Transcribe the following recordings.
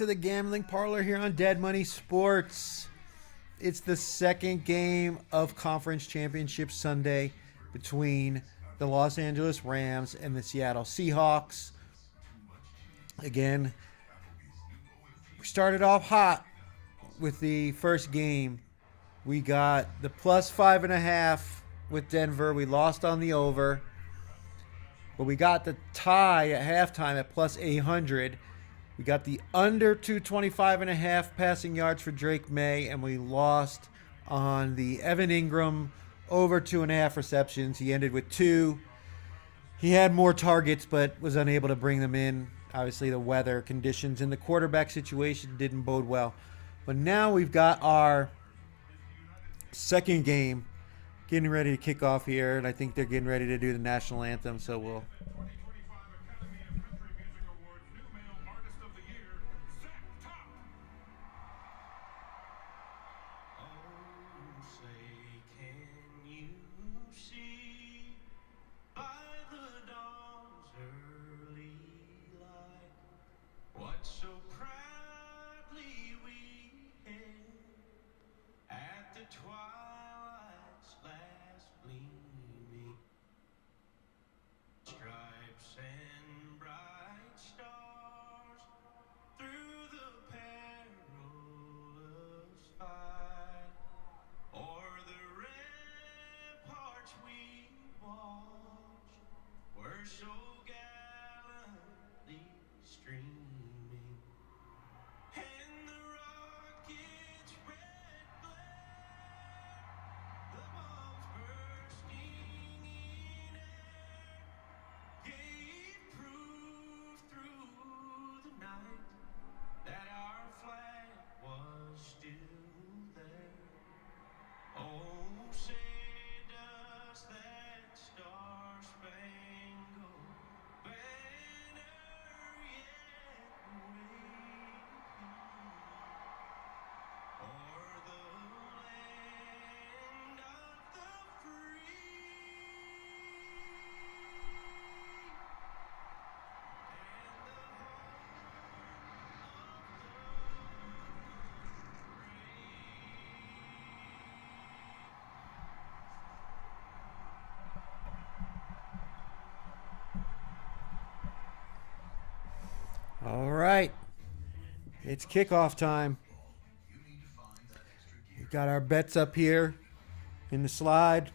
to the gambling parlor here on Dead Money Sports. It's the second game of Conference Championship Sunday between the Los Angeles Rams and the Seattle Seahawks. Again, we started off hot with the first game. We got the plus 5.5 with Denver. We lost on the over. But we got the tie at halftime at plus 800. We got the under 225.5 passing yards for Drake May, and we lost on the Evan Ingram over 2.5 receptions. He ended with 2. He had more targets, but was unable to bring them in. Obviously, the weather conditions and the quarterback situation didn't bode well. But now we've got our second game getting ready to kick off here, and I think they're getting ready to do the national anthem, so we'll... All right, it's kickoff time. We've got our bets up here in the slide.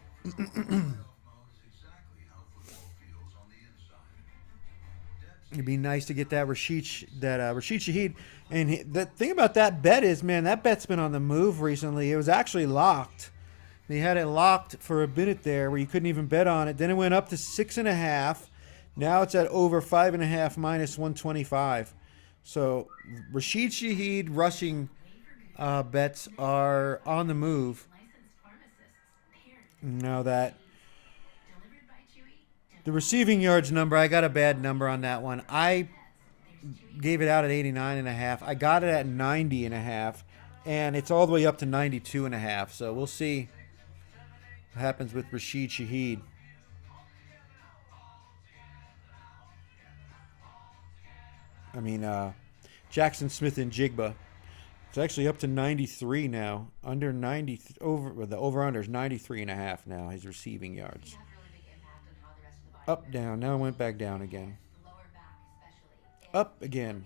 It'd be nice to get that Rashid Shaheed. And the thing about that bet is, man, that bet's been on the move recently. It was actually locked. They had it locked for a minute there where you couldn't even bet on it. Then it went up to 6.5. Now it's at over 5.5 minus 125. So Rashid Shaheed rushing bets are on the move. Now that the receiving yards number, I got a bad number on that one. I gave it out at 89.5. I got it at 90.5, and it's all the way up to 92.5. So we'll see what happens with Rashid Shaheed. I mean, Jackson Smith and Jigba. It's actually up to 93 now. Under 90, the over-under is 93.5 now, his receiving yards. Up, down. Now it went back down again. Up again.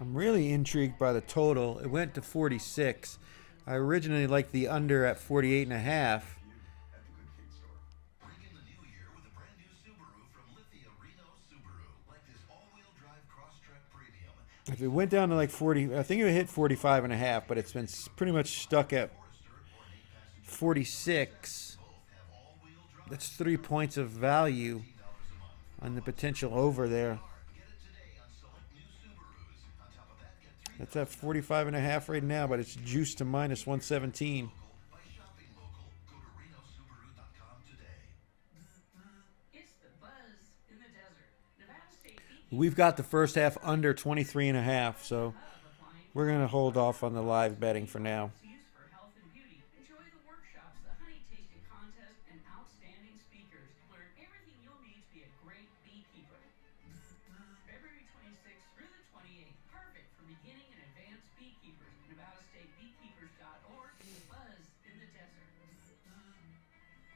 I'm really intrigued by the total. It went to 46. I originally liked the under at 48.5. If it went down to like 40, I think it hit 45.5, but it's been pretty much stuck at 46. That's 3 points of value on the potential over there. That's at 45.5 right now, but it's juiced to minus 117. We've got the first half under 23.5, so We're going to hold off on the live betting for now. For health and beauty. Enjoy the workshops, the honey tasting contest, and outstanding speakers. Learn everything you'll need to be a great beekeeper. February 26th through the 28th. Perfect for beginning and advanced beekeepers. NevadaStateBeekeepers.org. Buzz in the desert.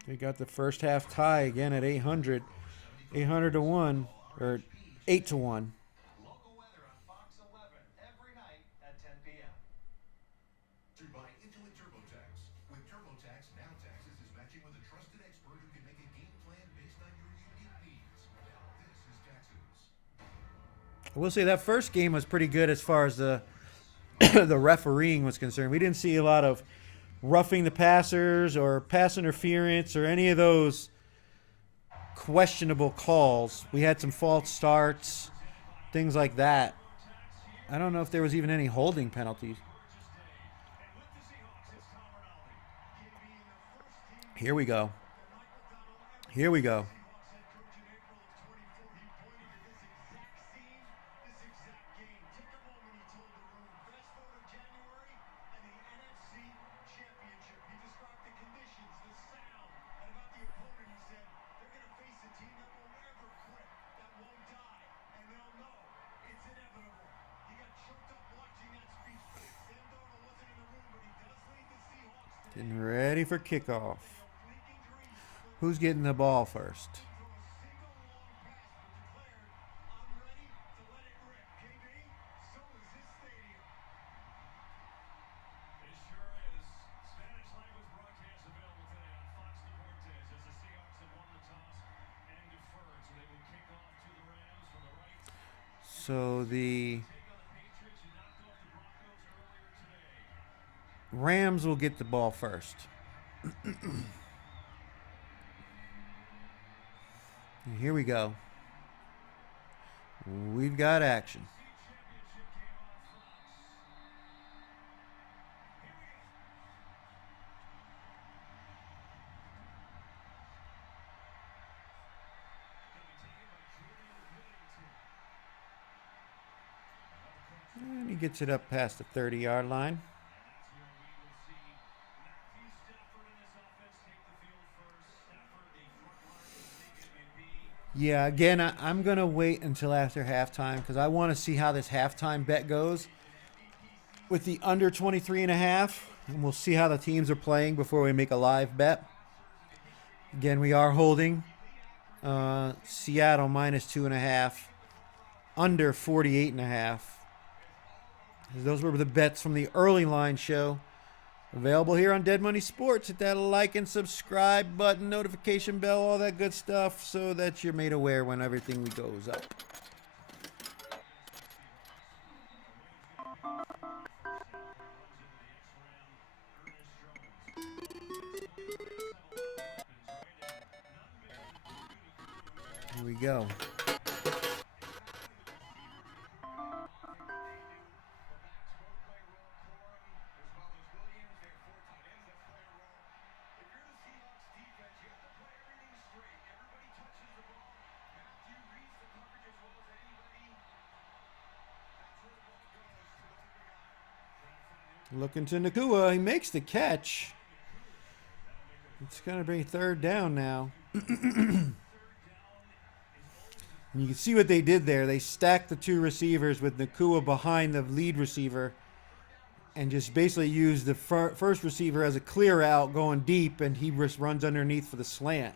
We got the first half tie again at 800. 800 to 1. Or 8 to 1. Local weather on Fox 11 every night at 10 p.m. To buy into a TurboTax. With TurboTax, now taxes is matching with a trusted expert who can make a game plan based on your unique needs. Now this is taxes. I will say that first game was pretty good as far as the the refereeing was concerned. We didn't see a lot of roughing the passers or pass interference or any of those questionable calls. We had some false starts, things like that. I don't know if there was even any holding penalties. Here we go. Here we go. Getting ready for kickoff. Who's getting the ball first? So the Rams will get the ball first. Here we go. We've got action. And he gets it up past the 30-yard line. Yeah, again, I'm going to wait until after halftime because I want to see how this halftime bet goes with the under 23.5. And we'll see how the teams are playing before we make a live bet. Again, we are holding Seattle minus 2.5, under 48.5. Those were the bets from the early line show. Available here on Dead Money Sports. Hit that like and subscribe button, notification bell, all that good stuff so that you're made aware when everything goes up. Here we go. Looking to Nakua. He makes the catch. It's going to be third down now. And you can see what they did there. They stacked the two receivers with Nakua behind the lead receiver and just basically used the first receiver as a clear out going deep, and he just runs underneath for the slant.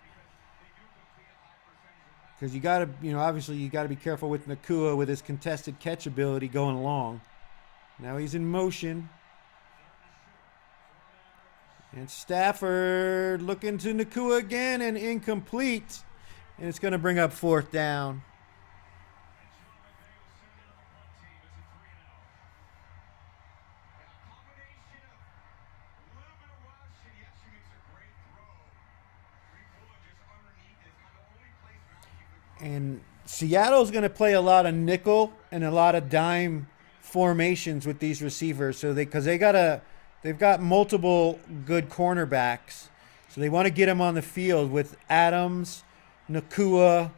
Because you got to, obviously you got to be careful with Nakua with his contested catch ability going along. Now he's in motion. And Stafford looking to Nakua again and incomplete. And it's going to bring up fourth down. And Seattle's going to play a lot of nickel and a lot of dime formations with these receivers. So they've got multiple good cornerbacks. So they want to get them on the field with Adams, Nakua,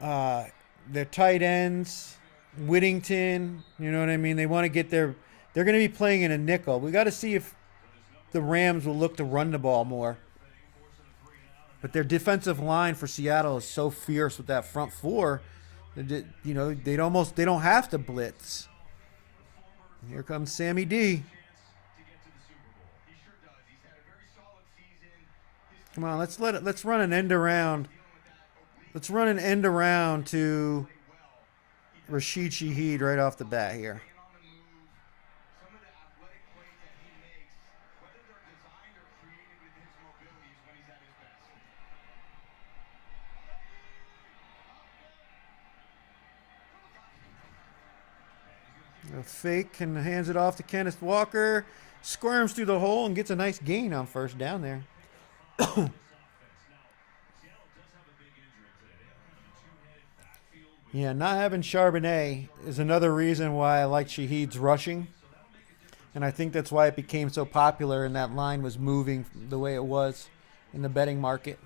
their tight ends, Whittington. You know what I mean? They want to get their. They're going to be playing in a nickel. We got to see if the Rams will look to run the ball more. But their defensive line for Seattle is so fierce with that front four. You know, they don't have to blitz. Here comes Sammy D. Come on, let's run an end around. Let's run an end around to Rashid Shaheed right off the bat here. A fake and hands it off to Kenneth Walker. Squirms through the hole and gets a nice gain on first down there. Yeah, not having Charbonnet is another reason why I like Shaheed's rushing. And I think that's why it became so popular and that line was moving the way it was in the betting market.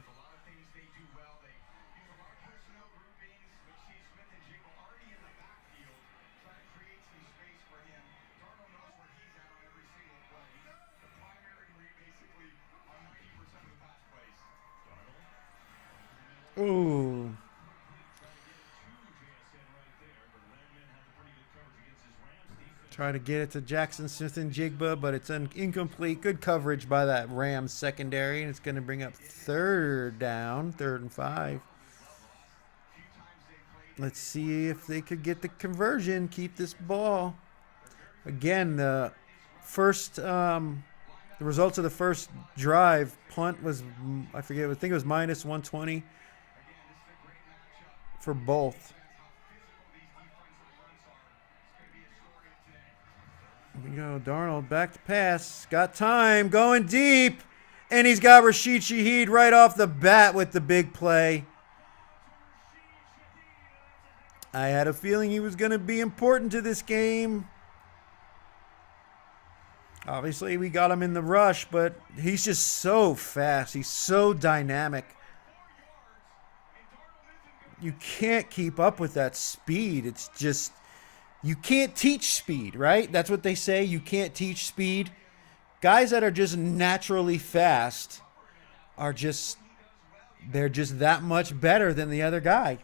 Ooh. Try to get it to Jackson Smith and Jigba, but it's incomplete. Good coverage by that Rams secondary, and it's going to bring up third and 5. Let's see if they could get the conversion, keep this ball. Again, the results of the first drive, punt was, I think it was minus 120 for both. Here we go. Darnold back to pass. Got time. Going deep. And he's got Rashid Shaheed right off the bat with the big play. I had a feeling he was going to be important to this game. Obviously, we got him in the rush, but he's just so fast. He's so dynamic. You can't keep up with that speed. It's just, you can't teach speed, right? That's what they say. You can't teach speed. Guys that are just naturally fast are just, they're just that much better than the other guy.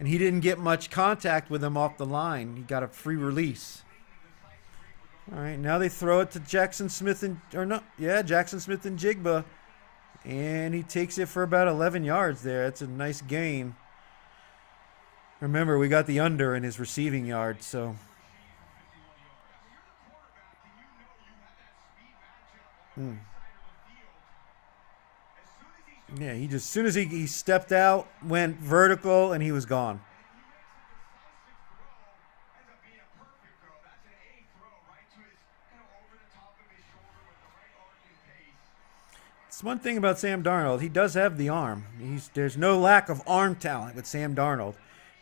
And he didn't get much contact with him off the line. He got a free release. All right, now they throw it to Jackson Smith Jackson Smith and Jigba. And he takes it for about 11 yards there. That's a nice gain. Remember, we got the under in his receiving yards, so. Yeah, he just, as soon as he stepped out, went vertical, and he was gone. It's one thing about Sam Darnold. He does have the arm. There's no lack of arm talent with Sam Darnold.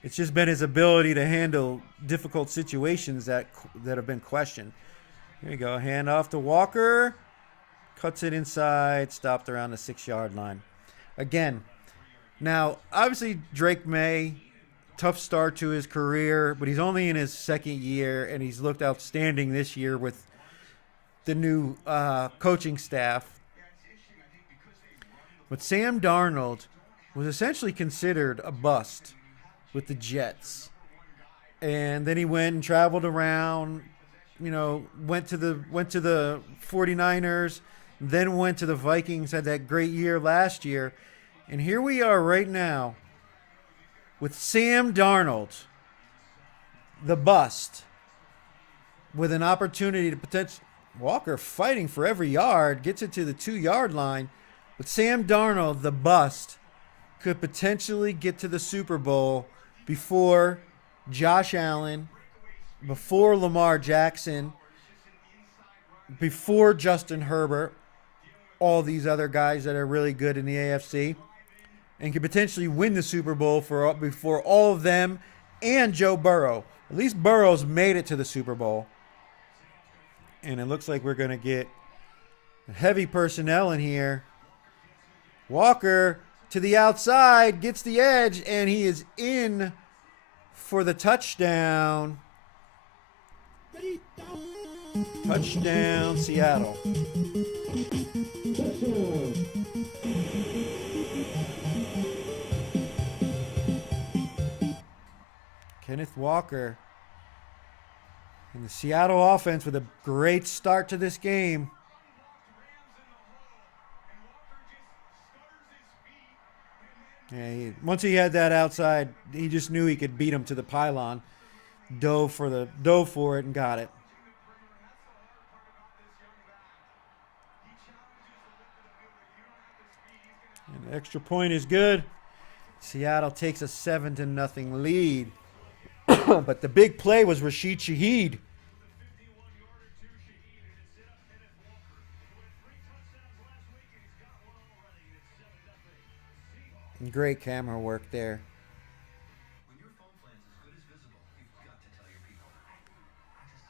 It's just been his ability to handle difficult situations that have been questioned. Here you go. Hand off to Walker. Cuts it inside. Stopped around the 6-yard line. Again, now, obviously Drake May, tough start to his career, but he's only in his second year, and he's looked outstanding this year with the new coaching staff. But Sam Darnold was essentially considered a bust with the Jets. And then he went and traveled around, went to the 49ers, then went to the Vikings, had that great year last year. And here we are right now with Sam Darnold, the bust, with an opportunity to potentially, Walker fighting for every yard, gets it to the 2-yard line. But Sam Darnold, the bust, could potentially get to the Super Bowl before Josh Allen, before Lamar Jackson, before Justin Herbert, all these other guys that are really good in the AFC, and could potentially win the Super Bowl before all of them and Joe Burrow. At least Burrow's made it to the Super Bowl. And it looks like we're going to get heavy personnel in here. Walker to the outside, gets the edge, and he is in for the touchdown. Touchdown, Seattle. Kenneth Walker and the Seattle offense with a great start to this game. Yeah, once he had that outside, he just knew he could beat him to the pylon. Dove for it and got it. And the extra point is good. Seattle takes a 7-0 lead. But the big play was Rashid Shaheed. Great camera work there. When your phone plan's as good as Visible, you've got to tell your people. I just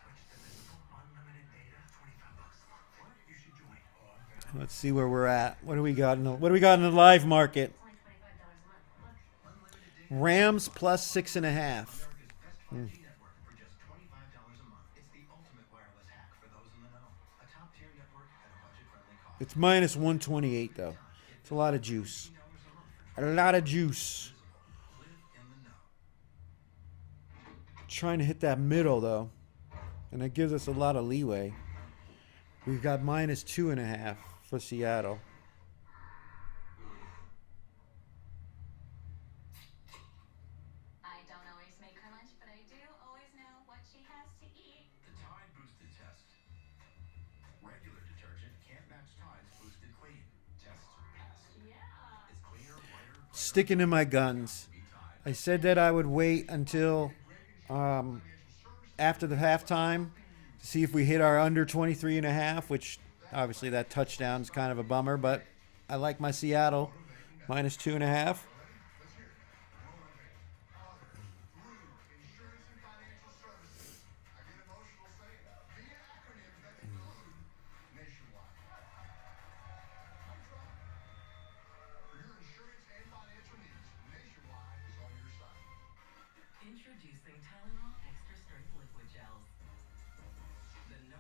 switched to Visible unlimited data, $25 a month. What? You should join. Let's see where we're at. What do we got in the live market? Rams plus 6.5. America's best 5G network for just $25 a month. It's the ultimate wireless hack for those in the know. A top-tier network at a budget-friendly cost. It's minus 128 though. It's a lot of juice. A lot of juice. Trying to hit that middle though, and that gives us a lot of leeway. We've got minus 2.5 for Seattle. I don't always make her lunch, but I do always know what she has to eat. The Tide Boosted Test. Regular detergent can't match Tide's Boosted Clean. Tests passed. Yeah. It's cleaner, lighter, Sticking to my guns. I said that I would wait until after the halftime to see if we hit our under 23.5, which obviously that touchdown's kind of a bummer, but I like my Seattle minus 2.5. Introducing Tylenol Extra Strength Liquid Gels. The #1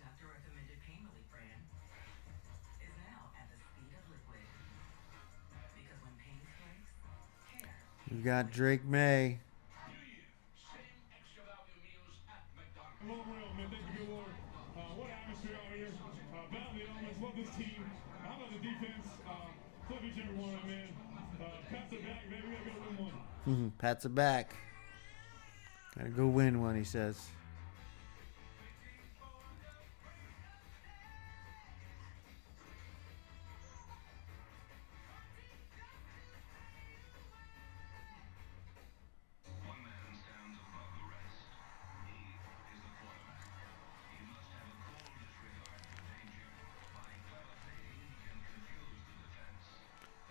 doctor-recommended pain relief brand is now at the speed of liquid. Because when pain strikes, care. We've got Drake May. Come on, real, man. Thank you, good Lord. What atmosphere out here. Battle the elements. Love this team. How about the defense? Flip each every one of them, man. Pats are back, man. We gotta go win one. Pats are back. Gotta go win one, he says. One man stands above the rest. He is the quarterback. He must have a cold disregard for danger. By clever fading, he can confuse the defense.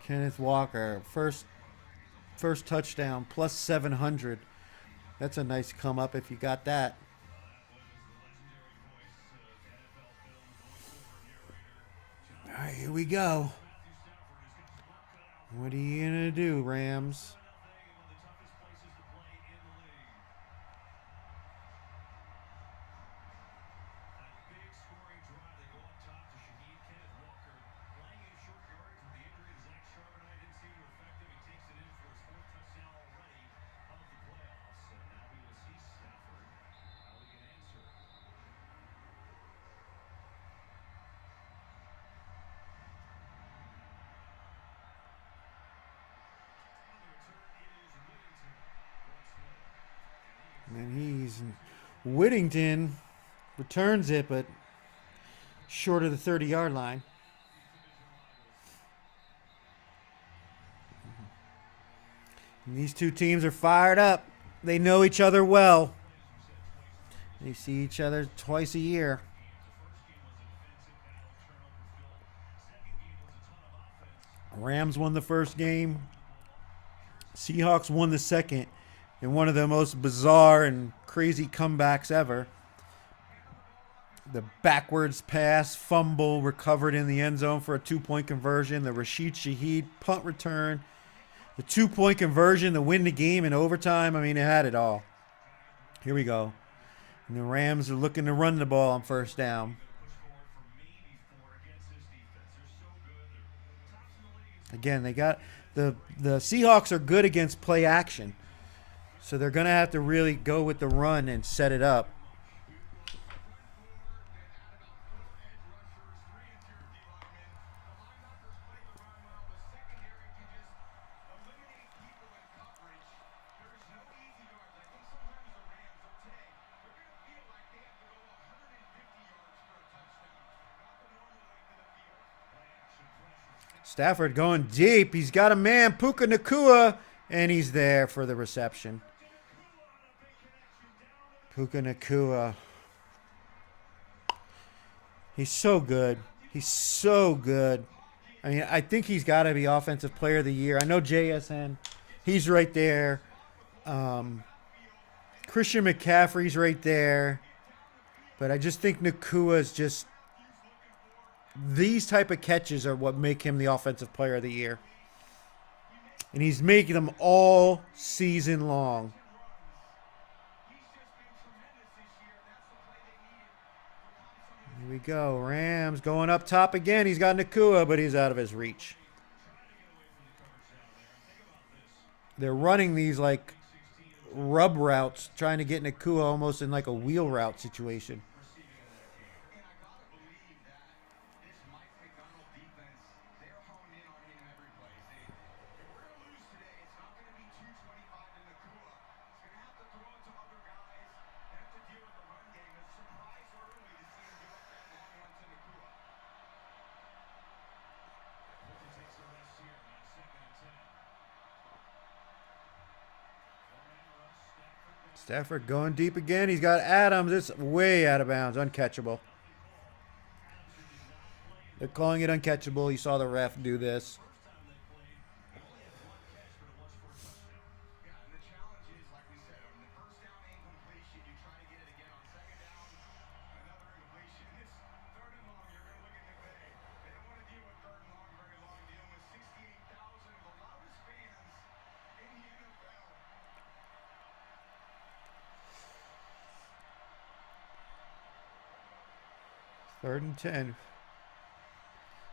Kenneth Walker, first touchdown, plus 700. That's a nice come up if you got that. All right, here we go. What are you gonna do, Rams? And Whittington returns it, but short of the 30-yard line. And these two teams are fired up. They know each other well. They see each other twice a year. Rams won the first game. Seahawks won the second in one of the most bizarre and crazy comebacks ever. The backwards pass, fumble, recovered in the end zone for a 2-point conversion. The Rashid Shaheed punt return. The 2-point conversion to win the game in overtime. I mean, it had it all. Here we go. And the Rams are looking to run the ball on first down. Again, they got the Seahawks are good against play action. So they're going to have to really go with the run and set it up. Stafford going deep. He's got a man, Puka Nacua, and he's there for the reception. Puka Nacua. He's so good. He's so good. I mean, I think he's got to be Offensive Player of the Year. I know JSN. He's right there. Christian McCaffrey's right there. But I just think Nacua is just... These type of catches are what make him the Offensive Player of the Year. And he's making them all season long. Here we go. Rams going up top again. He's got Nacua, but he's out of his reach. They're running these like rub routes, trying to get Nacua almost in like a wheel route situation. Stafford going deep again. He's got Adams. It's way out of bounds. Uncatchable. They're calling it uncatchable. You saw the ref do this. Third and 10.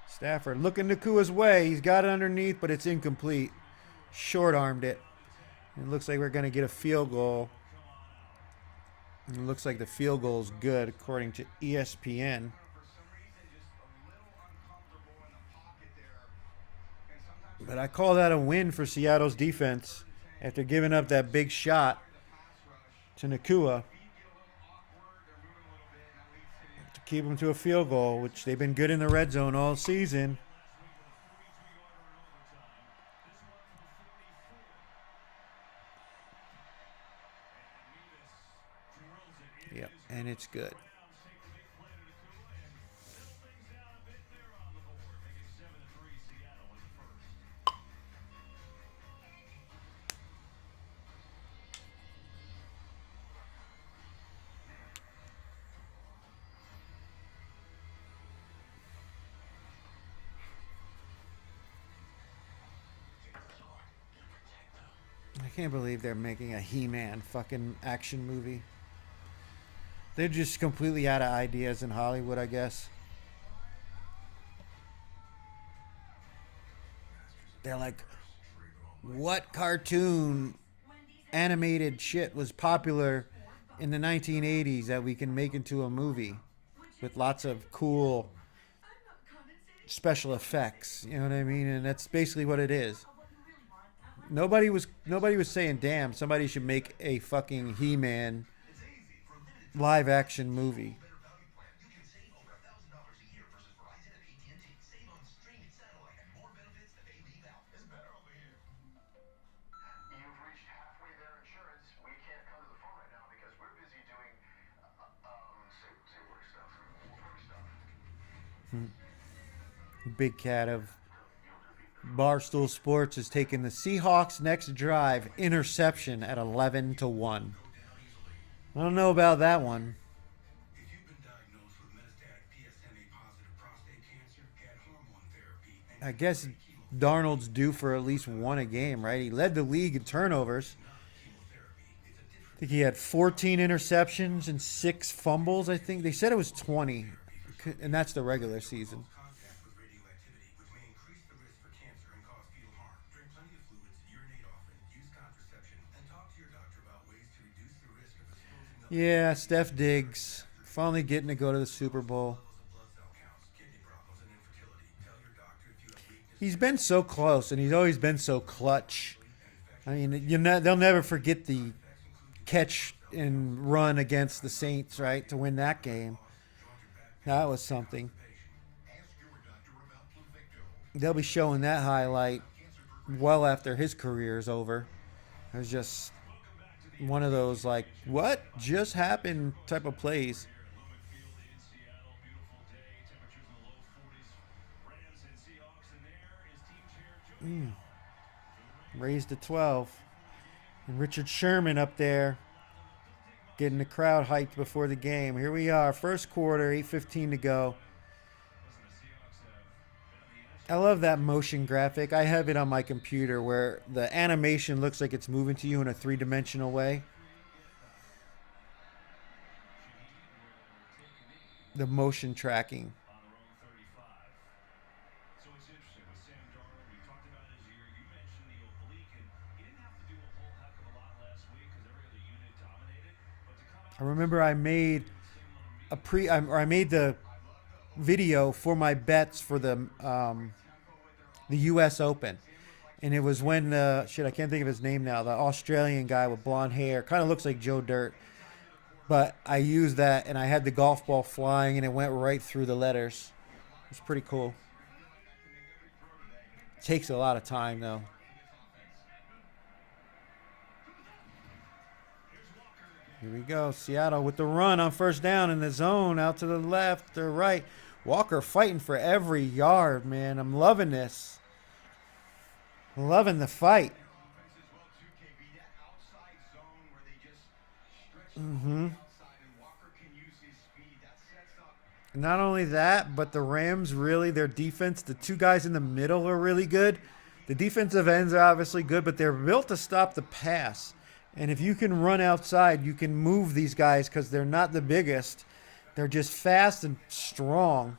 Stafford looking Nakua's way. He's got it underneath, but it's incomplete. Short-armed it. It looks like we're going to get a field goal. And it looks like the field goal is good, according to ESPN. But I call that a win for Seattle's defense after giving up that big shot to Nacua. Keep them to a field goal, which they've been good in the red zone all season. Yep, and it's good. I can't believe they're making a He-Man fucking action movie. They're just completely out of ideas in Hollywood, I guess. They're like, what cartoon animated shit was popular in the 1980s that we can make into a movie with lots of cool special effects? You know what I mean? And that's basically what it is. Nobody was saying, damn, somebody should make a fucking He-Man live action movie. You've reached halfway there, insurance. We can't come to the phone right now because we're busy doing work stuff. Big Cat of Barstool Sports is taking the Seahawks next drive interception at 11-1. I don't know about that one. If you've been diagnosed with metastatic PSMA-positive prostate cancer, add hormone therapy. I guess Darnold's due for at least one a game, right? He led the league in turnovers. I think he had 14 interceptions and 6 fumbles, I think. They said it was 20, and that's the regular season. Yeah, Steph Diggs finally getting to go to the Super Bowl. He's been so close, and he's always been so clutch. I mean, they'll never forget the catch and run against the Saints, right, to win that game. That was something. They'll be showing that highlight well after his career is over. It was just one of those, like, what just happened type of plays. Raised to 12. And Richard Sherman up there getting the crowd hyped before the game. Here we are, first quarter, 8:15 to go. I love that motion graphic. I have it on my computer where the animation looks like it's moving to you in a 3-dimensional way. The motion tracking. I remember I made I made the video for my bets for the U.S. Open, and it was when I can't think of his name now, the Australian guy with blonde hair, kind of looks like Joe Dirt, but I used that and I had the golf ball flying and it went right through the letters. It's pretty cool. Takes a lot of time though. Here we go. Seattle with the run on first down in the zone, out to the left or right. Walker fighting for every yard, man. I'm loving this. Loving the fight. Not only that, but the Rams really, their defense, the 2 guys in the middle are really good. The defensive ends are obviously good, but they're built to stop the pass. And if you can run outside, you can move these guys because they're not the biggest. They're just fast and strong.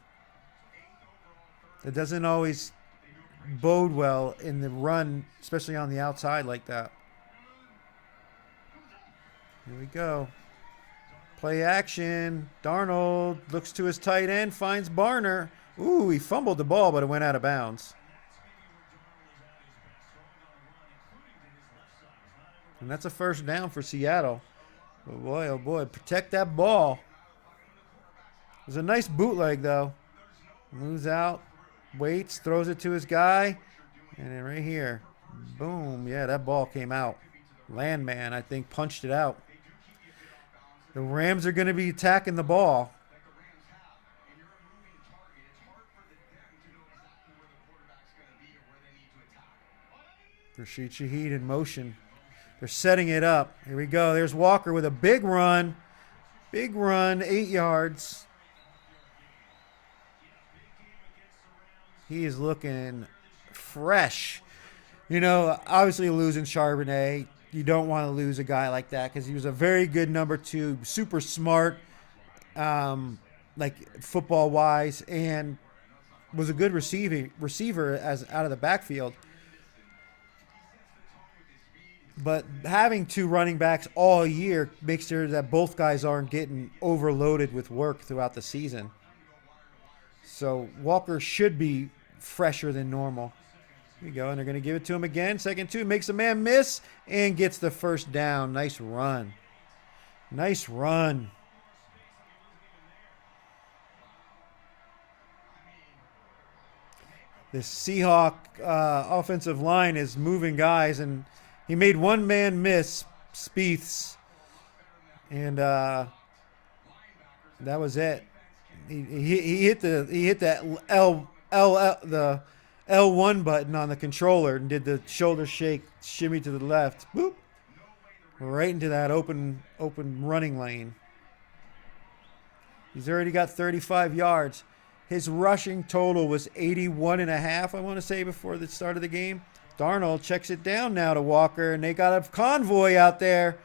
It doesn't always bode well in the run, especially on the outside like that. Here we go. Play action. Darnold looks to his tight end, finds Barner. Ooh, he fumbled the ball, but it went out of bounds. And that's a first down for Seattle. Oh boy, protect that ball. It was a nice bootleg, though. Moves out, waits, throws it to his guy. And then right here, boom. Yeah, that ball came out. Landman, I think, punched it out. The Rams are going to be attacking the ball. Rashid Shaheed in motion. They're setting it up. Here we go. There's Walker with a big run. Big run, 8 yards. He is looking fresh. You know, obviously losing Charbonnet, you don't want to lose a guy like that because he was a very good number 2, super smart, like football-wise, and was a good receiver as out of the backfield. But having 2 running backs all year makes sure that both guys aren't getting overloaded with work throughout the season. So Walker should be fresher than normal. Here we go, and they're going to give it to him again. 2nd 2, makes a man miss and gets the first down. Nice run. Nice run. The Seahawk offensive line is moving guys, and he made one man miss, Spieths, and that was it. He hit that the L1 button on the controller and did the shoulder shake, shimmy to the left, boop, right into that open running lane. He's already got 35 yards. His rushing total was 81.5, I want to say, before the start of the game. Darnold checks it down now to Walker, and they got a convoy out there,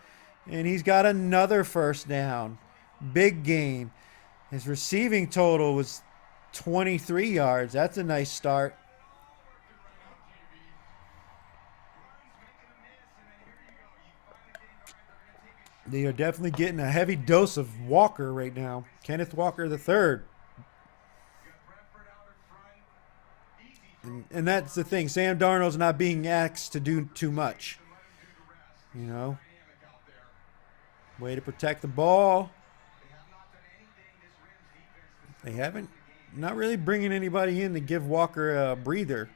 and he's got another first down. Big gain. His receiving total was 23 yards. That's a nice start. They are definitely getting a heavy dose of Walker right now. Kenneth Walker III. And that's the thing. Sam Darnold's not being asked to do too much. You know. Way to protect the ball. They haven't. Not really bringing anybody in to give Walker a breather.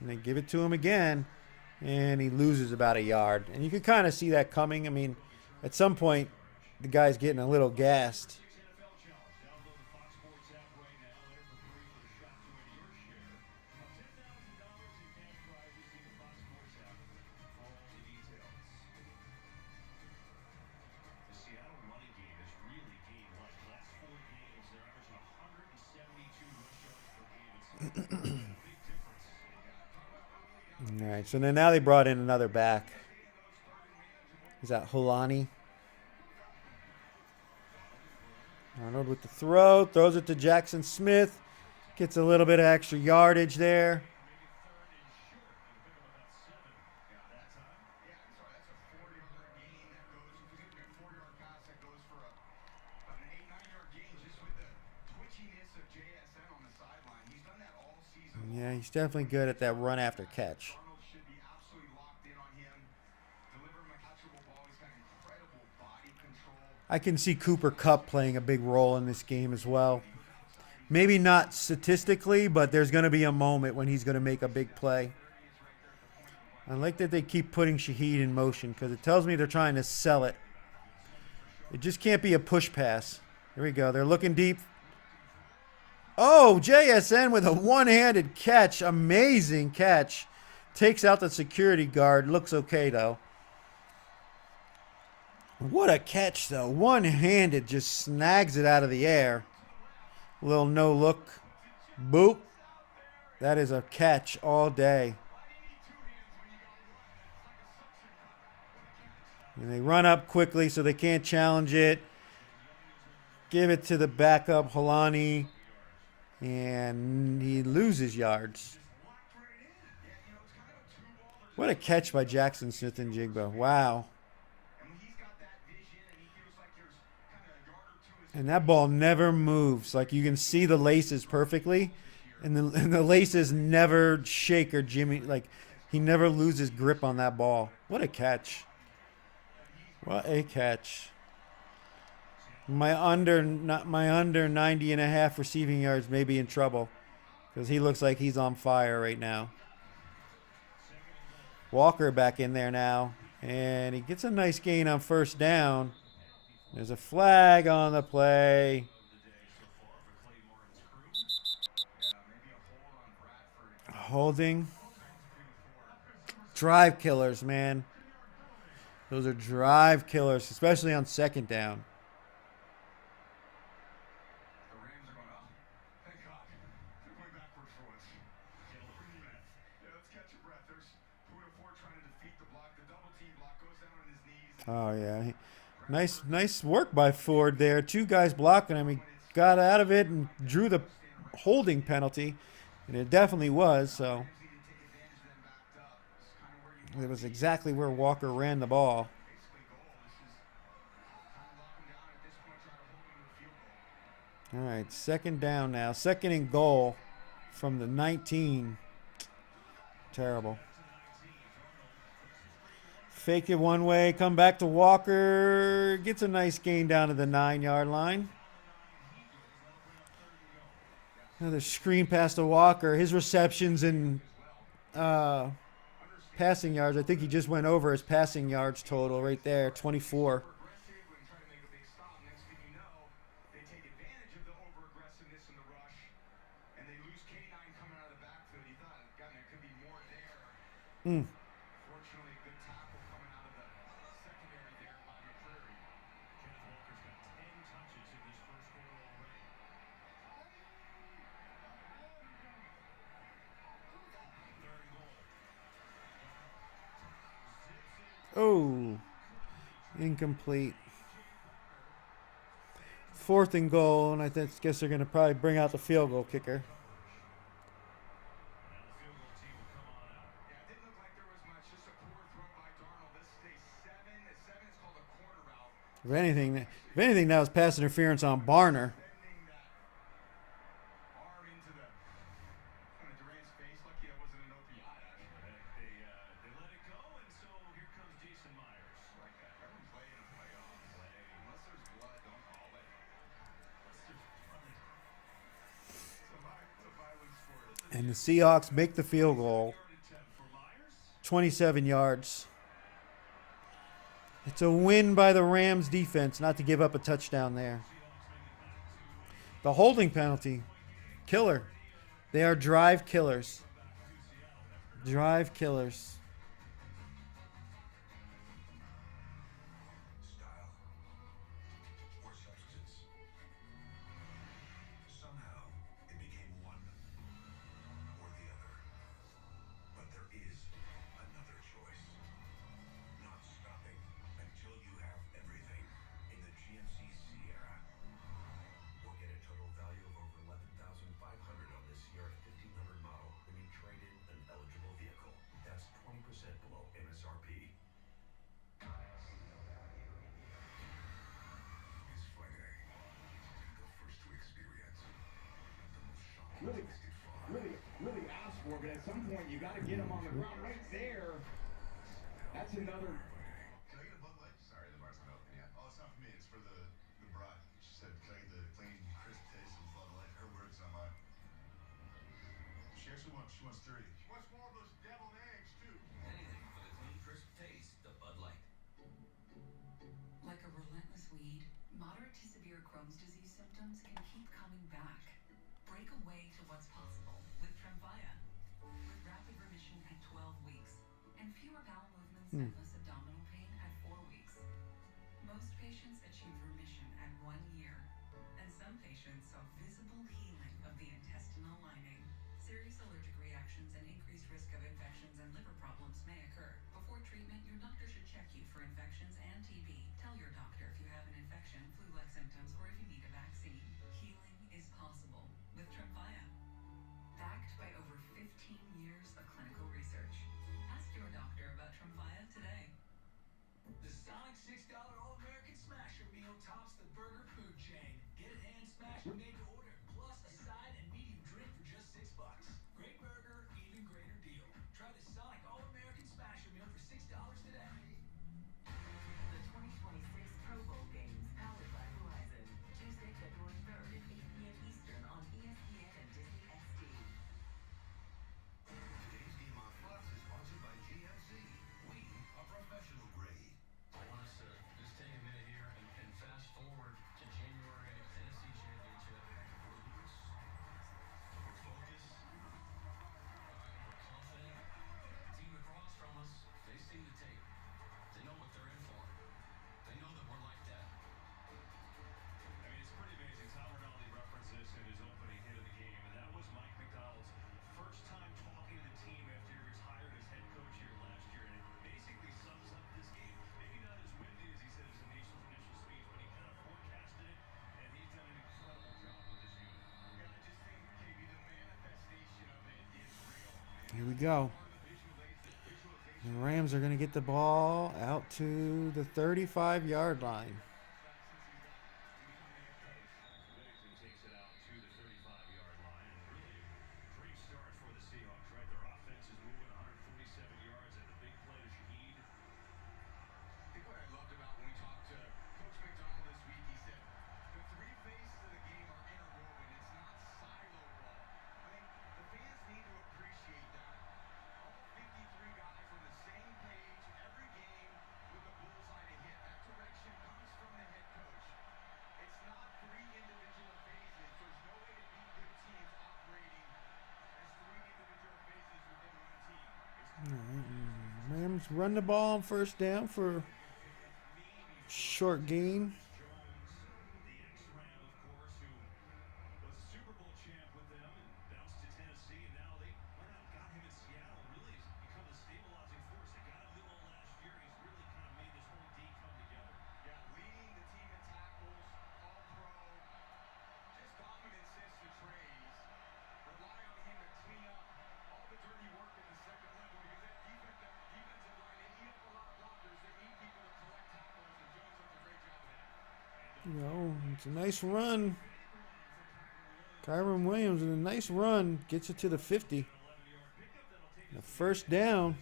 And they give it to him again. And he loses about a yard. And you can kind of see that coming. I mean, at some point, the guy's getting a little gassed. All right, so then now they brought in another back. Is that Holani? Arnold with the throw, throws it to Jackson Smith. Gets a little bit of extra yardage there. Yeah, he's definitely good at that run after catch. I can see Cooper Kupp playing a big role in this game as well. Maybe not statistically, but there's going to be a moment when he's going to make a big play. I like that they keep putting Shaheed in motion because it tells me they're trying to sell it. It just can't be a push pass. Here we go. They're looking deep. Oh, JSN with a one-handed catch. Amazing catch. Takes out the security guard. Looks okay, though. What a catch, though. One-handed, just snags it out of the air. Little no-look. Boop. That is a catch all day. And they run up quickly so they can't challenge it. Give it to the backup, Holani. And he loses yards. What a catch by Jackson Smith and Jigba. Wow. And that ball never moves. Like, you can see the laces perfectly. And the laces never shake or jimmy. Like, he never loses grip on that ball. What a catch. What a catch. My under 90.5 receiving yards may be in trouble. Because he looks like he's on fire right now. Walker back in there now. And he gets a nice gain on first down. There's a flag on the play. Holding. Drive killers, man. Those are drive killers, especially on second down. Oh, yeah. Nice work by Ford there. Two guys blocking him. He got out of it and drew the holding penalty. And it definitely was, so. It was exactly where Walker ran the ball. All right, second down now. Second and goal from the 19. Terrible. Fake it one way, come back to Walker. Gets a nice gain down to the 9-yard line. Another screen pass to Walker. His receptions and passing yards. I think he just went over his passing yards total right there, 24. incomplete. 4th and goal, and I guess they're going to probably bring out the field goal kicker. Now the field goal team will come on out. Yeah, it didn't look like there was much. Just a poor throw by Darnold. This is a 7. A 7 is called a corner route. If anything, that was pass interference on Barner. Bending that arm into the kind of Durant's face. Lucky that wasn't an OPI, actually. They let it go, and so here comes Jason Myers. Like that. Every play in a playoff. Unless there's blood, don't call it. It's a violent sport. And the Seahawks make the field goal. Yard attempt for Myers. 27 yards. It's a win by the Rams defense not to give up a touchdown there. The holding penalty, killer. They are drive killers. Drive killers. Style or substance. Somehow it became one or the other. But there is another choice. Not stopping until you have everything in the GMC Sierra. Or get a total value of over $11,500 on this Sierra 1500 model when you trade in an eligible vehicle. That's 20% below MSRP. It's Friday. The first to experience the most shocking Really, twisted fun. really ask for it, but at some point you got to get them on the ground right there. That's another. Can I get a Bud Light? Sorry, the bar's not open yet. Oh, it's not for me. It's for the bride. She said, can I get the clean, crisp taste of Bud Light? Her words, not mine. She wants 3. She wants more of those deviled eggs, too. Anything for the clean, crisp taste, the Bud Light. Like a relentless weed, moderate to severe Crohn's disease symptoms can keep coming back. Break away to what's possible with Tremfya. With rapid remission at 12 weeks and fewer bowel movements and less abdominal pain at 4 weeks. Most patients achieve remission at 1 year, and some patients saw visible healing of the intestinal lining. Serious allergic reactions and increased risk of infections and liver problems may occur. Before treatment, your doctor should check you for infections and TB. Tell your doctor if you have an infection, flu-like symptoms, or if you need a vaccine. Healing is possible with Tremfya. Backed by over 15 years of clinical research. Ask your doctor about Tremfya today. The Sonic $6 All-American Smasher Meal tops the burger food chain. Get it hand smashed and made to order, plus a side and medium drink for just $6. Great burger, even greater deal. Try the Sonic All-American Smasher Meal for $6 today. The 2026 Pro Bowl games powered by Verizon. Tuesday, February 3rd at 8 p.m. Eastern on ESPN and Disney XD. Today's game on Fox is sponsored by GMC. We are professional grade. I want us to just take a minute here and fast forward to January NFC Championship. We're loose. We're focused. We're confident. The team across from us, they've seen the tape. They know what they're in for. They know that we're like that. I mean, it's pretty amazing. Tom Rinaldi referenced this in his opening hit of the game, and that was Mike McDonald's first time talking to the team after he was hired as head coach here last year, and it basically sums up this game. Maybe not as windy as he said in his initial speech, but he kind of forecasted it, and he's done an incredible job with this unit. Yeah, I just think, KB, the manifestation of it is real. Here we go. The Rams are going to get the ball out to the 35-yard line. Whittington takes it out to the 35-yard line, and really a great start for the Seahawks, right? Their offense is moving 147 yards, and the big play to Shaheed. I think what I loved about when we talked to Coach McDonald this week, he said the 3 phases of the game are interwoven. It's not silo ball. I think the fans need to appreciate that. All 53 guys on the same page every game with a bullseye to hit. That direction comes from the head coach. It's not 3 individual phases. There's no way to beat good teams operating as 3 individual phases within one team. Rams run the ball on first down for short gain. The ex-Ram, of course, who was a Super Bowl champ with them and bounced to Tennessee, and now they went out and got him in Seattle. Really has become a stabilizing force. They got him doing all last year. He's really kind of made this whole D come together. You know, it's a nice run. Kyron Williams with a nice run gets it to the 50. The first down.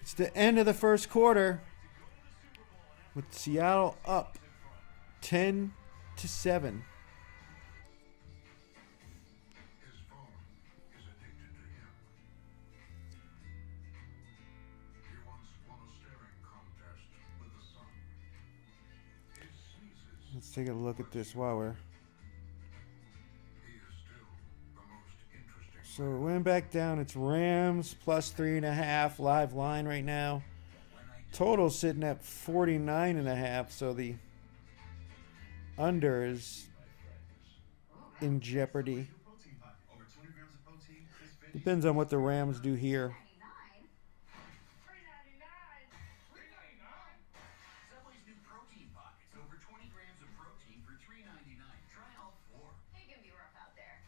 It's the end of the first quarter with Seattle up 10-7. His phone is addicted to him. He once won a staring contest with the sun. He sneezes. Let's take a look at this while we're. He is still the most interesting. So it went back down. It's Rams plus 3.5 live line right now. Total sitting at 49.5. So the under is in jeopardy. Over 200 grams of protein. This fish. Depends on what the Rams do here. Subway's new protein pockets. Over 20 grams of protein for $3.99. Try all 4. It can be rough out there.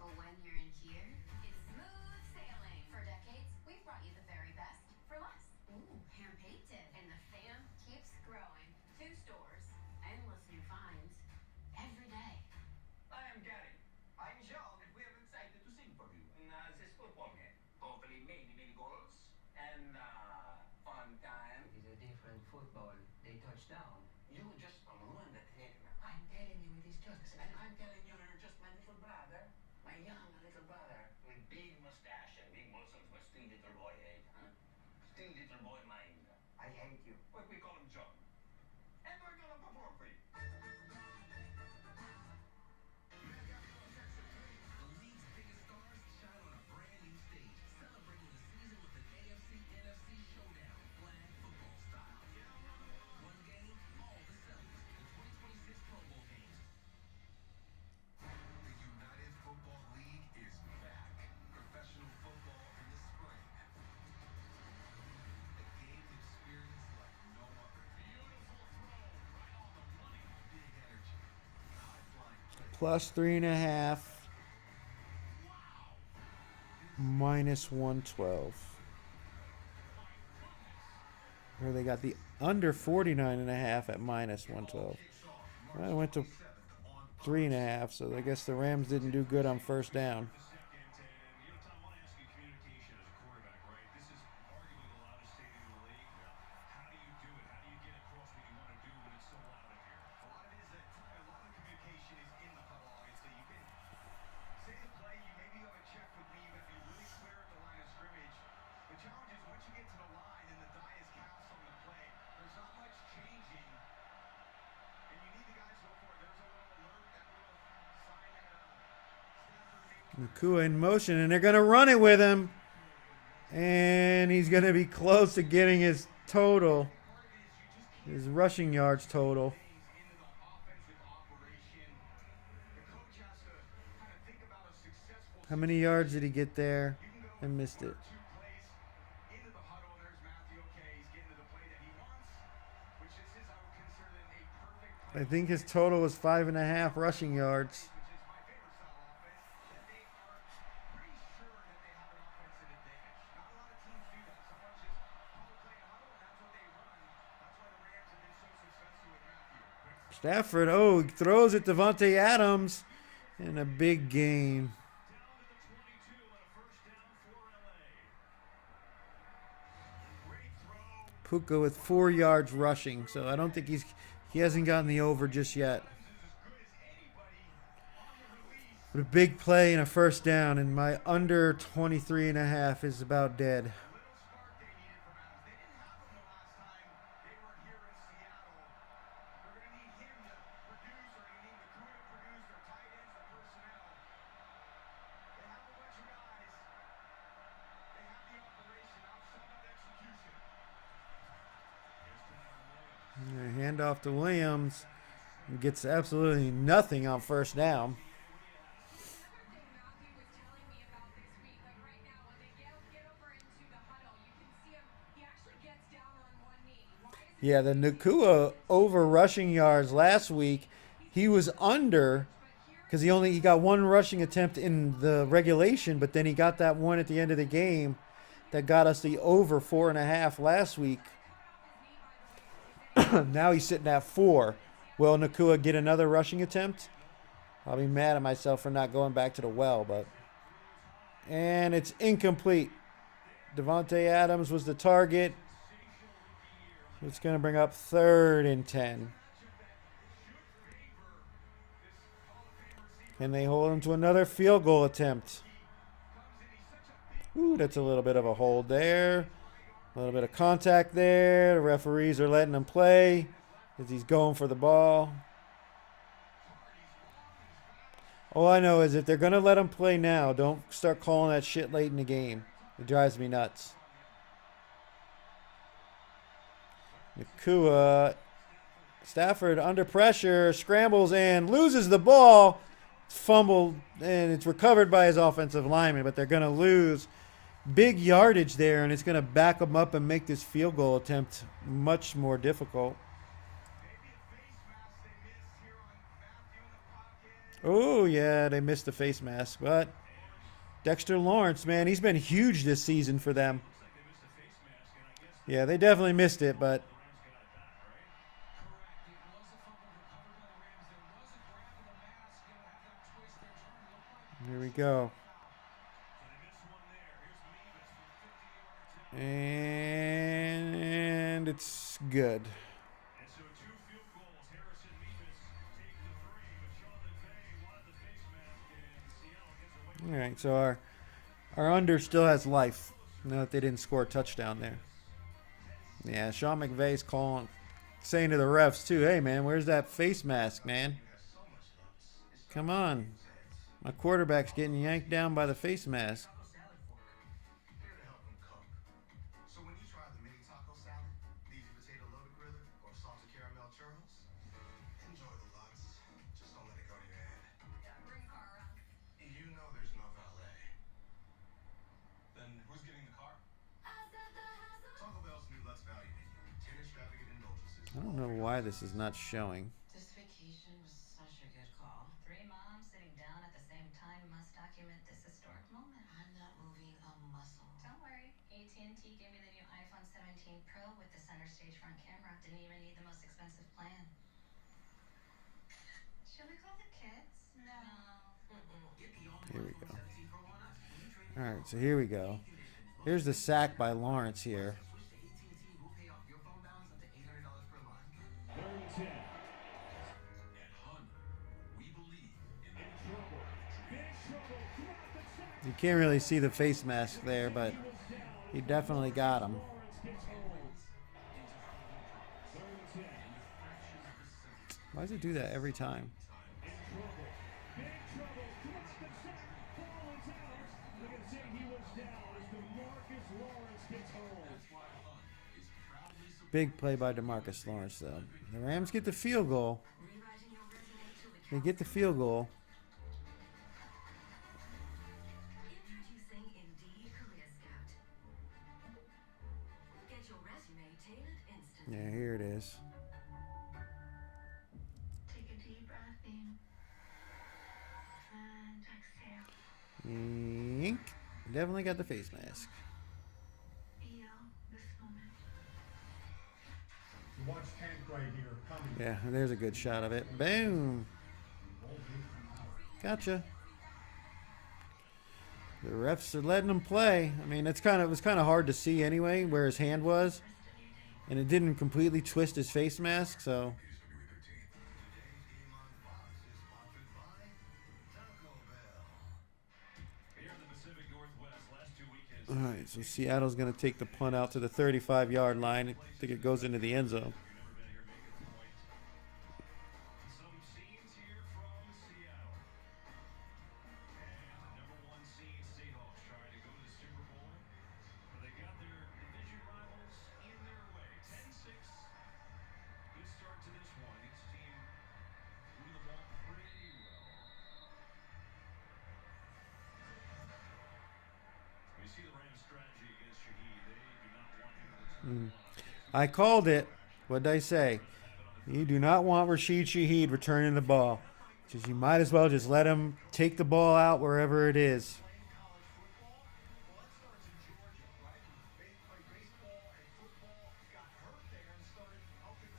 But when you're in here, it's smooth sailing. For decades, we've brought you the very best for less. Ooh, hand-painted. And the fam keeps growing. 2 stores, endless new finds, every day. I am Gary. I'm John, and we're excited to sing for you in this football game. Hopefully many, many goals and fun time. It is a different football. They touch down. You just ruined the thing. I'm telling you, it is just the same. And I'm telling you, you're just my little brother. My young little brother. With big mustache and big muscles, but still little boy hate, huh? Still little boy mind. I hate you. But we call him John. And we're gonna perform for you. The league's biggest stars shine on a brand new stage, celebrating the season with an AFC NFC showdown, flag football style. One game, all the selling. The 2026 Pro Bowl games. The United Football League is back. Professional football in the spring. A game experience like no other. Beautiful throw, right on the money. Big energy, high flying play. Plus 3.5. Minus 112. Or they got the under 49.5 at minus 112. Well, it went to 3.5, so I guess the Rams didn't do good on first down. Tom, I want to ask you communication as a quarterback, right? This is arguably the loudest stadium in the league. How do you do it? How do you get across what you want to do when it's so loud in here? A lot of it is that a lot of the communication is in the huddle, obviously. You can say the play, maybe you have a check with me, you have to be really clear at the line of scrimmage. The challenge is once you get to the line and the die is cast on the play, there's not much changing. And you need the guys to go for it. There's a little alert, that little sign that Stafford made. Nakua in motion, and they're going to run it with him. And he's going to be close to getting his total, his rushing yards total. Into the offensive operation. The coach has to kind of think about a successful How many yards did he get there? I missed it. 2 plays into the huddle, and there's Matthew. Okay, he's getting to the play that he wants, which this is, I would consider them a perfect play, I think his total was 5.5 rushing yards. which is my favorite style offense, that they are pretty sure that they have an offensive advantage. Not a lot of teams do that. Sometimes just call the play in the huddle, and that's what they run. That's why the Rams have been so successful with Matthew. Stafford, oh, he throws it to Devontae Adams in a big game. Down to the 22 and a first down for LA. Great throw. Puka with 4 yards rushing, so I don't think he hasn't gotten the over just yet. Is as good as anybody on the release. But a big play and a first down, and my under 23.5 is about dead. Little spark they needed from Adams. They didn't have him the last time they were here in Seattle. They're going to need him to produce, or they need Nakua to produce, their tight ends, their personnel. They have a bunch of guys. They have the operation. Now it's all about execution. And a handoff to Williams. He gets absolutely nothing on first down. Another thing Matthew was telling me about this week, like right now, when they get over into the huddle, you can see him, he actually gets down on one knee. Why is it Yeah, the Nakua over rushing yards last week, he was under because he got one rushing attempt in the regulation, but then he got that one at the end of the game that got us the over 4.5 last week. Now he's sitting at 4. Will Nakua get another rushing attempt? I'll be mad at myself for not going back to the well, but... And it's incomplete. Devontae Adams was the target. It's going to bring up 3rd and 10. Can they hold him to another field goal attempt? Ooh, that's a little bit of a hold there. A little bit of contact there. The referees are letting him play as he's going for the ball. All I know is if they're going to let him play now, don't start calling that shit late in the game. It drives me nuts. Nakua. Stafford under pressure, scrambles and loses the ball. Fumbled, and it's recovered by his offensive lineman, but they're going to lose big yardage there, and it's going to back them up and make this field goal attempt much more difficult. Oh, yeah, they missed the face mask, but Dexter Lawrence, man, he's been huge this season for them. Yeah, they definitely missed it, but... Here we go. And it's good. All right, so our under still has life. Now that they didn't score a touchdown there. Yeah, Sean McVay's saying to the refs too, hey man, where's that face mask, man? Come on. My quarterback's getting yanked down by the face mask. Here to help him cook. So when you try the mini taco salad, the easy potato loaded griller, or salted caramel churros, enjoy the lux. Just don't let it go to your head. Bring the car around. You know there's no valet. Then who's getting the car? Taco Bell's new Lux Value Menu. 10 extravagant indulgences. I don't know why this is not showing. This vacation was such a good call. Three moms sitting down at the same time must document this historic moment. I'm not moving a muscle. Don't worry. AT&T gave me the new iPhone 17 Pro with the center stage front camera. Didn't even need the most expensive plan. Should we call the kids? No. Here we go. All right, so here we go. Here's the sack by Lawrence here. Switch to AT&T and we'll pay off your phone balance up to $800 per month. 3rd and 10. At Honda, we believe in In trouble. Big trouble. Throughout the sack. You can't really see the face mask there, but he definitely got him. Lawrence gets home. 3rd and 10. Why does it do that every time? In trouble. Big trouble. Throughout the sack. Ball is out. They're going to say he was down as DeMarcus Lawrence gets home. Big play by DeMarcus Lawrence, though. The Rams get the field goal. Rewriting your resume to the They get the field goal. Introducing Indeed Career Scout. Get your resume tailored instantly. Yeah, here it is. Take a deep breath in. And exhale. Yink. Definitely got the face mask. Feel this moment. Watch tank right here coming. Yeah, there's a good shot of it. Boom. Gotcha. The refs are letting him play. I mean, it was kind of hard to see anyway where his hand was, and it didn't completely twist his face mask. So Today's game on Fox is sponsored by Taco Bell. Here in the Pacific Northwest, last 2 weekends. all right, so Seattle's going to take the punt out to the 35-yard line. I think it goes into the end zone. Some scenes here from Seattle. And number 1 seed Seahawks trying to go to the Super Bowl. But they got their division rivals in their way. 10-6. Good start to this one. Each team moving the ball pretty well. We see the Rams' strategy against Shaheed. They do not want him to return the ball. I called it. What did I say? You do not want Rashid Shaheed returning the ball. Just you might as well just let him take the ball out wherever it is. Playing college football? Well, it starts in Georgia, right? They play baseball and football, got hurt there and started up in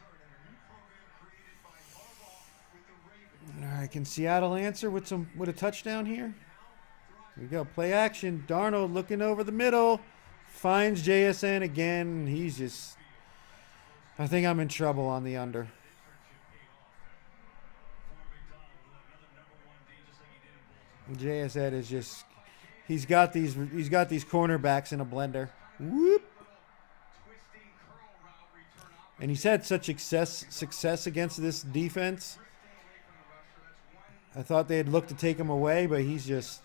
return and a new program created by Harbaugh with the Ravens. All right, can Seattle answer with a touchdown here? Here we go. Play action. Darnold looking over the middle. Finds JSN again. He's just... I think I'm in trouble on the under. JSN is just... He's got these cornerbacks in a blender. Whoop. And he's had such success against this defense. I thought they'd look to take him away, but he's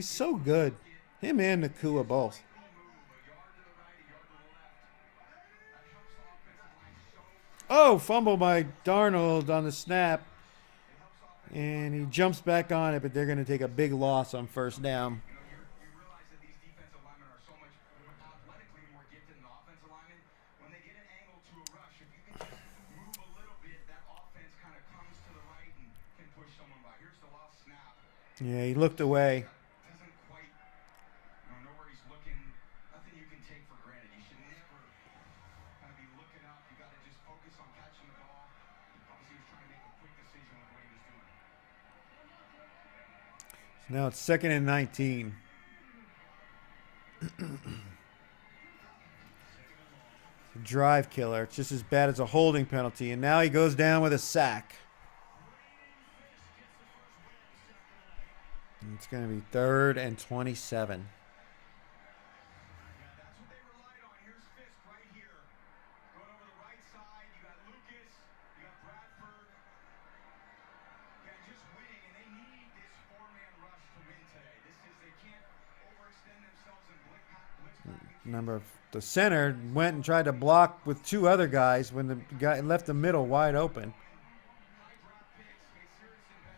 so good. Him and Nakua both. Oh, fumble by Darnold on the snap. And he jumps back on it, but they're going to take a big loss on first down. You realize that these defensive linemen are so much athletically more gifted than the offensive linemen. When they get an angle to a rush, if you can just move a little bit, that offense kind of comes to the right and can push someone by. Here's the lost snap. Yeah, he looked away. Doesn't quite know where he's looking. Nothing you can take for granted. You should never kind of be looking up. You got to just focus on catching the ball. Obviously, he was trying to make a quick decision with what he was doing. Now it's 2nd and 19. Drive killer. It's just as bad as a holding penalty. And now he goes down with a sack. And it's going to be 3rd and 27. That's what they relied on. Here's Fisk right here. Going over the right side. You got Lucas. You got Bradford. Yeah, just winning. And they need this four-man rush to win today. They can't overextend themselves and blitz back. Number the center went and tried to block with 2 other guys when the guy left the middle wide open.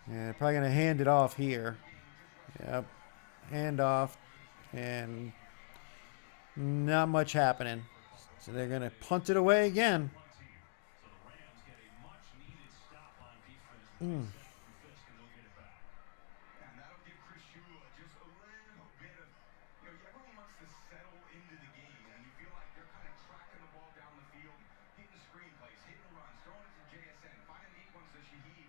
Yeah, probably going to hand it off here. Yep. Hand off. And not much happening. So they're going to punt it away again. And that'll give Chris Shula just a little bit of, everyone wants to settle into the game. And you feel like they're kind of tracking the ball down the field, hitting screenplays, hitting runs, throwing it to JSN, finding the ones to Shaheed.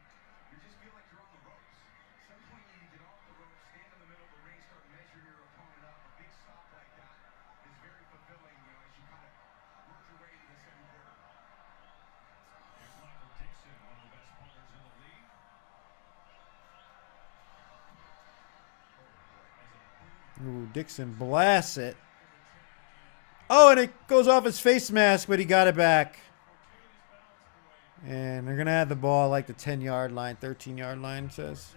You just feel like you're on the ropes. At some point you need to get off the ropes, stand in the middle of the ring, start measuring your opponent up. A big stop like that is very fulfilling, as you kind of work your way into the second quarter. Here's Michael Dixon, one of the best punters in the league. Ooh, Dixon blasts it. Oh, and it goes off his face mask, but he got it back. And they're going to have the ball like the 10-yard line, 13-yard line says.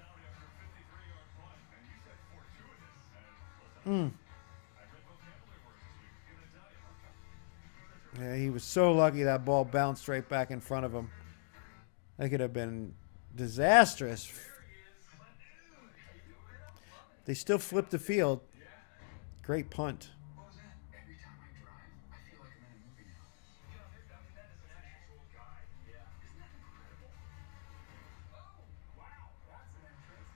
Yeah, he was so lucky that ball bounced right back in front of him. That could have been disastrous. They still flipped the field. Great punt. What was that? Every time I drive, I feel like I'm in a movie now. That is an actual guy. Yeah. Isn't that incredible? Oh, wow. That's an entrance.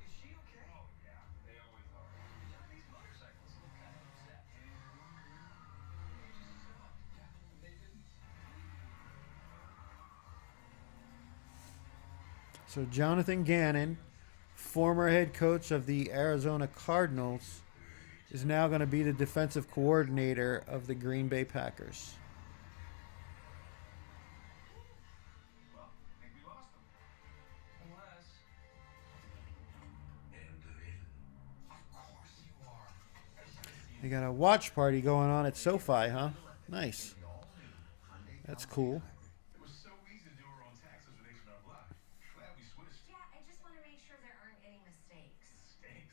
Is she okay? Oh, yeah. They always are. These motorcycles look kind of upset. They just stopped. Yeah, they didn't. So Jonathan Gannon, former head coach of the Arizona Cardinals, is now going to be the defensive coordinator of the Green Bay Packers. Well, I think we lost them. Unless. Of course you are. They got a watch party going on at SoFi, huh? Nice. That's cool. It was so easy to do our own taxes with H&R Block. Glad we switched. Yeah, I just want to make sure there aren't any mistakes. Thanks.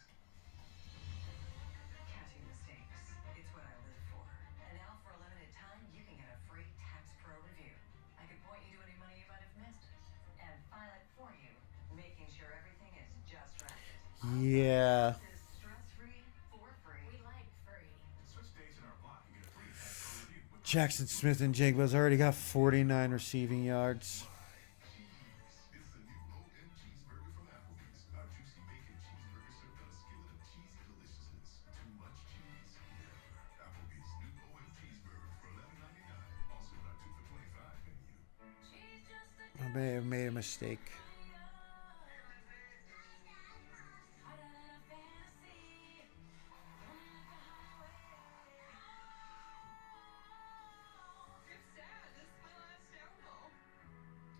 Catching mistakes. It's what I live for. And now for a limited time, you can get a free Tax Pro review. I could point you to any money you might have missed and file it for you, making sure everything is just right. Yeah. This is stress-free for free. We like free. Switch to H&R Block and get a free tax pro review with Jackson Smith and Jigba's already got 49 receiving yards. It's the new OM cheeseburger from Applebee's. Our juicy bacon cheeseburger served on a skillet of cheesy deliciousness. Too much cheese? Never. Applebee's new OM cheeseburger for $11.99. Also in our mistake. It's sad. This is my last downfall.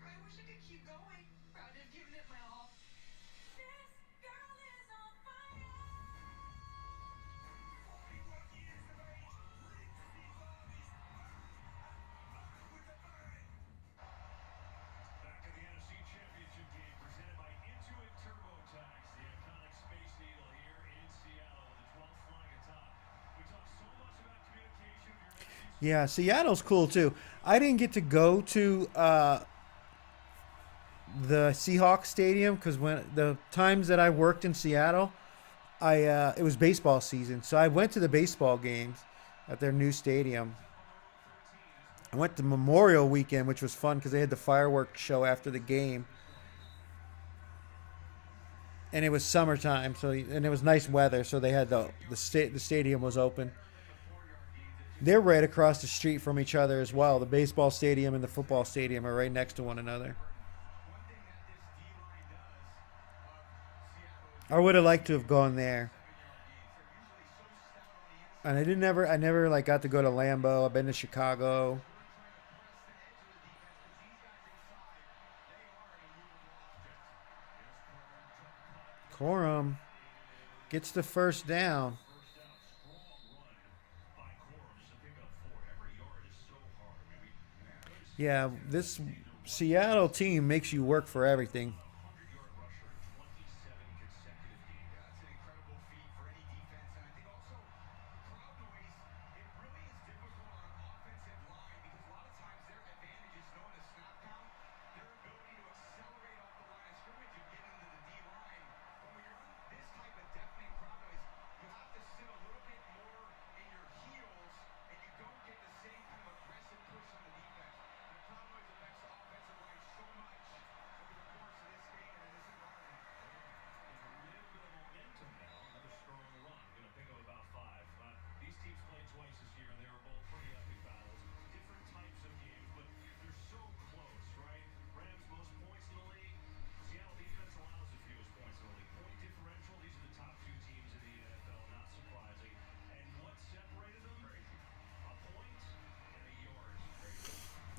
I wish I could keep going. Proud to have given it my all. This girl is on fire. 41 years of age, brings his armies back with a bang. Back in the NFC Championship game presented by Intuit TurboTax, the iconic Space Needle here in Seattle with the 12 flying atop. We talk so much about communication. If you're making Yeah, Seattle's cool too. I didn't get to go to the Seahawks stadium because when the times that I worked in Seattle, it was baseball season, so I went to the baseball games at their new stadium. I went to Memorial Weekend, which was fun because they had the fireworks show after the game, and it was summertime, and it was nice weather, so they had the stadium was open. They're right across the street from each other as well. The baseball stadium and the football stadium are right next to one another. I would have liked to have gone there. And I never like got to go to Lambeau. I've been to Chicago. Corum gets the first down. Yeah, this Seattle team makes you work for everything.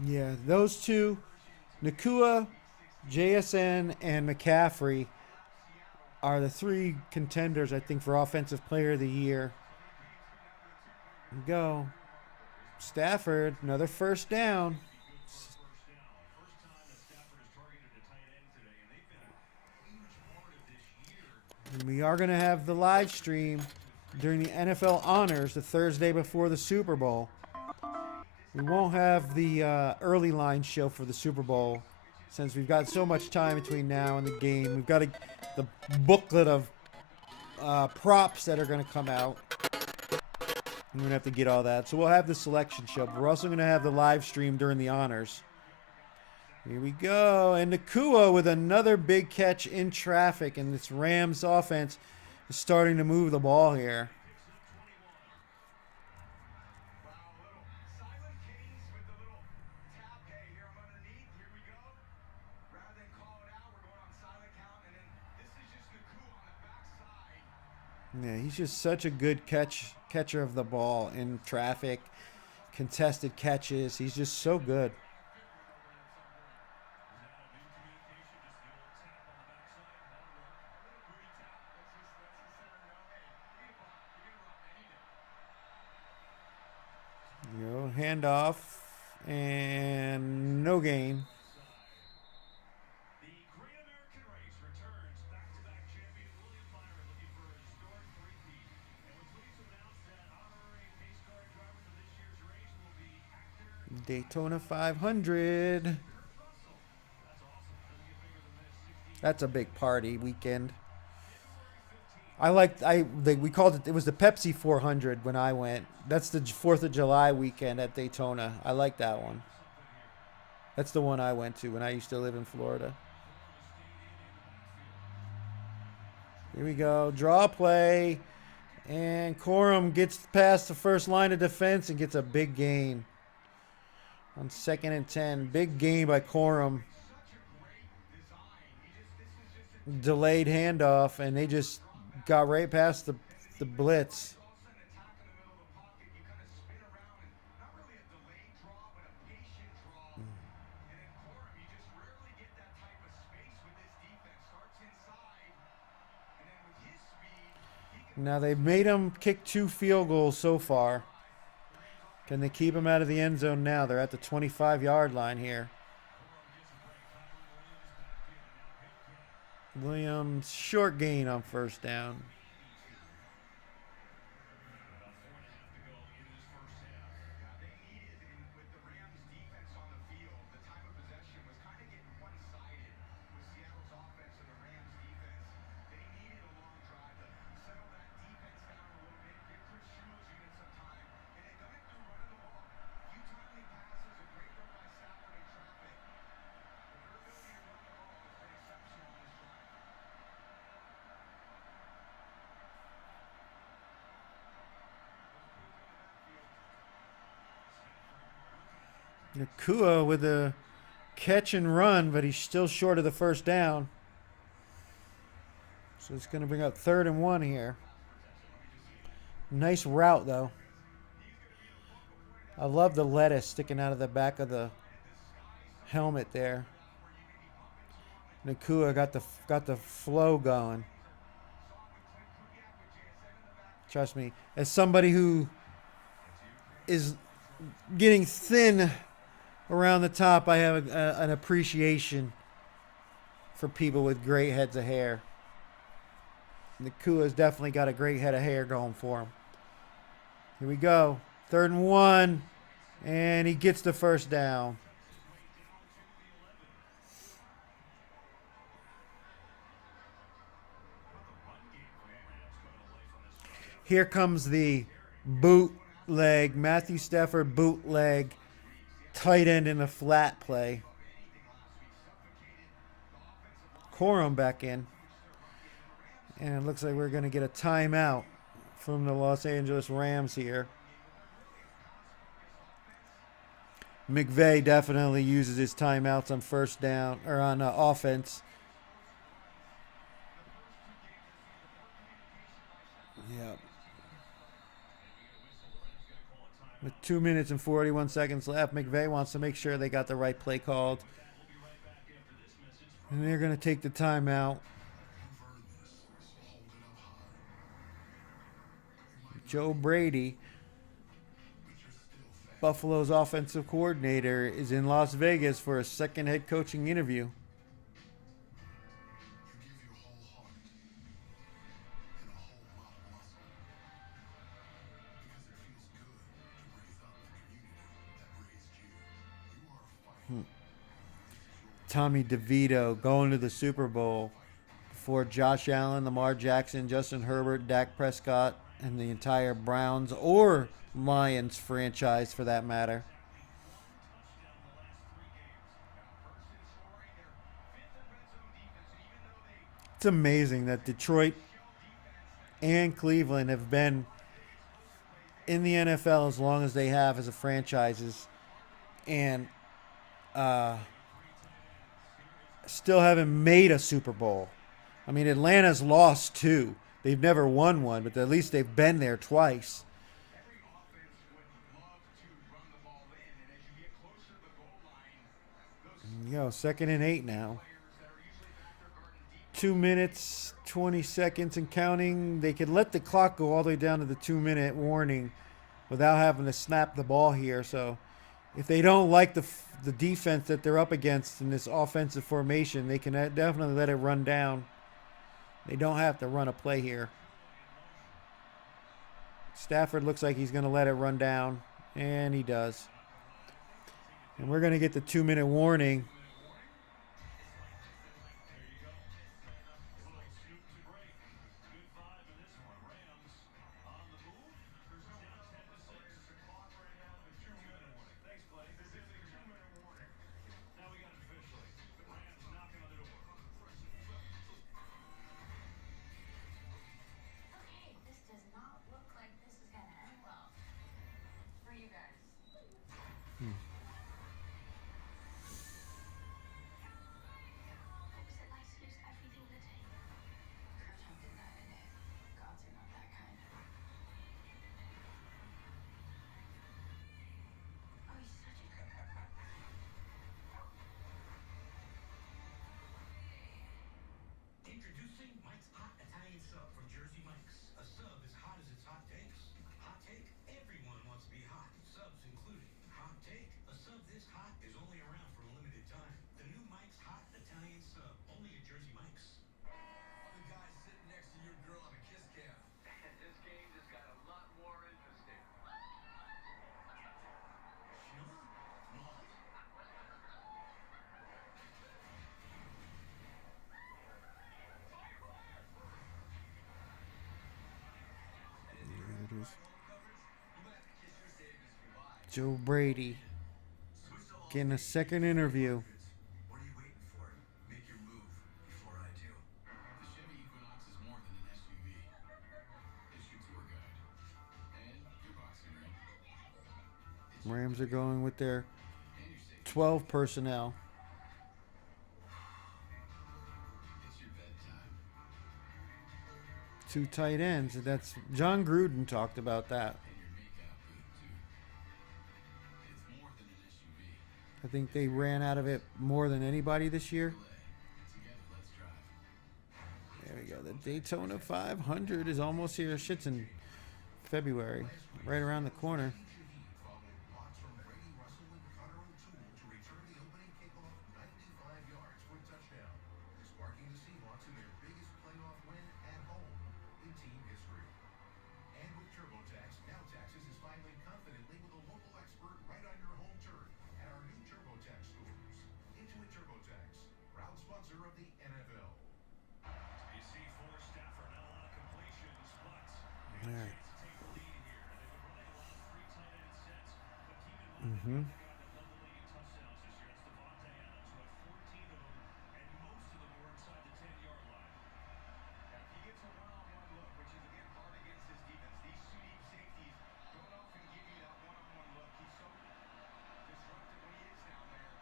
Yeah, those two, Nakua, JSN, and McCaffrey are the three contenders, I think, for Offensive Player of the Year. Here we go. Stafford, another first down. And we are going to have the live stream during the NFL Honors the Thursday before the Super Bowl. We won't have the early line show for the Super Bowl since we've got so much time between now and the game. We've got the booklet of props that are going to come out. We're going to have to get all that. So we'll have the selection show. But we're also going to have the live stream during the honors. Here we go. And Nakua with another big catch in traffic. And this Rams offense is starting to move the ball here. Yeah, he's just such a good catcher of the ball in traffic, contested catches. He's just so good. You know, handoff and no gain. Daytona 500. That's a big party weekend. We called it was the Pepsi 400 when I went. That's the 4th of July weekend at Daytona. I like that one. That's the one I went to when I used to live in Florida. Here we go. Draw play. And Corum gets past the first line of defense and gets a big gain. On 2nd and 10. Big gain by Corum. delayed handoff, and they just got right past the blitz. All of a sudden attack in the middle of the pocket, you kind of spin around and not really a delayed draw, but a patient draw. And in Corum, you just rarely get that type of space with this defense. Starts inside, and then with his speed, he can Now they've made him kick 2 field goals so far. Can they keep him out of the end zone now? They're at the 25-yard line here. Williams, short gain on first down. They needed, and with the Rams defense on the field, the time of possession was kind of getting one-sided with Seattle's offense and the Rams defense. They needed a long drive to settle that defense down a little bit, give Chris Shula's unit some time, and they've done it through running the ball. A few timely passes, a great run by Stafford in traffic. But their ability to run the ball has been exceptional on this drive. Nakua with a catch and run, but he's still short of the first down. So it's going to bring up 3rd and 1 here. Nice route, though. I love the lettuce sticking out of the back of the helmet there. Nakua got the flow going. Trust me, as somebody who is getting thin around the top, I have an appreciation for people with great heads of hair. Nakua's definitely got a great head of hair going for him. Here we go. 3rd and 1. And he gets the first down. Here comes the bootleg, Matthew Stafford bootleg, tight end in a flat play. Corum back in. And it looks like we're going to get a timeout from the Los Angeles Rams here. McVay definitely uses his timeouts on first down or on offense. Yep. With 2 minutes and 41 seconds left, McVay wants to make sure they got the right play called. And they're going to take the timeout. Joe Brady, Buffalo's offensive coordinator, is in Las Vegas for a second head coaching interview. Tommy DeVito going to the Super Bowl before Josh Allen, Lamar Jackson, Justin Herbert, Dak Prescott, and the entire Browns or Lions franchise for that matter. It's amazing that Detroit and Cleveland have been in the NFL as long as they have as a franchises, and still haven't made a Super Bowl. I mean, Atlanta's lost 2. They've never won one, but at least they've been there twice. Every offense would love to run the ball in, and as you get closer to the goal line, those 2nd and 8 now. players that are usually back there guarding deep 2 minutes, 20 seconds and counting. They could let the clock go all the way down to the 2-minute warning without having to snap the ball here. So if they don't like the defense that they're up against in this offensive formation, they can definitely let it run down. They don't have to run a play here. Stafford looks like he's going to let it run down, and he does. And we're going to get the 2-minute warning. Okay, this does not look like this is gonna end well. For you guys. Introducing Mike's Hot Italian Sub from Jersey Mike's. A sub as hot as its hot takes. Hot take? Everyone wants to be hot, subs included. Hot take? A sub this hot is only around for a limited time. The new Mike's Hot Italian Sub, only at Jersey Mike's. The guy sitting next to your girl on a kiss cam. This game just got a lot more interesting. Joe Brady getting a second interview. What are you waiting for? Make your move before I do. The Chevy Equinox is more than an SUV. It's your tour guide. And your boxing ring. Rams are going with their And your safety. 12 personnel. It's your bedtime. 2 tight ends. That's John Gruden talked about that. And your makeout booth, too. It's more than an SUV. I think they ran out of it more than anybody this year. Together, let's drive. There we go. The Daytona 500 is almost here. Shit's in February, right around the corner. Blocks from Brady Russell and Connor O'Toole to return the opening kickoff 95 yards for a touchdown, sparking the Seahawks in their biggest playoff win at home in team history. And with TurboTax, now taxes is filing confidently with a local expert right on your home turf at our new TurboTax stores. Intuit TurboTax, proud sponsor of the NFL. You see for Stafford, not a lot of completions, but All right. take the lead here. They've been running a lot of three tight end sets, but keep in mind the guy that led the league in touchdowns this year. That's Devontae Adams, who had 14 of them, and most of them were inside the 10-yard line. If he gets a one-on-one look, which is again hard against this defense, these two deep safeties don't often give you that one-on-one look. He's so disruptive when he is down there.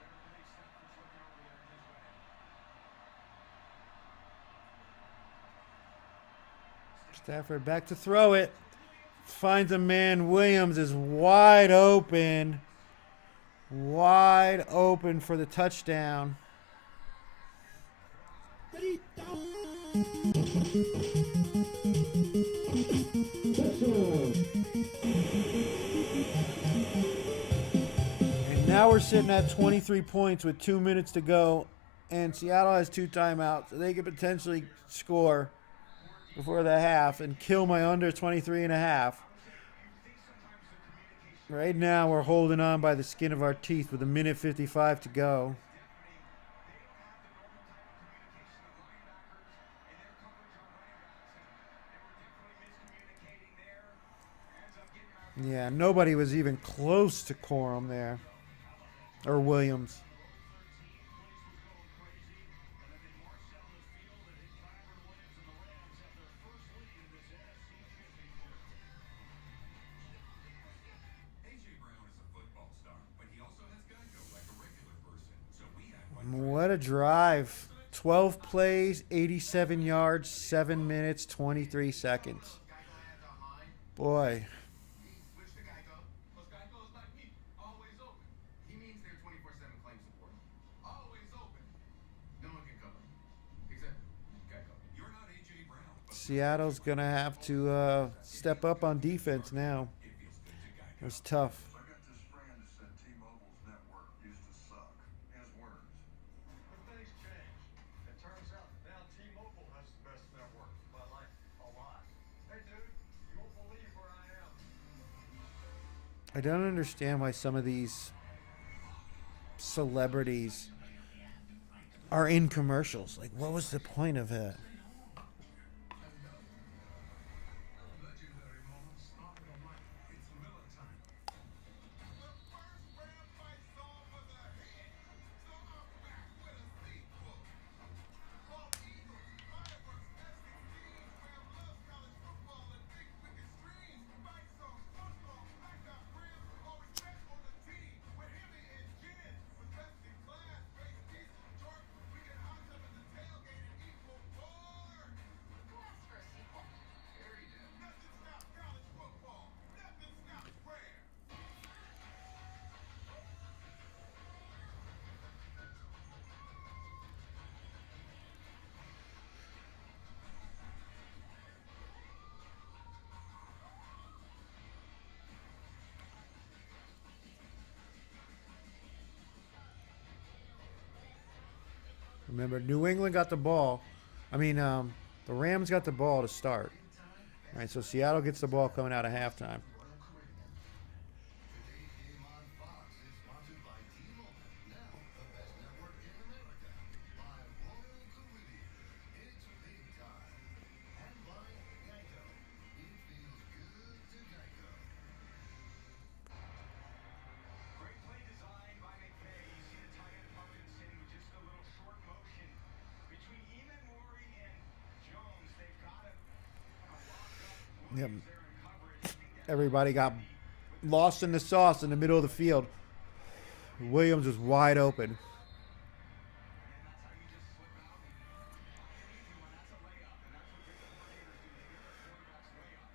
Better believe Stafford's looking over there in his way. Stafford back to throw it. Finds a man. Williams is wide open. Wide open for the touchdown. And now we're sitting at 23 points with 2 minutes to go. And Seattle has 2 timeouts. So they could potentially score before the half and kill my under 23 and a half. Right now we're holding on by the skin of our teeth with 1:55 to go. Yeah, nobody was even close to Corum there. Or Williams. What a drive. 12 plays, 87 yards, 7 minutes, 23 seconds. Boy. Switch to Geico, because Geico is like me, always open. He means their 24/7 claim support. Always open. No one can cover. Except Geico. You're not A.J. Brown, but Seattle's going to have to step up on defense now. it feels good to guide. It was tough. I got this friend that said T-Mobile's network used to suck. His words. But things change. It turns out now T-Mobile has the best network by like a lot. Hey dude, you won't believe where I am. I don't understand why some of these celebrities are in commercials. Like, what was the point of it? Legendary moments start with a mic. It's Miller time. The first Ram fight song was a hit, so I'm back with a sequel. Bald Eagles, fireworks, F-16s, Ram loves college football and big wicked streams. Fight songs, fun songs, I got Ram, always bet on the team. With Hemi and Jen, with best in class, race decent, Jordan, we get hot up at the tailgate and eat for Remember, New England got the ball. The Rams got the ball to start. All right, so Seattle gets the ball coming out of halftime. Today's game on Fox is sponsored by T-Mobile, now the best network in America. By Royal Caribbean, it's big time. And by Geico, it feels good to Geico. Great play design by McVay. You see the tight end Parkinson with just a little short motion between Eamon Mori and Jones. They've got to lock up Yep. Williams there in coverage. I think that Everybody got lost in the sauce in the middle of the field. Williams was wide open. and that's how you just slip out and find an easy one. That's a layup, and that's what good coordinators do. They give their quarterbacks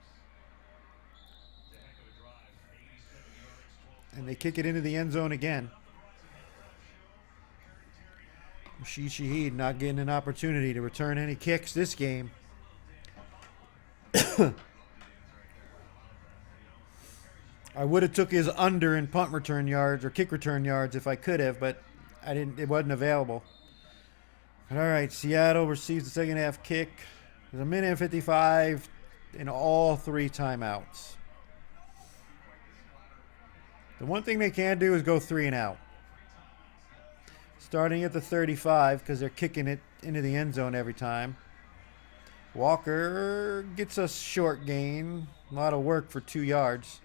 layups. It's a heck of a drive. 87 yards, 12 And they kick it into the end zone again. Rashid Shaheed not getting an opportunity to return any kicks this game. I would have took his under in punt return yards or kick return yards if I could have, but I didn't. It wasn't available. All right, Seattle receives the second half kick. There's a minute and 55 in all three timeouts. The one thing they can't do is go 3 and out. Starting at the 35 because they're kicking it into the end zone every time. Walker gets a short gain. A lot of work for 2 yards.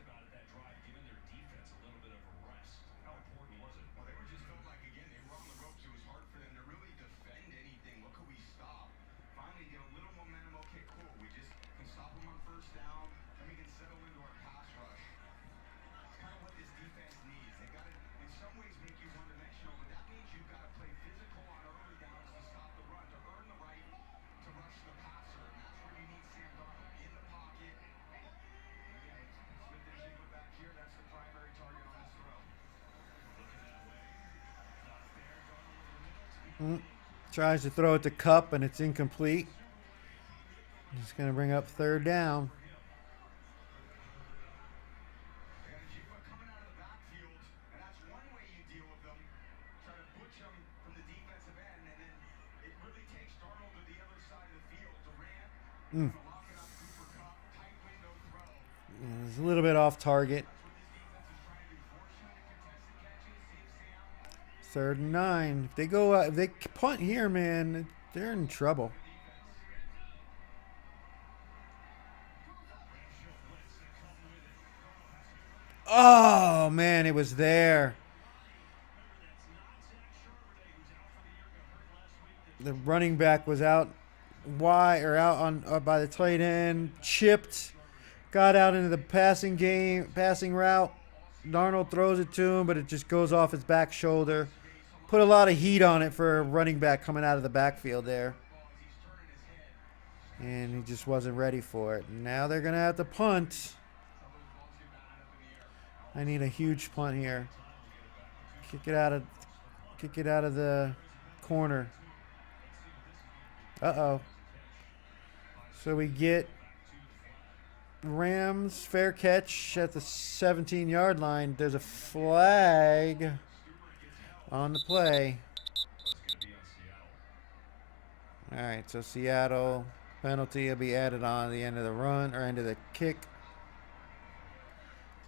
Well, they were just felt like, again, they were on the ropes. It was hard for them to really defend anything. What could we stop? Finally, get a little momentum. Okay, cool. We just can stop them on first down, and we can settle into our pass rush. It's kind of what this defense needs. They've got to, in some ways, make you one-dimensional, but that means you've got to play physical on early downs to stop the run, to earn the right to rush the passer, and that's where you need Sam Darnold in the pocket. And again, Smith and Jigba back here, that's the primary target on this throw. Tries to throw it to Cup, and it's incomplete. It's going to bring up third down. They got Jigba coming out of the backfield, and that's one way you deal with them. Try to butch them from the defensive end, and then it really takes Darnold to the other side of the field. Durant locking up Cooper Kupp, tight window throw. It's a little bit off target. That's what this defense is trying to do. Force you into contested catches, see if Sam. Third and 9. If they if they punt here, man, they're in trouble. Oh, man, it was there. The running back was out wide or out on by the tight end, chipped, got out into the passing route. Darnold throws it to him, but it just goes off his back shoulder. Put a lot of heat on it for a running back coming out of the backfield there. And he just wasn't ready for it. Now they're going to have to punt. I need a huge punt here. Kick it out of the corner. Uh-oh. So we get Rams fair catch at the 17-yard line. There's a flag on the play. All right, so Seattle penalty will be added on at the end of the run or end of the kick.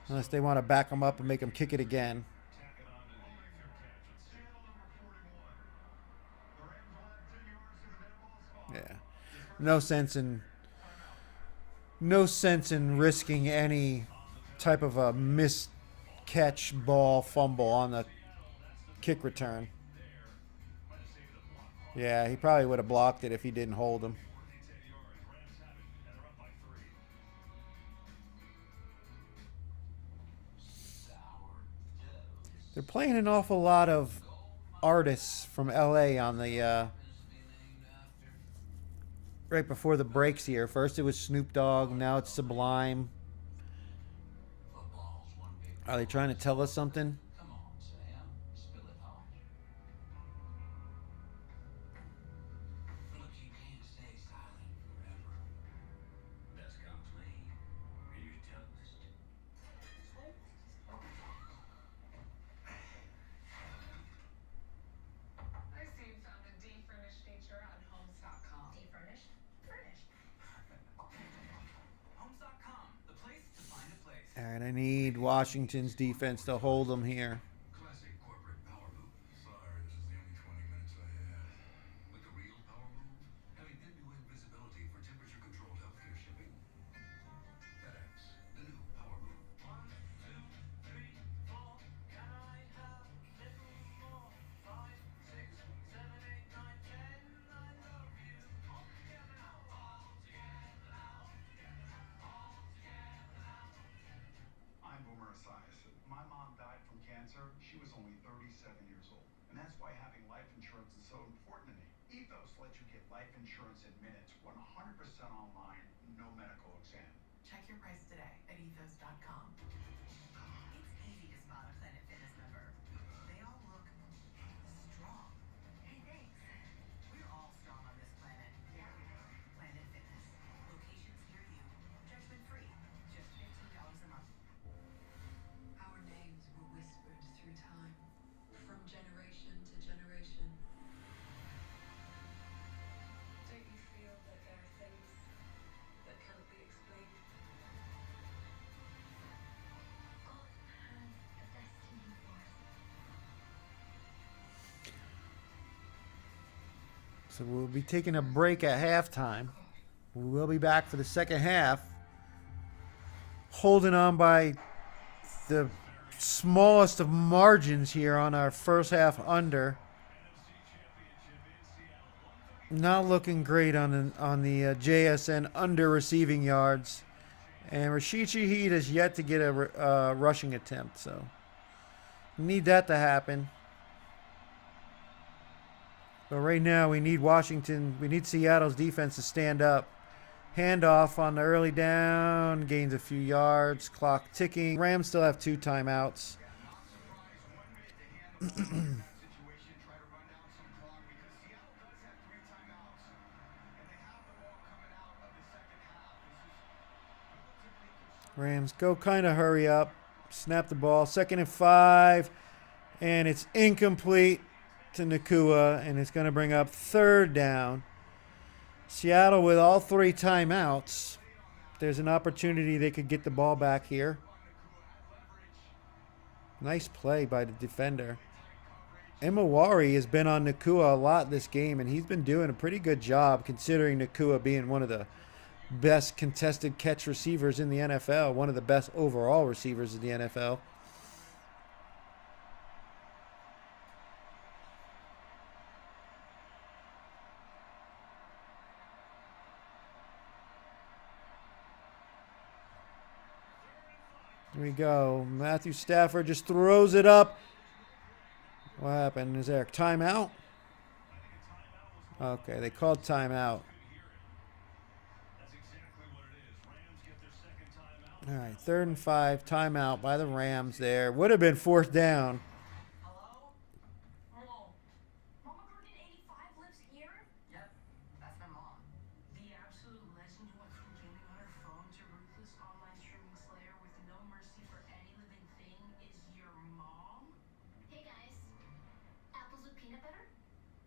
Unless they want to back them up and make them kick it again. Yeah. No sense in risking any type of a missed catch, ball, fumble on the kick return. Yeah, he probably would have blocked it if he didn't hold him. They're playing an awful lot of artists from LA on the right before the breaks here. First it was Snoop Dogg, now it's Sublime. Are they trying to tell us something? Come on, Sam. Spill it all. Look, you can't stay silent forever. Best come clean, or you're toast. I seen something different And I need Washington's defense to hold them here. Classic corporate power move. Sorry, this is the only 20 minutes I have. With the real power move, having end-to-end visibility for temperature-controlled healthcare shipping. FedEx, the new power move. 1, 2, 3, 4. Can I have a little more? 5, 6, 7, 8, 9, 10. I love you. All together now. All together now. All together now. I'm Boomer Esiason. My mom died from cancer. She was only 37 years old. And that's why having life insurance is so important to me. Ethos lets you get life insurance in minutes, 100% online, no medical exam. Check your price today at ethos.com. It's easy to spot a Planet Fitness member. They all look strong. Hey, thanks. We're all strong on this planet. Yeah. Planet Fitness. Locations near you. Judgment free. Just $15 a month. Our names were whispered through time, from generation to generation. Don't you feel that there are things that can't be explained? God has a destiny for us. So we'll be taking a break at halftime. We will be back for the second half. Holding on by the smallest of margins here on our first half under. Not looking great on the JSN under receiving yards. And Rashid Shaheed has yet to get a rushing attempt. So we need that to happen. But right now we need Seattle's defense to stand up. Handoff on the early down, gains a few yards, clock ticking. Rams still have 2 timeouts. Rams go kind of hurry up. Snap the ball. 2nd and 5. And it's incomplete to Nakua. And it's going to bring up 3rd down. Seattle with all 3 timeouts. There's an opportunity they could get the ball back here. Nice play by the defender. Imawari has been on Nakua a lot this game, and he's been doing a pretty good job considering Nakua being one of the best contested catch receivers in the NFL, one of the best overall receivers in the NFL. Here we go. Matthew Stafford just throws it up. What happened? Is there a timeout? Okay, they called timeout. All right, 3rd and 5, timeout by the Rams there. Would have been 4th down. Hello? Hello. Mama Gordon 85 lives here? Yep, that's my mom. The absolute legend who went from gaming on her phone to ruthless online streaming slayer with no mercy for any living thing is your mom? Hey guys, apples with peanut butter?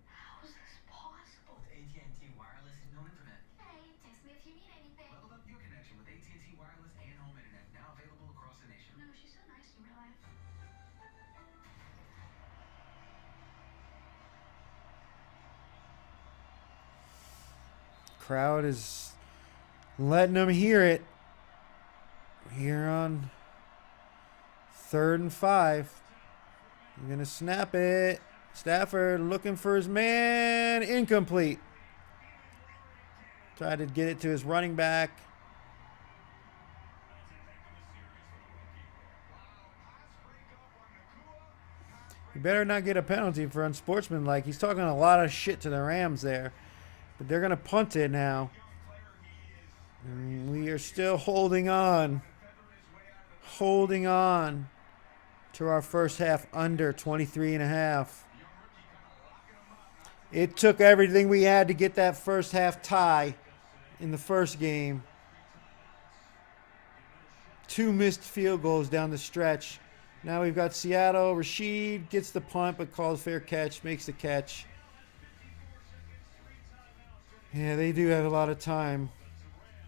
How is this possible? With AT&T Wireless and no internet. Hey, text me if you need anything. Leveled up your connection with AT&T Wireless and home internet, now available across the nation. No, she's so nice in real life. Crowd is letting them hear it. Here on 3rd and 5. I'm going to snap it. Stafford looking for his man. Incomplete. Tried to get it to his running back. He better not get a penalty for unsportsmanlike. He's talking a lot of shit to the Rams there. But they're going to punt it now. And we are still holding on. Holding on to our first half under 23.5. It took everything we had to get that first half tie in the first game. 2 missed field goals down the stretch. Now we've got Seattle. Rashid gets the punt but calls fair catch, makes the catch. Yeah, they do have a lot of time.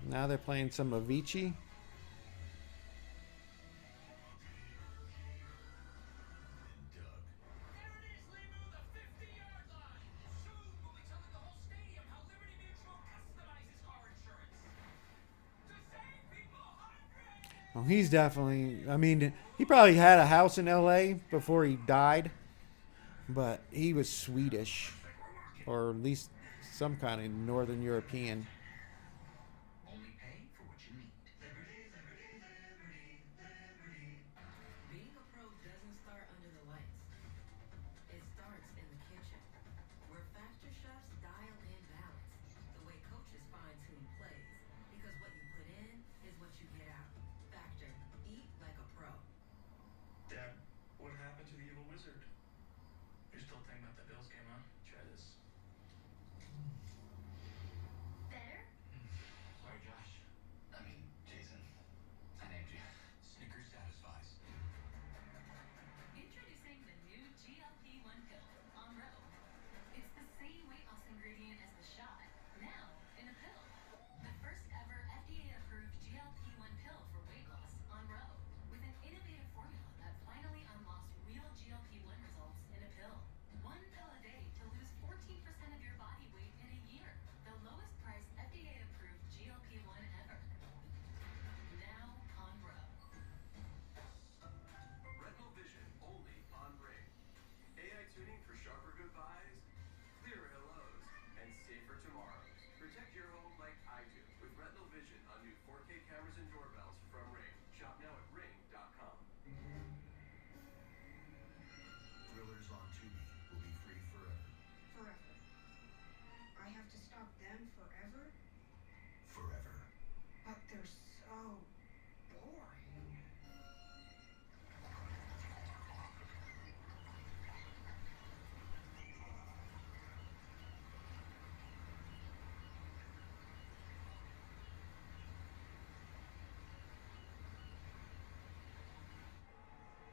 Now they're playing some Avicii. Well, he's definitely. I mean, he probably had a house in L.A. before he died, but he was Swedish, or at least some kind of Northern European. Only pay for what you need. Being a pro doesn't start under the lights. It starts in the kitchen, where factor chefs dial in balance, the way coaches fine-tune plays, because what you put in is what you get out. Factor, eat like a pro. Dad, what happened to the evil wizard? You're still thinking about the Bills game, huh? Try this. Better? Sorry, Josh. I mean, Jason. I named you. Snickers satisfies. Introducing the new GLP-1 pill on Roe. It's the same weight loss ingredient as the shot, now in a pill. The first ever FDA-approved GLP-1 pill for weight loss on Roe, with an innovative formula that finally unlocks real GLP-1 results in a pill. One pill a day to lose 14% of your body weight in a year. The lowest priced FDA-approved GLP-1 ever. Now on Roe. Retinal vision only on Ring. AI tuning for sharper goodbyes, clearer hellos, and safer tomorrows. Protect your home like I do with Retinal Vision on new 4K cameras and doorbells from Ring. Shop now at ring.com. Thrillers on Tubi will be free forever. Forever. I have to stop them forever? Forever. But they're so boring.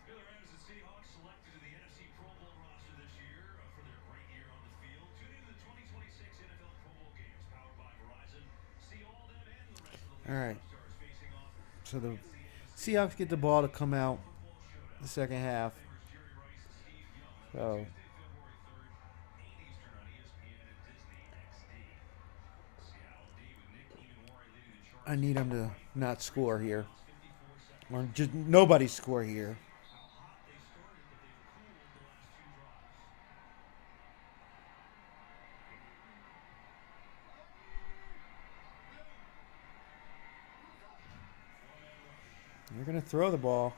The other Rams and Seahawks selected to the NFC Pro Bowl roster this year for their great year on the field. Tune into the 2026 NFL Pro Bowl games powered by Verizon. See all them and the rest of the All league's right. top stars facing off So the against the AFC Seahawks get the ball to come out football showdown. the second half. Favors Jerry Rice and Steve Young. That'll So be Tuesday, February 3rd, 8 Eastern on ESPN and Disney XD. Seattle D with Nick Emanwari leading the charge. I need them to not score here, 54 seconds. or just nobody score here. How hot they started, but they've cooled the last two drives. They're gonna throw the ball.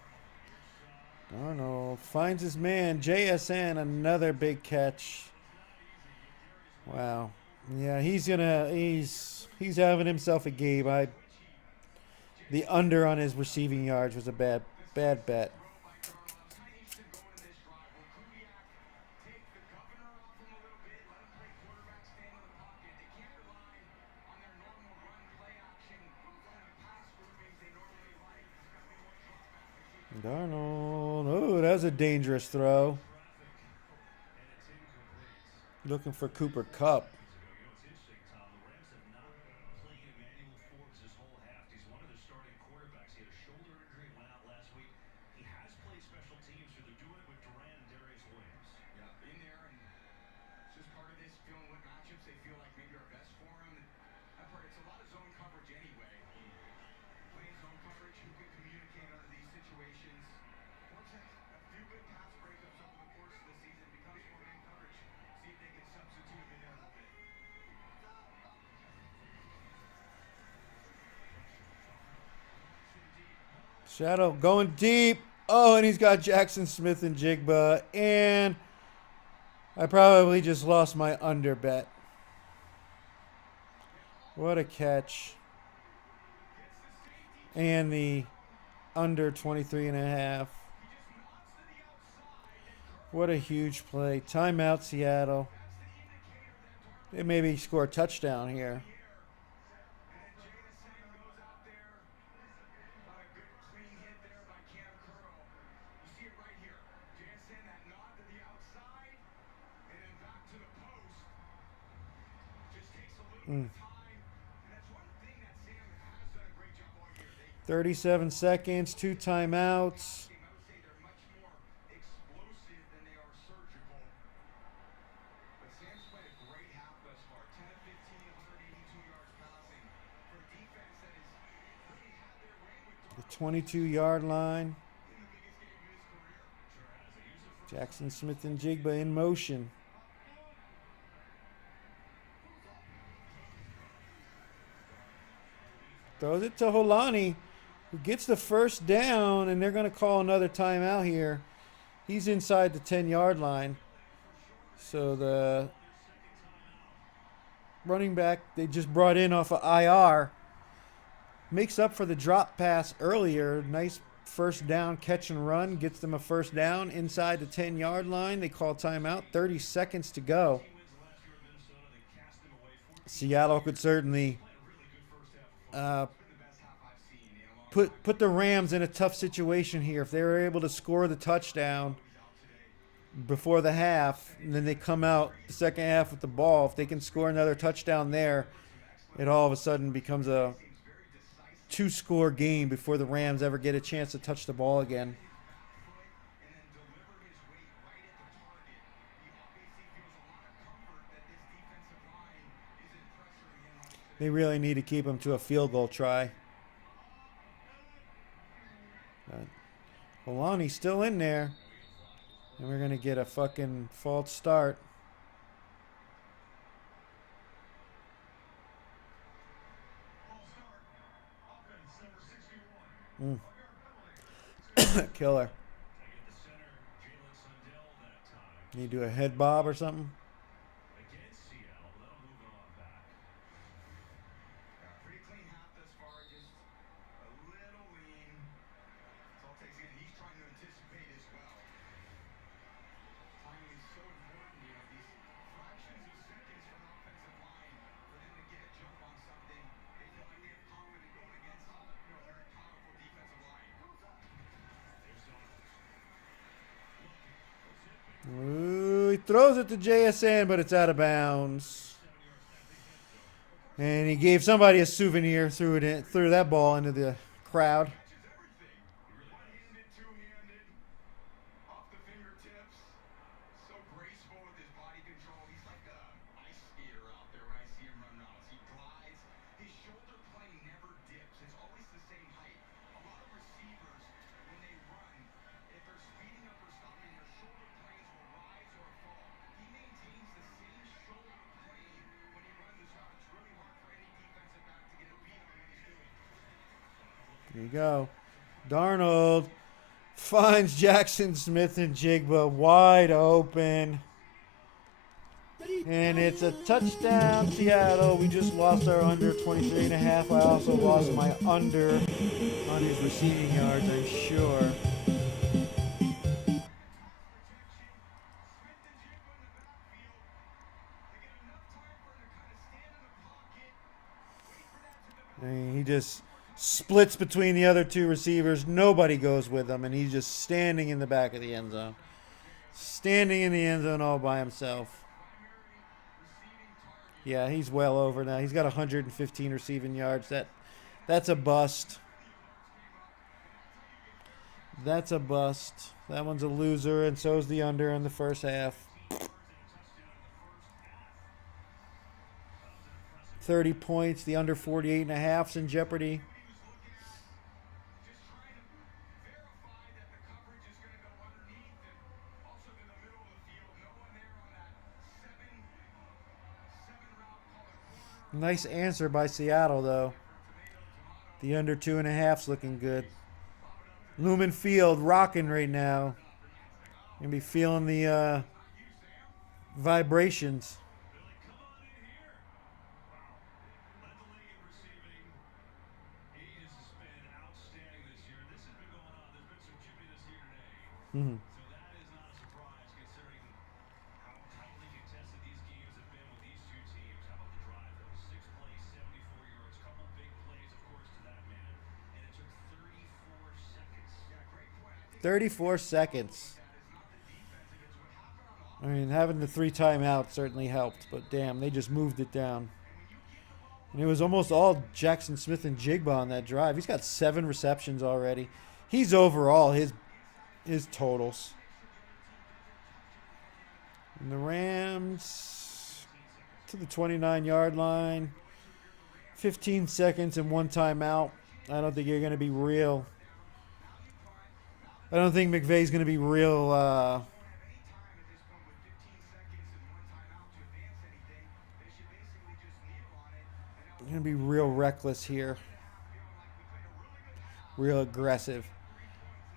Darnold finds his man. JSN, another big catch. Wow. Yeah, he's having himself a game. The under on his receiving yards was a bad bet. Throw by Darnold. I'm kind of interested going in this drive. Will Kubiak take the governor off him a little bit, let him play quarterback, stand in the pocket? They can't rely on their normal run play action from the pass groupings they normally like. There's got to be more drop back. Darnold. Oh, that was a dangerous throw. And it's incomplete. Looking for Cooper Kupp. You know, it's interesting, Tom. The Rams have not played Emmanuel Forbes this whole half. He's one of their starting quarterbacks. He had a shoulder injury and went out last week. He has played special teams, so they're doing it with Duran and Darius Williams. Yeah, in there, and it's just part of this, feeling what matchups they feel like maybe are best for him. That part, it's a lot of zone coverage anyway. Playing zone coverage, who can communicate under these situations. Forbes had a few good pass breakups over the course of the season. Becomes more man coverage. See if they can substitute him in there a little bit. Shadow going deep. Oh, and he's got Jackson Smith and Jigba. And I probably just lost my under bet. What a catch. And the under 23.5. What a huge play. Timeout, Seattle. They maybe score a touchdown here. And then JSN goes out there. Got a good clean hit there by Cam Curl. You see it right here. JSN, that nod to the outside, and then back to the post. Just takes a little bit of time. And that's one thing that Sam has done a great job all year. 37 seconds, 2 timeouts. I would say they're much more explosive than they are surgical. But Sam's played a great half thus far. 10 of 15, 182 yards passing. For a defense that has really had their way with The 22-yard line. Jackson Smith and Jigba in motion. Throws it to Holani, who gets the first down, and they're going to call another timeout here. He's inside the 10-yard line. So the running back they just brought in off of IR makes up for the drop pass earlier. Nice first down catch and run. Gets them a first down inside the 10-yard line. They call timeout. 30 seconds to go. Seattle could certainly put the Rams in a tough situation here. If they were able to score the touchdown before the half, and then they come out the second half with the ball, if they can score another touchdown there, it all of a sudden becomes a two-score game before the Rams ever get a chance to touch the ball again. They really need to keep him to a field goal try. Holani's still in there. And we're going to get a fucking false start. Killer. You do a head bob or something? Pretty clean half thus far, just a little lean. That's all it takes. Again, he's trying to anticipate as well. Timing is so important, you know, these fractions of seconds from an offensive line for them to get a jump on something. They feel like they have confidence going against, you know, a very powerful defensive line. Ooh, he throws it to JSN, but it's out of bounds. And he gave somebody a souvenir, threw that ball into the crowd. One-handed, two-handed, off the fingertips. So graceful with his body control. He's like a ice skater out there when I see him run routes. He glides. His shoulder plane never dips. It's always the same height. A lot of receivers, when they run, if they're speeding up or stopping, their shoulder planes will rise or fall. He maintains the same shoulder plane when he runs this route. It's really hard for any defensive back to get a beat on what he's doing. There you go. Darnold finds Jackson Smith and Jigba wide open. And it's a touchdown, Seattle. We just lost our under 23.5. I also lost my under on his receiving yards, I'm sure. I mean, he just splits between the other two receivers. Nobody goes with him, and he's just standing in the back of the end zone. Standing in the end zone all by himself. Yeah, he's well over now. He's got 115 receiving yards. That's a bust. That's a bust. That one's a loser, and so's the under in the first half. 30 points. The under 48.5's in jeopardy. Nice answer by Seattle, though. The under 2.5's looking good. Lumen Field rocking right now. Gonna be feeling the vibrations. Mm-hmm. Yeah, great point. 34 seconds. I mean, having the 3 timeouts certainly helped, but damn, they just moved it down. And it was almost all Jackson Smith and Jigba on that drive. He's got 7 receptions already. He's overall his totals. And the Rams to the 29-yard line. 15 seconds and 1 timeout. I don't think you're going to be real I don't think McVay's going to be real. Going to be real reckless here. Real aggressive.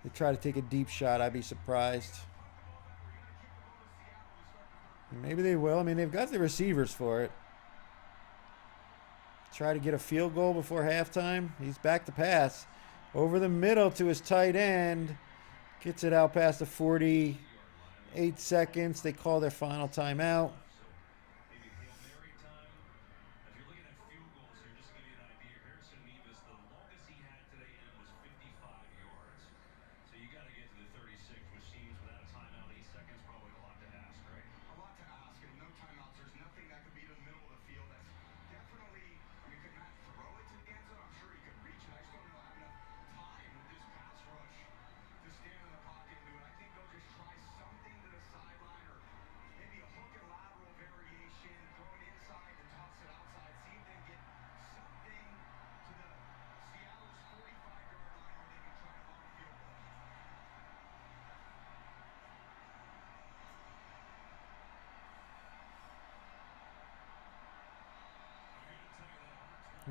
They try to take a deep shot. I'd be surprised. Maybe they will. I mean, they've got the receivers for it. Try to get a field goal before halftime. He's back to pass. Over the middle to his tight end. Gets it out past the 48 seconds. They call their final timeout.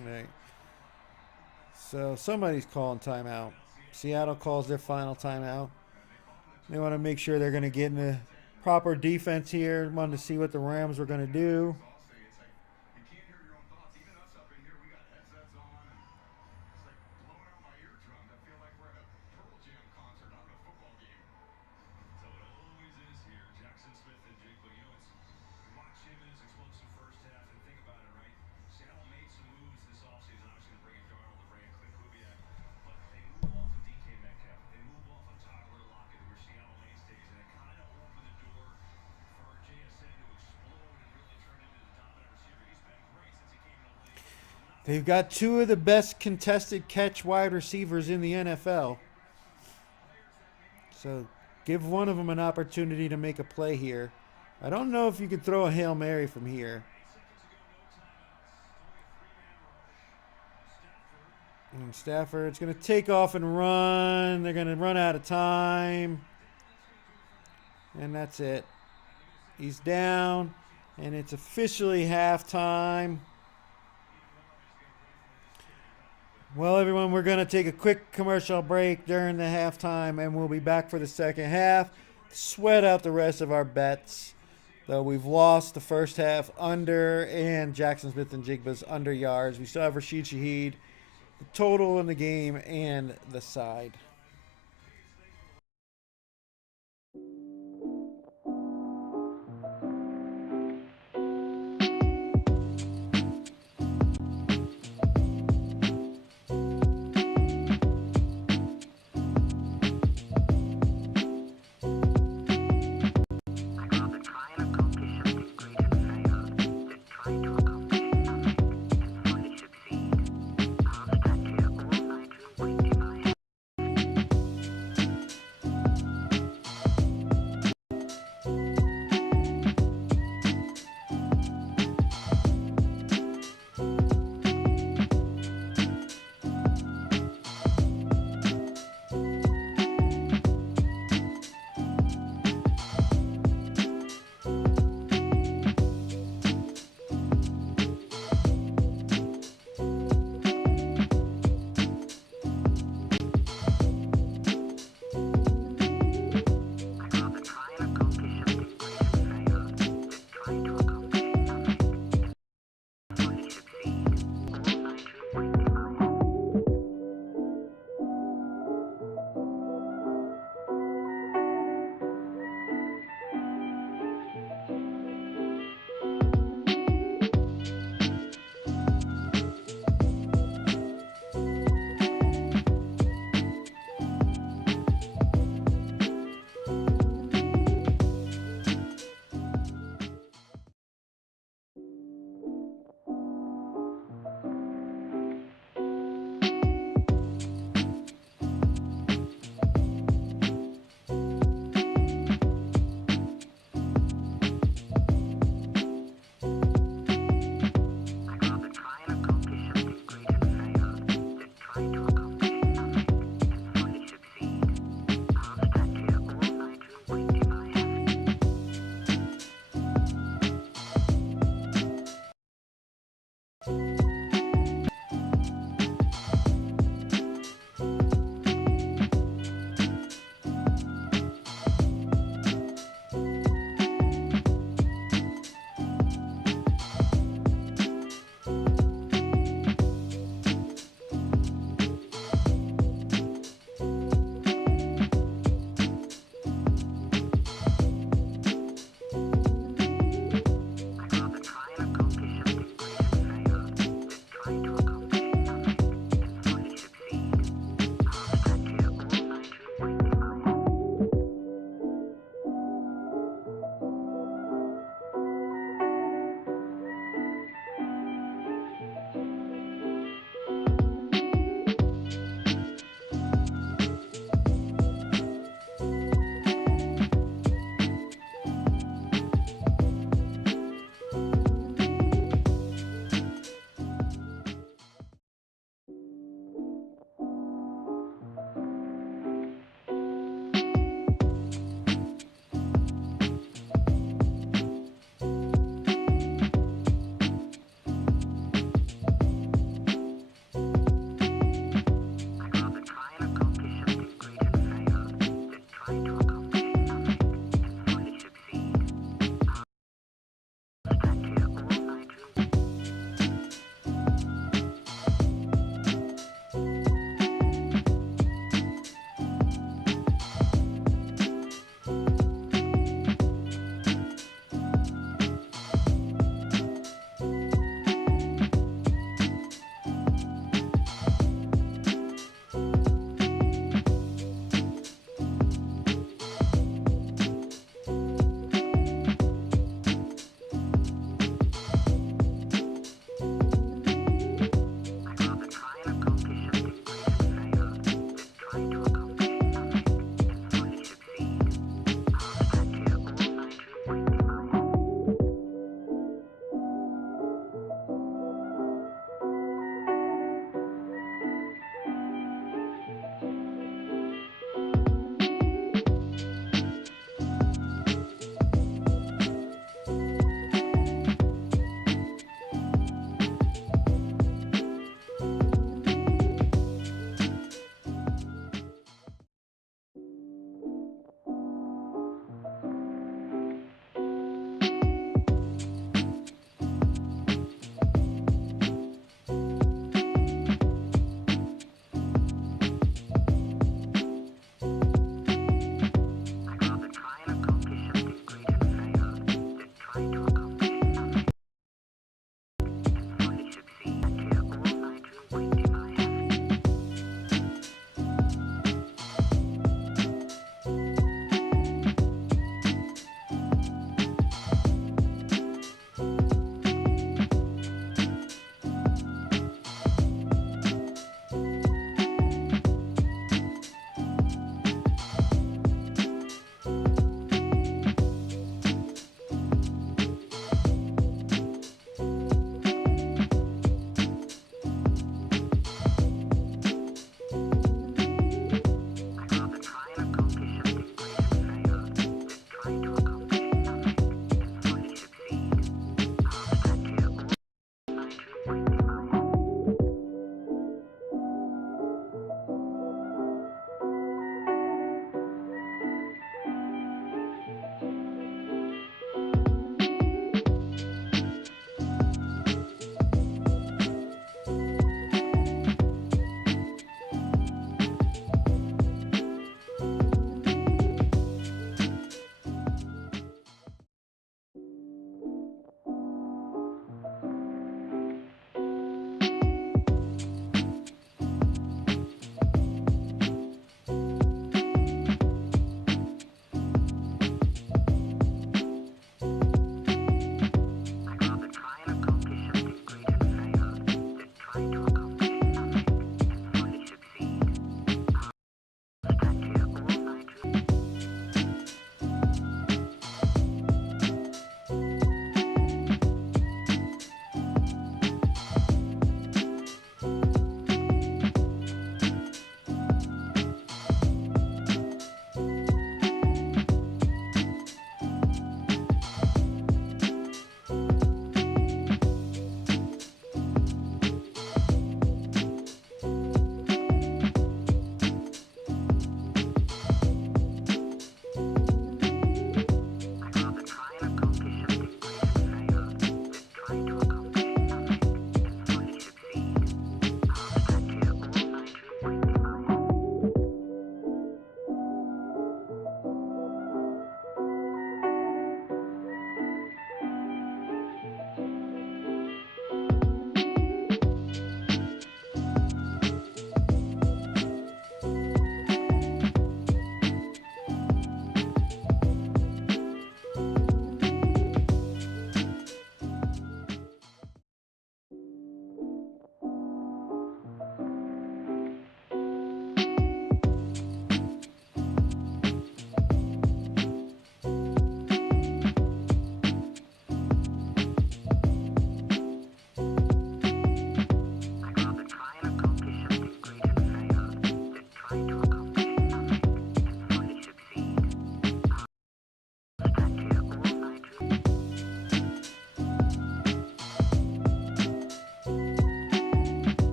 All right. So somebody's calling timeout. Seattle calls their final timeout. They want to make sure they're going to get in the proper defense here. Wanted to see what the Rams were going to do. They've got two of the best contested catch wide receivers in the NFL. So give one of them an opportunity to make a play here. I don't know if you could throw a Hail Mary from here. And Stafford's going to take off and run. They're going to run out of time. And that's it. He's down. And it's officially halftime. Well, everyone, we're going to take a quick commercial break during the halftime, and we'll be back for the second half. Sweat out the rest of our bets. Though we've lost the first half under, and Jackson Smith and Jigba's under yards. We still have Rashid Shaheed, the total in the game, and the side.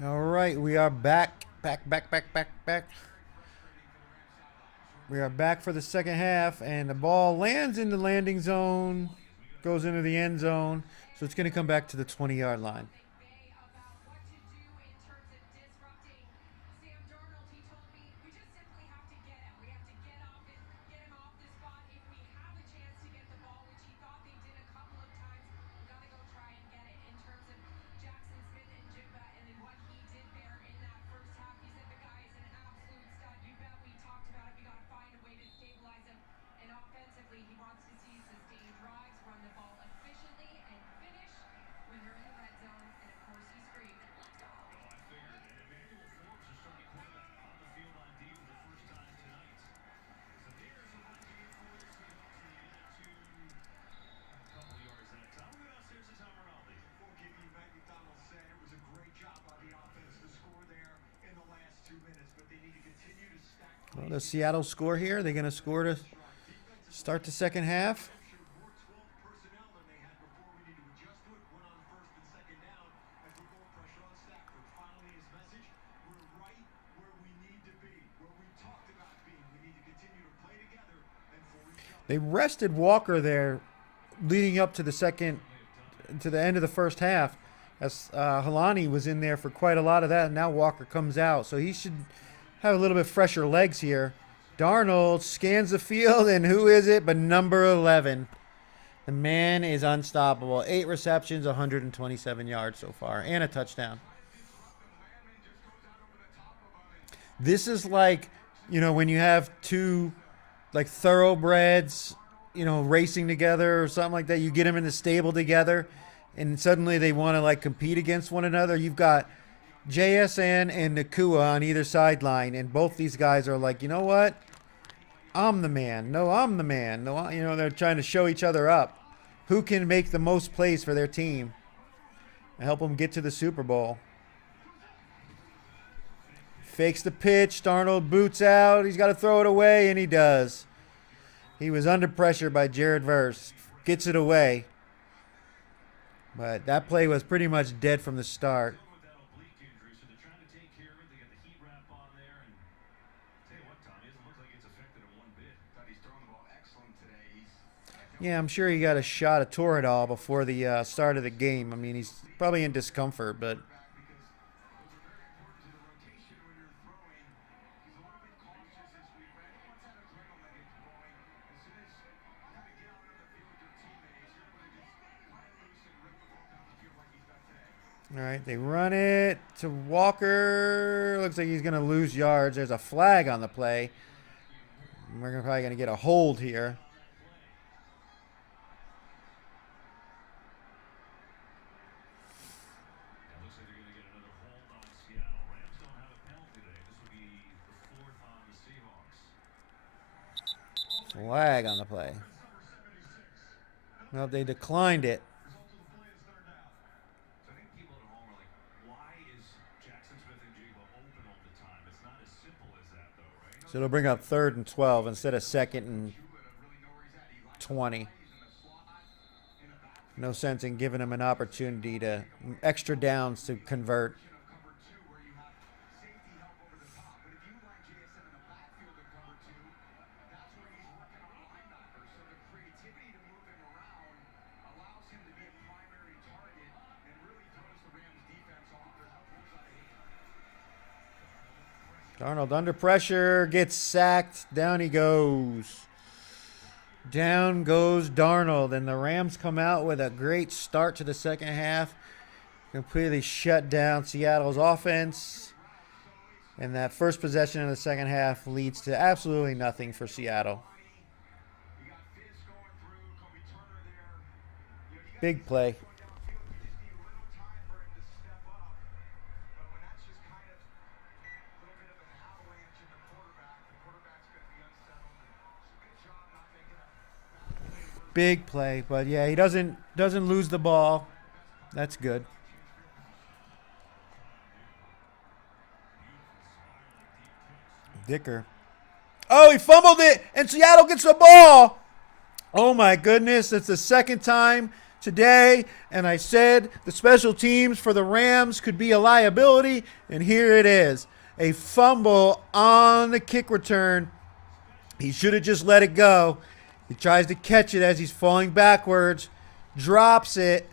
All right, we are back. Back. We are back for the second half, and the ball lands in the landing zone, goes into the end zone, so it's going to come back to the 20-yard line. Bay about what to do in terms of disrupting Sam Darnold. He told me we just simply have to get him. We have to get off it, get him off the spot. If we have a chance to get the ball, which he thought they did a couple of times, we got to go try and get it. In terms of Jackson Smith and Jigba and then what he did there in that first half, he said the guy is an absolute stud. You bet we talked about it. We got to find a way to stabilize him. And offensively, he wants to see sustained drives, run the ball efficiently, and finish when they're in the red zone. And of course, he screamed, "Let's go!" Oh, I figured. And Emmanuel Forbes, the starting quarterback, on the field on D for the first time tonight. So there's a run game for the Seahawks, and they get it to a couple yards that time. We'll go downstairs to Tom Rinaldi. We'll give you Mike McDonald said it was a great job by the offense to score there in the last 2 minutes, but they need to continue to stack. Well, does Seattle score here? They're going to score to start the second half. More 12 personnel than they had before. We need to adjust to it. Went on first and second down as we more pressure on Stafford. Finally, his message: we're right where we need to be, where we talked about being. We need to continue to play together and for each other. They rested Walker there leading up to the end of the first half, as Halani was in there for quite a lot of that, and now Walker comes out. So he should have a little bit fresher legs here. Darnold scans the field, and who is it but number 11? The man is unstoppable. 8 receptions, 127 yards so far, and a touchdown. This is like, when you have two, like, thoroughbreds, racing together or something like that. You get them in the stable together, and suddenly they want to, like, compete against one another. You've got JSN and Nakua on either sideline, and both these guys are like, you know what? I'm the man. No, I'm the man. No, they're trying to show each other up. Who can make the most plays for their team and help them get to the Super Bowl? Fakes the pitch. Darnold boots out. He's got to throw it away, and he does. He was under pressure by Jared Verse. Gets it away. But that play was pretty much dead from the start. With that oblique injury, so they're trying to take care of it. They got the heat wrap on there, and tell you what, Tom, it doesn't look like it's affected him one bit. Thought he's throwing the ball excellent today. Yeah, I'm sure he got a shot of Toradol before the start of the game. I mean, he's probably in discomfort, but all right, they run it to Walker. Looks like he's going to lose yards. There's a flag on the play. We're probably going to get a hold here. It looks like they're going to get another hold on Seattle. Rams don't have a penalty today. This will be the 4th on the Seahawks. Flag on the play. No, they declined it. So I think people at home are like, why is Jackson Smith and Jigba open all the time? It's not as simple as that, though, right? So it'll bring up 3rd and 12 instead of 2nd and 20. No sense in giving them an opportunity to extra downs to convert. Darnold under pressure, gets sacked. Down he goes. Down goes Darnold, and the Rams come out with a great start to the second half. Completely shut down Seattle's offense. And that first possession in the second half leads to absolutely nothing for Seattle. Big play. Big play, but yeah, he doesn't lose the ball. That's good. Dicker. Oh, he fumbled it, and Seattle gets the ball. Oh my goodness, it's the second time today, and I said the special teams for the Rams could be a liability, and here it is. A fumble on the kick return. He should have just let it go. He tries to catch it as he's falling backwards, drops it.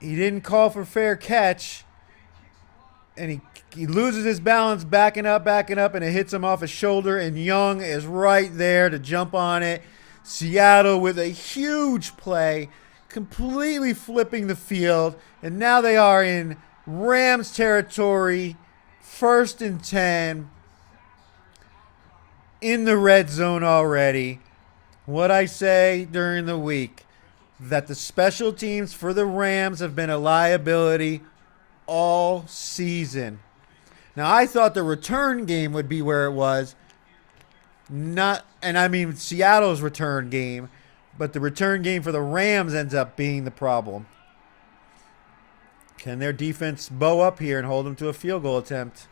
He didn't call for fair catch, and he loses his balance backing up, and it hits him off his shoulder, and Young is right there to jump on it. Seattle with a huge play, completely flipping the field, and now they are in Rams territory, 1st and 10, in the red zone already. What I say during the week, that the special teams for the Rams have been a liability all season. Now, I thought the return game would be where it was. Seattle's return game, but the return game for the Rams ends up being the problem. Can their defense bow up here and hold them to a field goal attempt?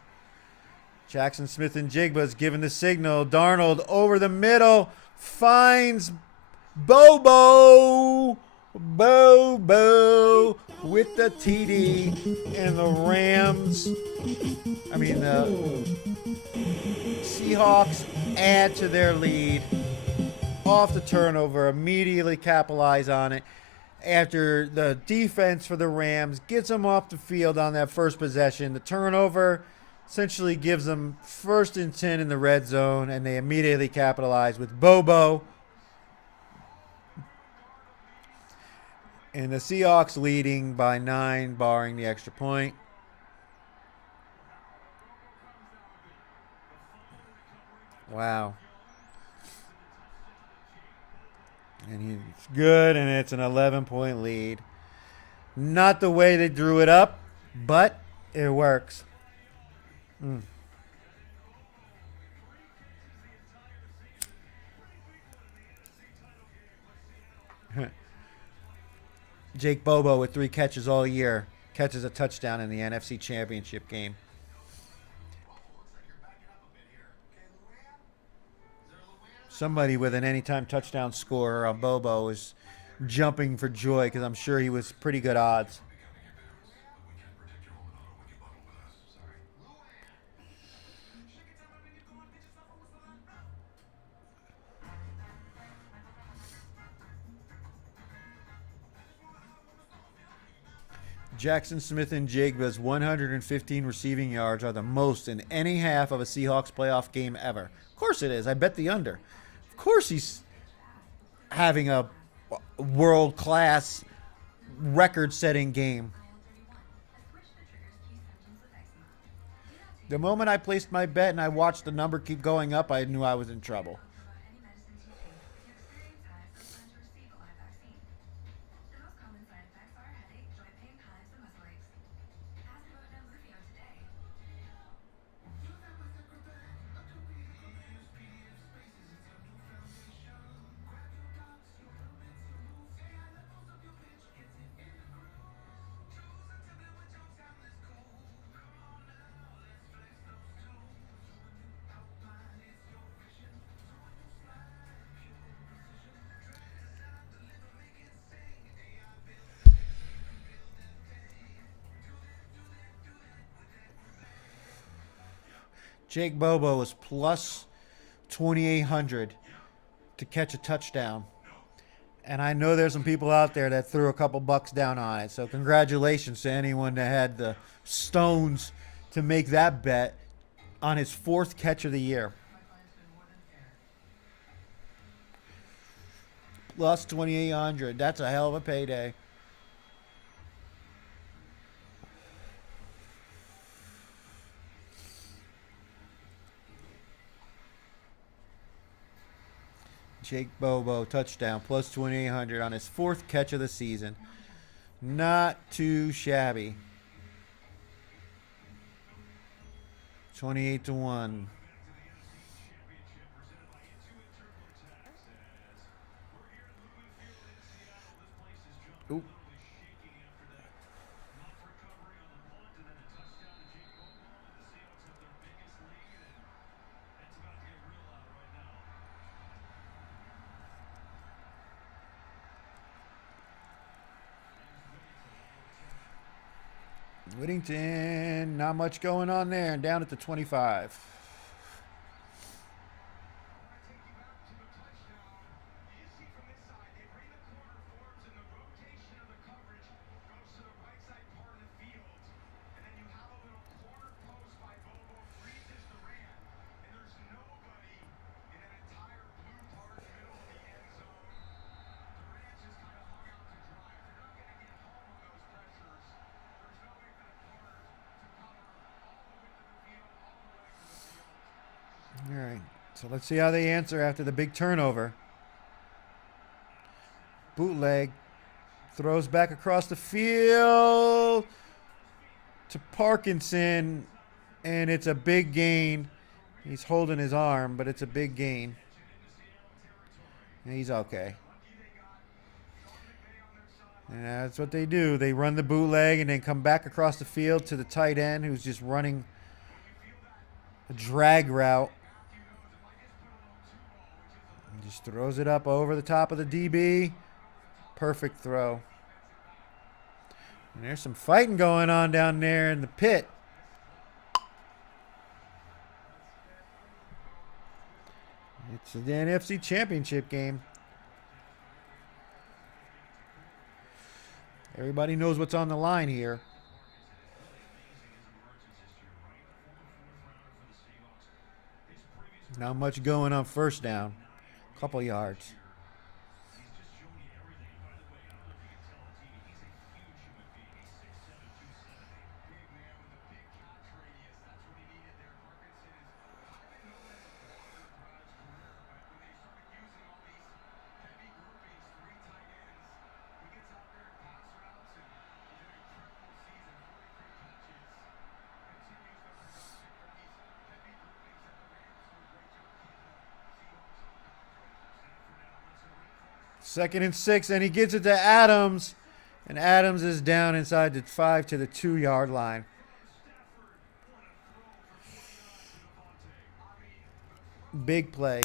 Jackson Smith-Njigba's given the signal. Darnold over the middle, finds Bobo with the TD, and the Seahawks add to their lead off the turnover, immediately capitalize on it after the defense for the Rams gets them off the field on that first possession. The turnover essentially gives them 1st and 10 in the red zone, and they immediately capitalize with Bobo. And the Seahawks leading by 9, barring the extra point. Wow. And it's good, and it's an 11-point lead. Not the way they drew it up, but it works. Jake Bobo with 3 catches all year. Catches a touchdown in the NFC Championship game. Somebody with an anytime touchdown scorer on Bobo is jumping for joy because I'm sure he was pretty good odds. Jackson Smith-Njigba's 115 receiving yards are the most in any half of a Seahawks playoff game ever. Of course it is. I bet the under. Of course he's having a world-class record-setting game. The moment I placed my bet and I watched the number keep going up, I knew I was in trouble. Jake Bobo was plus 2,800 to catch a touchdown. And I know there's some people out there that threw a couple bucks down on it. So congratulations to anyone that had the stones to make that bet on his 4th catch of the year. Plus 2,800. That's a hell of a payday. Jake Bobo, touchdown, plus 2,800 on his 4th catch of the season. Not too shabby. 28-1. Oop. Whittington, not much going on there. And down at the 25. All right, so let's see how they answer after the big turnover. Bootleg. Throws back across the field to Parkinson, and it's a big gain. He's holding his arm, but it's a big gain. And he's okay. And that's what they do. They run the bootleg and then come back across the field to the tight end who's just running a drag route. And just throws it up over the top of the DB. Perfect throw. And there's some fighting going on down there in the pit. It's the NFC Championship game. Everybody knows what's on the line here. Not much going on first down. Couple yards. Second and 6, and he gets it to Adams. And Adams is down inside the 5 to the 2-yard line. Big play.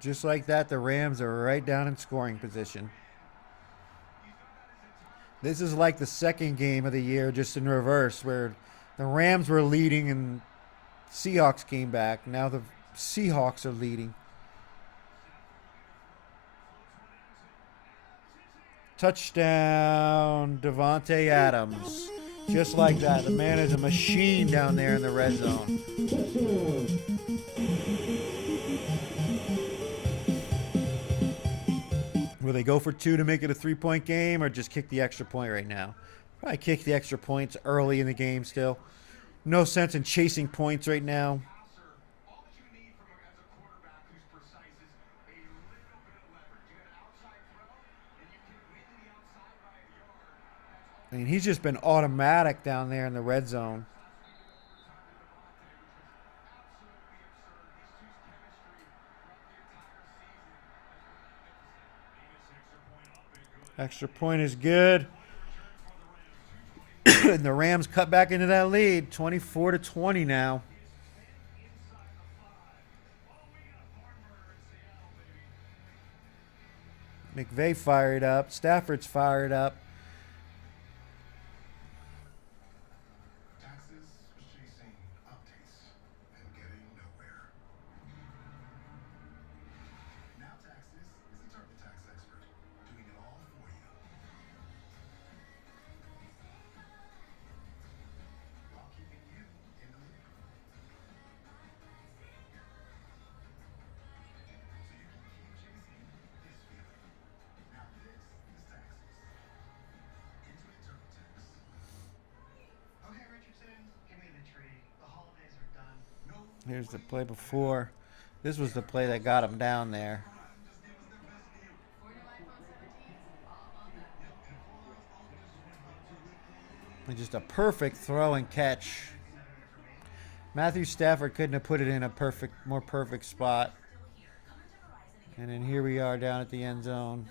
Just like that, the Rams are right down in scoring position. This is like the second game of the year, just in reverse, where the Rams were leading and Seahawks came back. Now the Seahawks are leading. Touchdown, Davante Adams. Just like that. The man is a machine down there in the red zone. Will they go for 2 to make it a 3-point game or just kick the extra point right now? Probably kick the extra points early in the game still. No sense in chasing points right now. I mean, he's just been automatic down there in the red zone. Extra point is good. And the Rams cut back into that lead, 24-20 now. McVay fired up. Stafford's fired up. Taxes was chasing updates and getting nowhere. Now Taxes is a TurboTax expert, doing it all for you. While keeping you in the loop. So you can keep chasing this feeling. Now this is Taxes. Intuit TurboTax. Okay, Richardson, give me the tree. The holidays are done. No. Here's the play before. This was the play that got him down there. And just a perfect throw and catch. Matthew Stafford couldn't have put it in a more perfect spot. And then here we are down at the end zone.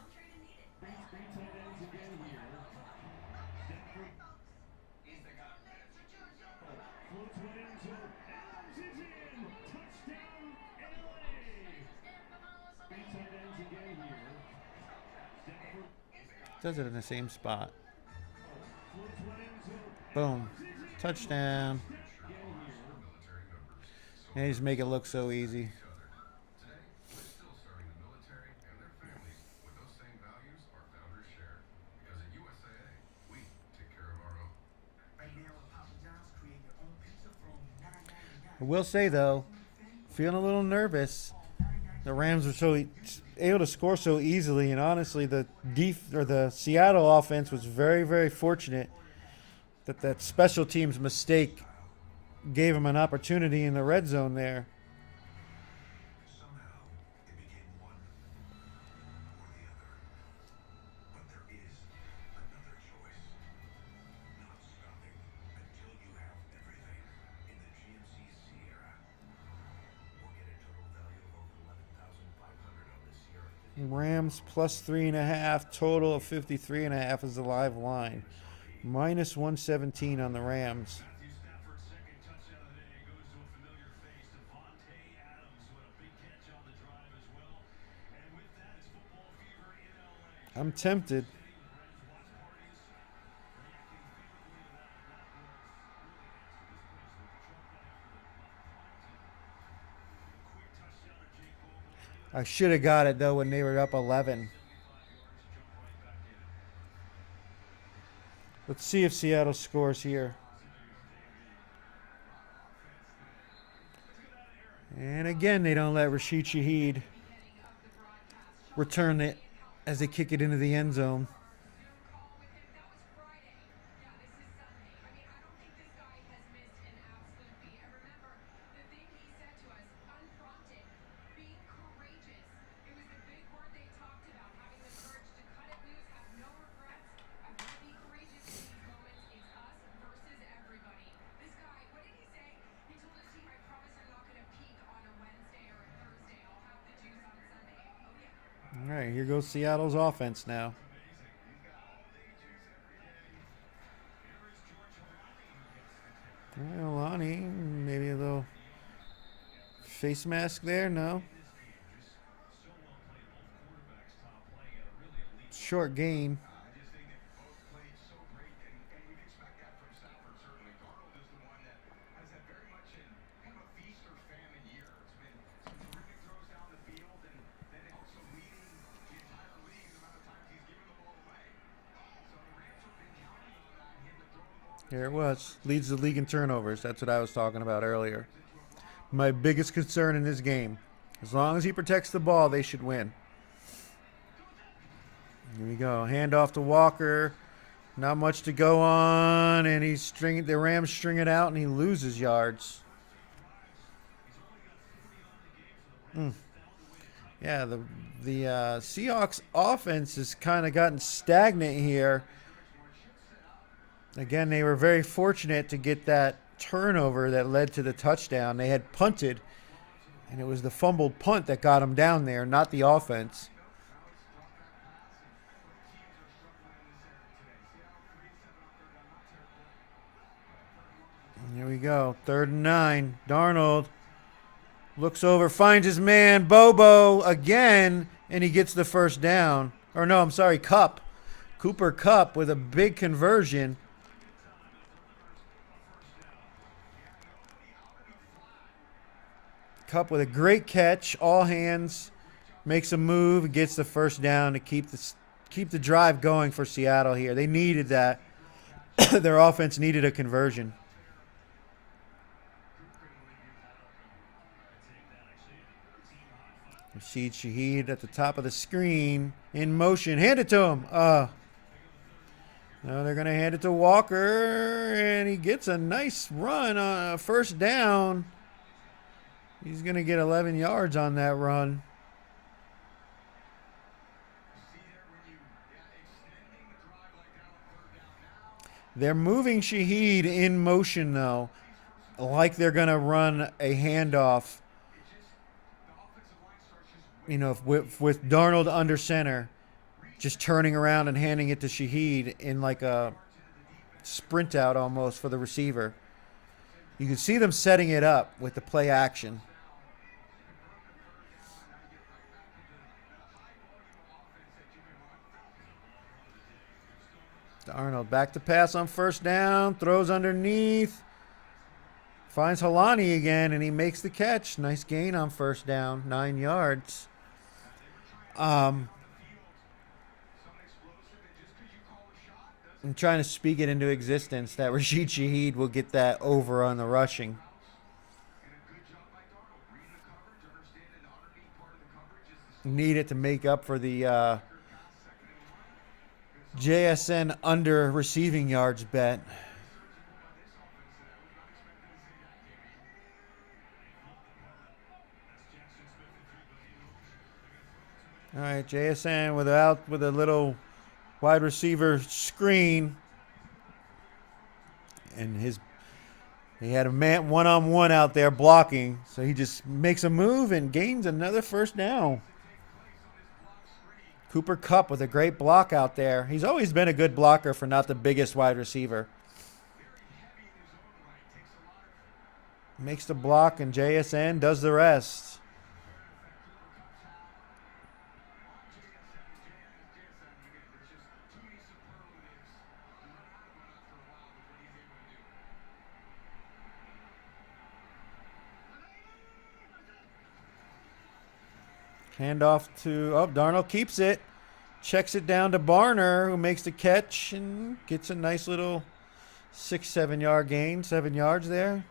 Does it in the same spot. Boom. Touchdown. And just make it look so easy. Today, we're still serving the military and their families with those same values our founders shared. Because at USAA, we take care of our own. Right now at Papa John's, create your own pizza for only $9.99. I will say, though, feeling a little nervous. The Rams were so able to score so easily, and honestly, the Seattle offense was very, very fortunate that special teams mistake gave them an opportunity in the red zone there. Somehow, it became one or the other. But there is another choice. Not stopping until you have everything in the GMC Sierra. Or get a total value of over $11,500 on this Sierra. Rams plus 3.5. Total of 53.5 is the live line. Minus 117 on the Rams. Matthew Stafford's second touchdown of the day goes to a familiar face, Devontae Adams, with a big catch on the drive as well. And with that, it's football fever in LA. I'm tempted. Rams watch parties reacting favorably to that. And that was really answered this place with the jump cut after the prime team. Quick touchdown to Jake Bogle. I should have got it, though, when they were up 11. 75 yards to jump right back in. Let's see if Seattle scores here. And again, they don't let Rashid Shaheed return it as they kick it into the end zone. All right, here goes Seattle's offense now. Well, Lonnie, maybe a little face mask there. No. Short gain. I just think that both played so great, and you'd expect that from Stafford, certainly. Darnold is the one that has had very much in kind of a feast or famine year. It's been some terrific throws down the field, and then also leading the entire league the amount of times he's given the ball away. So the Rams have been counting on that, him to throw the ball. Here it was. Leads the league in turnovers. That's what I was talking about earlier. My biggest concern in this game. As long as he protects the ball, they should win. Here we go. Handoff to Walker. Not much to go on, and the Rams string it out, and he loses yards. Yeah, the Seahawks offense has kind of gotten stagnant here. Again, they were very fortunate to get that turnover that led to the touchdown. They had punted, and it was the fumbled punt that got them down there, not the offense. Here we go. 3rd and 9. Darnold looks over, finds his man, Bobo, again, and he gets the first down. Or no, I'm sorry, Kupp. Cooper Kupp with a big conversion. Kupp with a great catch, all hands, makes a move, gets the first down to keep the drive going for Seattle here. They needed that. Their offense needed a conversion. Rashid Shaheed at the top of the screen, in motion. Hand it to him. No, they're going to hand it to Walker, and he gets a nice run on a first down. He's going to get 11 yards on that run. They're moving Shaheed in motion, though, like they're going to run a handoff. You know, with Darnold under center, just turning around and handing it to Shaheed in like a sprint out almost for the receiver. You can see them setting it up with the play action. Arnold back to pass on first down. Throws underneath. Finds Halani again, and he makes the catch. Nice gain on first down. 9 yards. I'm trying to speak it into existence that Rashid Shaheed will get that over on the rushing. Need it to make up for the JSN under receiving yards bet. All right, JSN with a little wide receiver screen, and he had a man one-on-one out there blocking, so he just makes a move and gains another first down. Cooper Kupp with a great block out there. He's always been a good blocker for not the biggest wide receiver. Makes the block, and JSN does the rest. Handoff to, Darnold keeps it. Checks it down to Barner, who makes the catch and gets a nice little 6-7 yard gain. 7 yards there.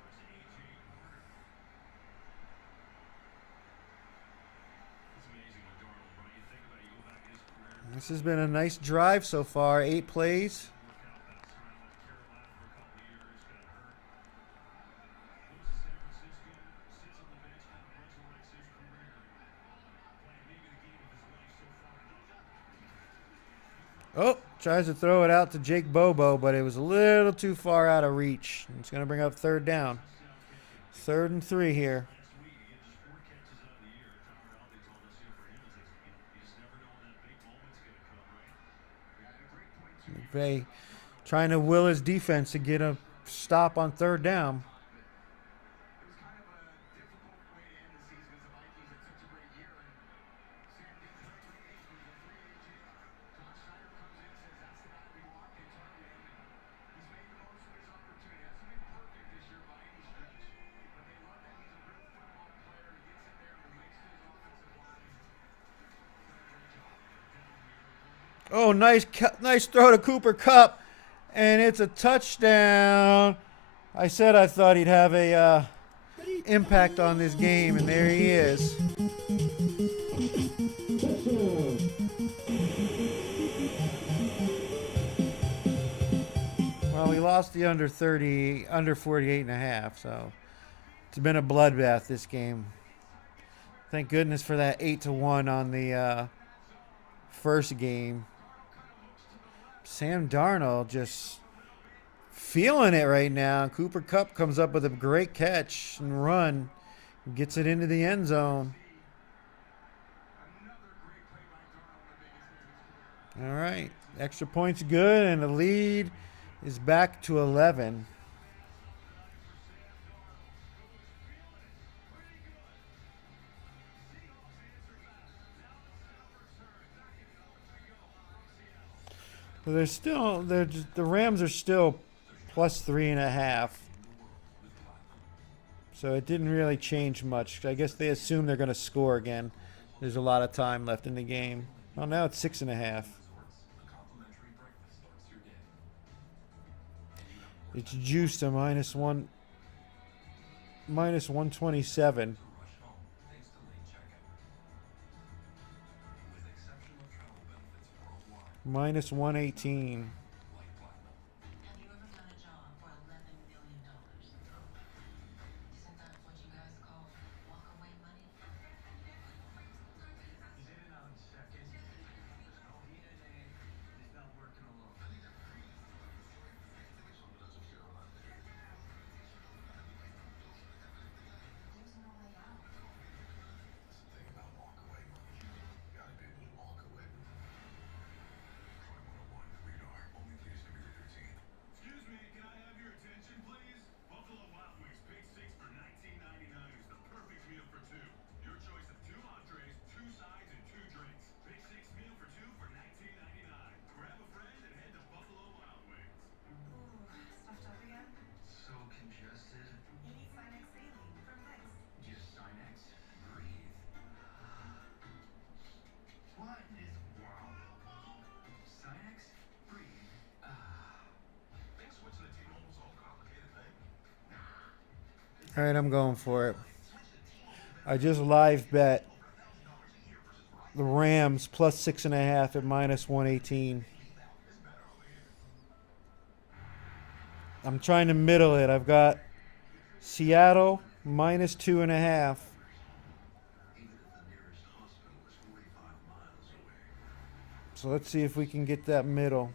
This has been a nice drive so far. 8 plays. Oh, tries to throw it out to Jake Bobo, but it was a little too far out of reach. It's going to bring up third down. 3rd and 3 here. McVay trying to will his defense to get a stop on third down. Oh, nice throw to Cooper Kupp, and it's a touchdown. I said I thought he'd have a impact on this game, and there he is. Well, we lost the under 48.5, so it's been a bloodbath this game. Thank goodness for that 8-1 on the first game. Sam Darnold just feeling it right now. Cooper Kupp comes up with a great catch and run. Gets it into the end zone. All right. Extra points good, and the lead is back to 11. But the Rams are still plus 3.5. So it didn't really change much. I guess they assume they're going to score again. There's a lot of time left in the game. Well, now it's 6.5. It's juiced to minus 127. Minus 118. Have you ever done a job for $11 million? Isn't that what you guys call walk-away money? He's in and out in seconds. There's no DNA. He's not working alone. There's no way out. That's the thing about walk away money. You gotta be able to walk away with it. Try 101 radar. All right, I'm going for it. I just live bet the Rams plus 6.5 at minus 118. I'm trying to middle it. I've got Seattle minus 2.5. So let's see if we can get that middle.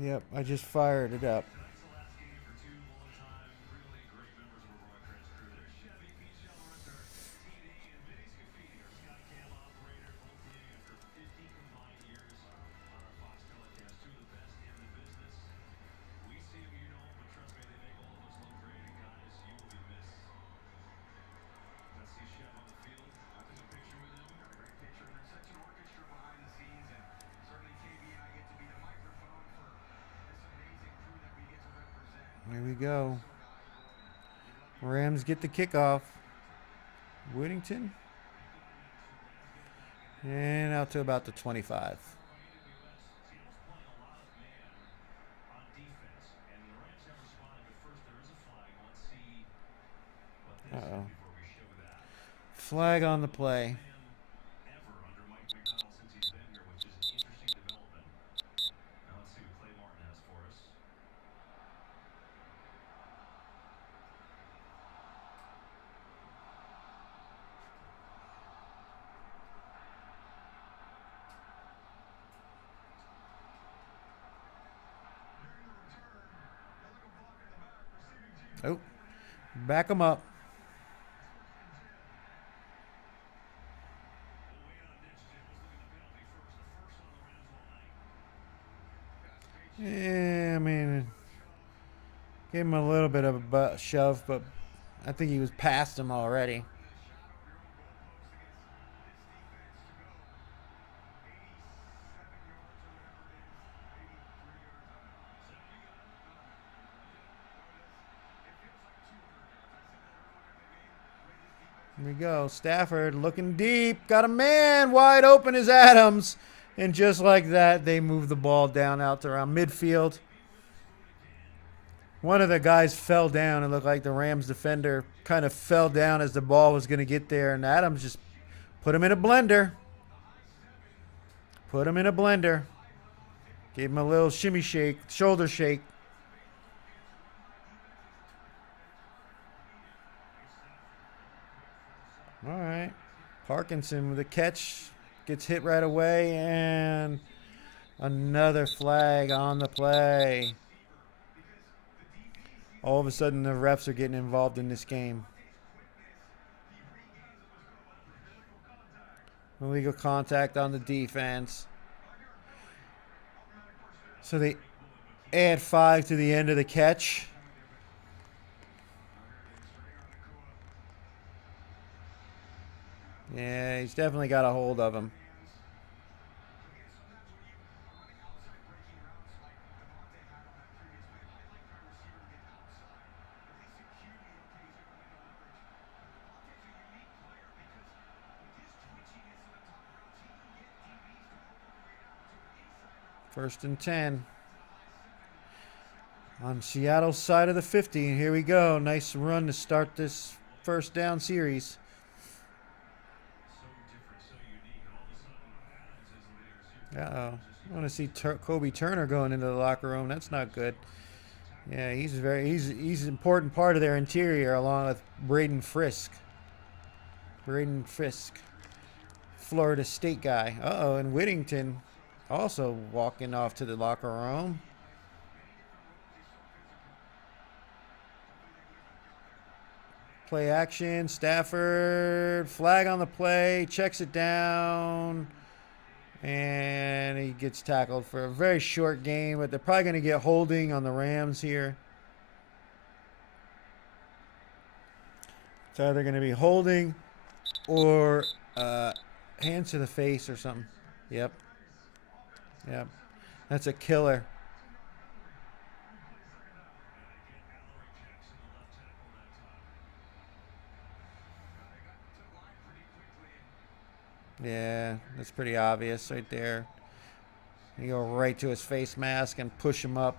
Yep, I just fired it up. Here we go. Rams get the kickoff. Whittington. And out to about the 25. Uh-oh. Flag on the play. Oh, back them up. Yeah, I mean, gave him a little bit of a butt shove, but I think he was past him already. Here we go. Stafford looking deep. Got a man wide open as Adams. And just like that, they move the ball down out to around midfield. One of the guys fell down. It looked like the Rams defender kind of fell down as the ball was going to get there. And Adams just put him in a blender. Put him in a blender. Gave him a little shimmy shake, shoulder shake. All right. Parkinson with a catch. Gets hit right away. And another flag on the play. All of a sudden, the refs are getting involved in this game. Illegal contact on the defense. So they add 5 to the end of the catch. Yeah, he's definitely got a hold of him. First and 10. On Seattle's side of the 50. And here we go. Nice run to start this first down series. Uh-oh. I want to see Kobe Turner going into the locker room. That's not good. Yeah, he's an important part of their interior along with Braden Fisk. Braden Fisk. Florida State guy. Uh-oh, and Whittington also walking off to the locker room. Play action. Stafford. Flag on the play. Checks it down. And he gets tackled for a very short game. But they're probably going to get holding on the Rams here. It's either going to be holding or hands to the face or something. Yep. Yep. That's a killer. Yeah, that's pretty obvious right there. You go right to his face mask and push him up.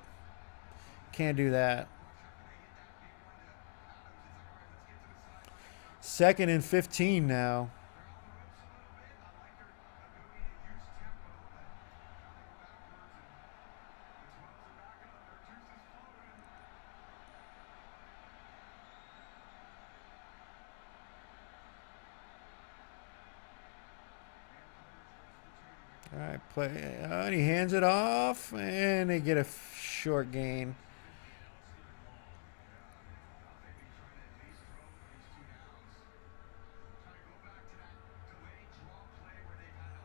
Can't do that. 2nd and 15 now. All right, play. And he hands it off, and they get a short gain.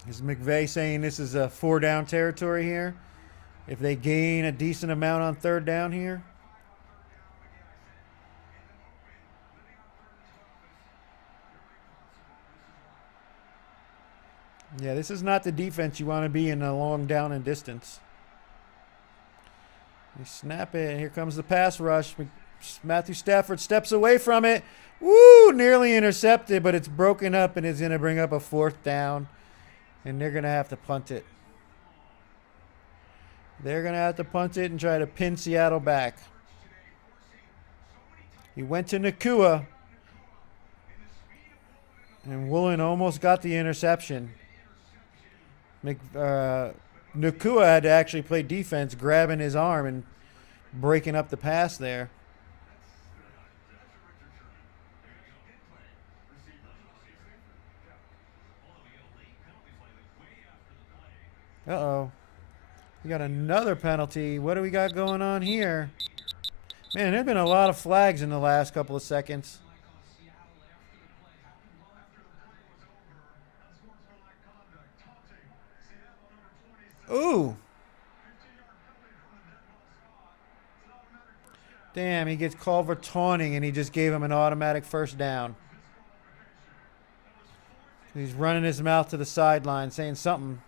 Is McVay saying this is a 4-down territory here? If they gain a decent amount on 3rd down here? Yeah, this is not the defense you want to be in a long down and distance. They snap it. Here comes the pass rush. Matthew Stafford steps away from it. Woo! Nearly intercepted, but it's broken up and it's going to bring up a 4th down. And they're going to have to punt it. They're going to have to punt it and try to pin Seattle back. He went to Nakua. And Woolen almost got the interception. Nakua had to actually play defense, grabbing his arm and breaking up the pass there. Uh-oh. We got another penalty. What do we got going on here? Man, there have been a lot of flags in the last couple of seconds. Ooh. Damn, he gets called for taunting, and he just gave him an automatic 1st down. He's running his mouth to the sideline, saying something.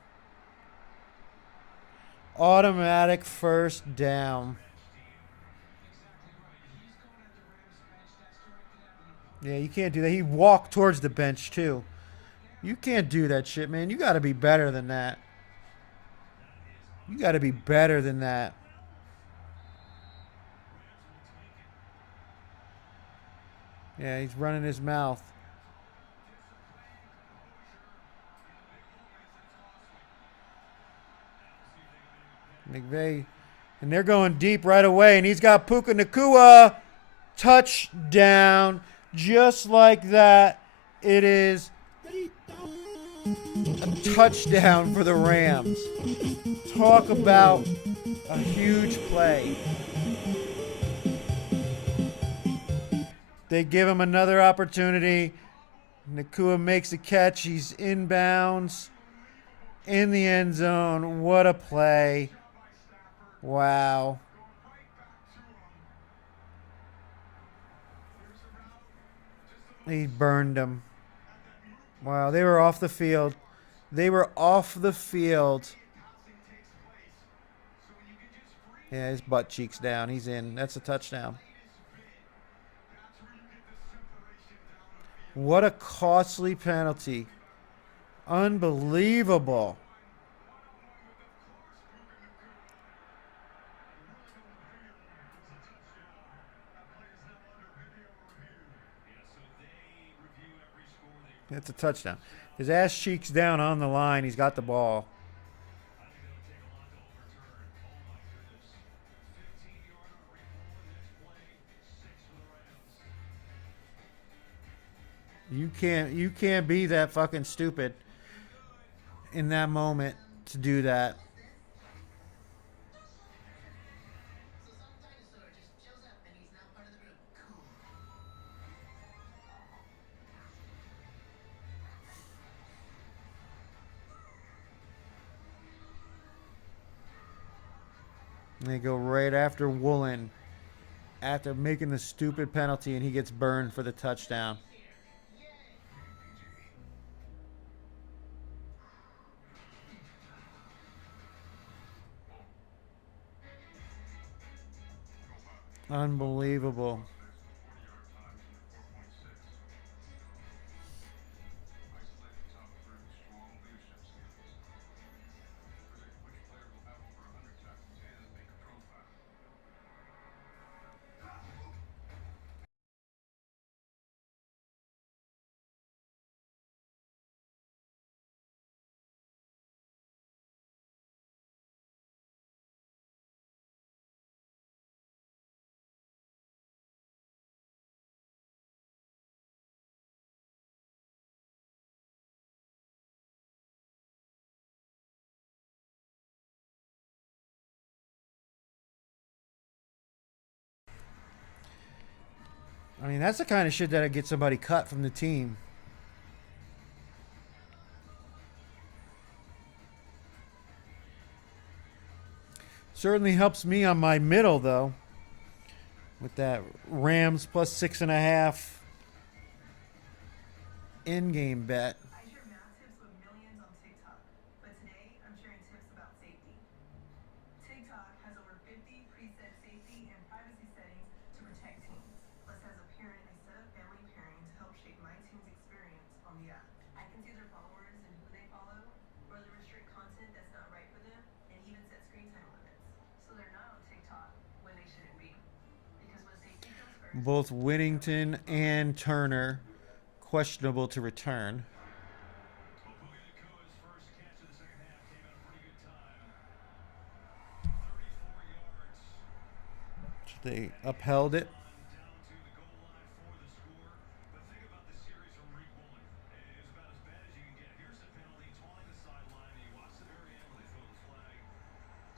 Automatic 1st down. Yeah, you can't do that. He walked towards the bench, too. You can't do that shit, man. You got to be better than that. You got to be better than that. Yeah, he's running his mouth. McVay. And they're going deep right away. And he's got Puka Nakua. Touchdown. Just like that. It is a touchdown for the Rams. Talk about a huge play. They give him another opportunity. Nakua makes a catch. He's inbounds in the end zone. What a play. Wow. He burned him. Wow, they were off the field. They were off the field. Yeah, his butt cheeks down. He's in. That's a touchdown. What a costly penalty. Unbelievable. That's a touchdown. His ass cheeks down on the line. He's got the ball. You can't be that fucking stupid in that moment to do that. And they go right after Woolen after making the stupid penalty, and he gets burned for the touchdown. Unbelievable. I mean, that's the kind of shit that'd get somebody cut from the team. Certainly helps me on my middle, though. With that Rams plus 6.5 in-game bet. I share math tips with millions on TikTok, but today I'm sharing tips about safety. TikTok has over 50 preset safety and privacy settings to protect teens. Plus, as a parent, I set up family pairing to help shape my teen's experience on the app. I can see their followers and who they follow, whether restrict content that's not right for them, and even set screen time limits. So they're not on TikTok when they shouldn't be. Because when safety comes first, Both Whittington and Turner questionable to return. Well, Puka Nakua's first catch of the second half came at a pretty good time. 34 yards. They upheld it. Down to the goal line for the score. But think about the series from Reek Woolen. It was about as bad as you can get. Here's the penalty, taunting the sideline, and you watch the very end when they throw the flag.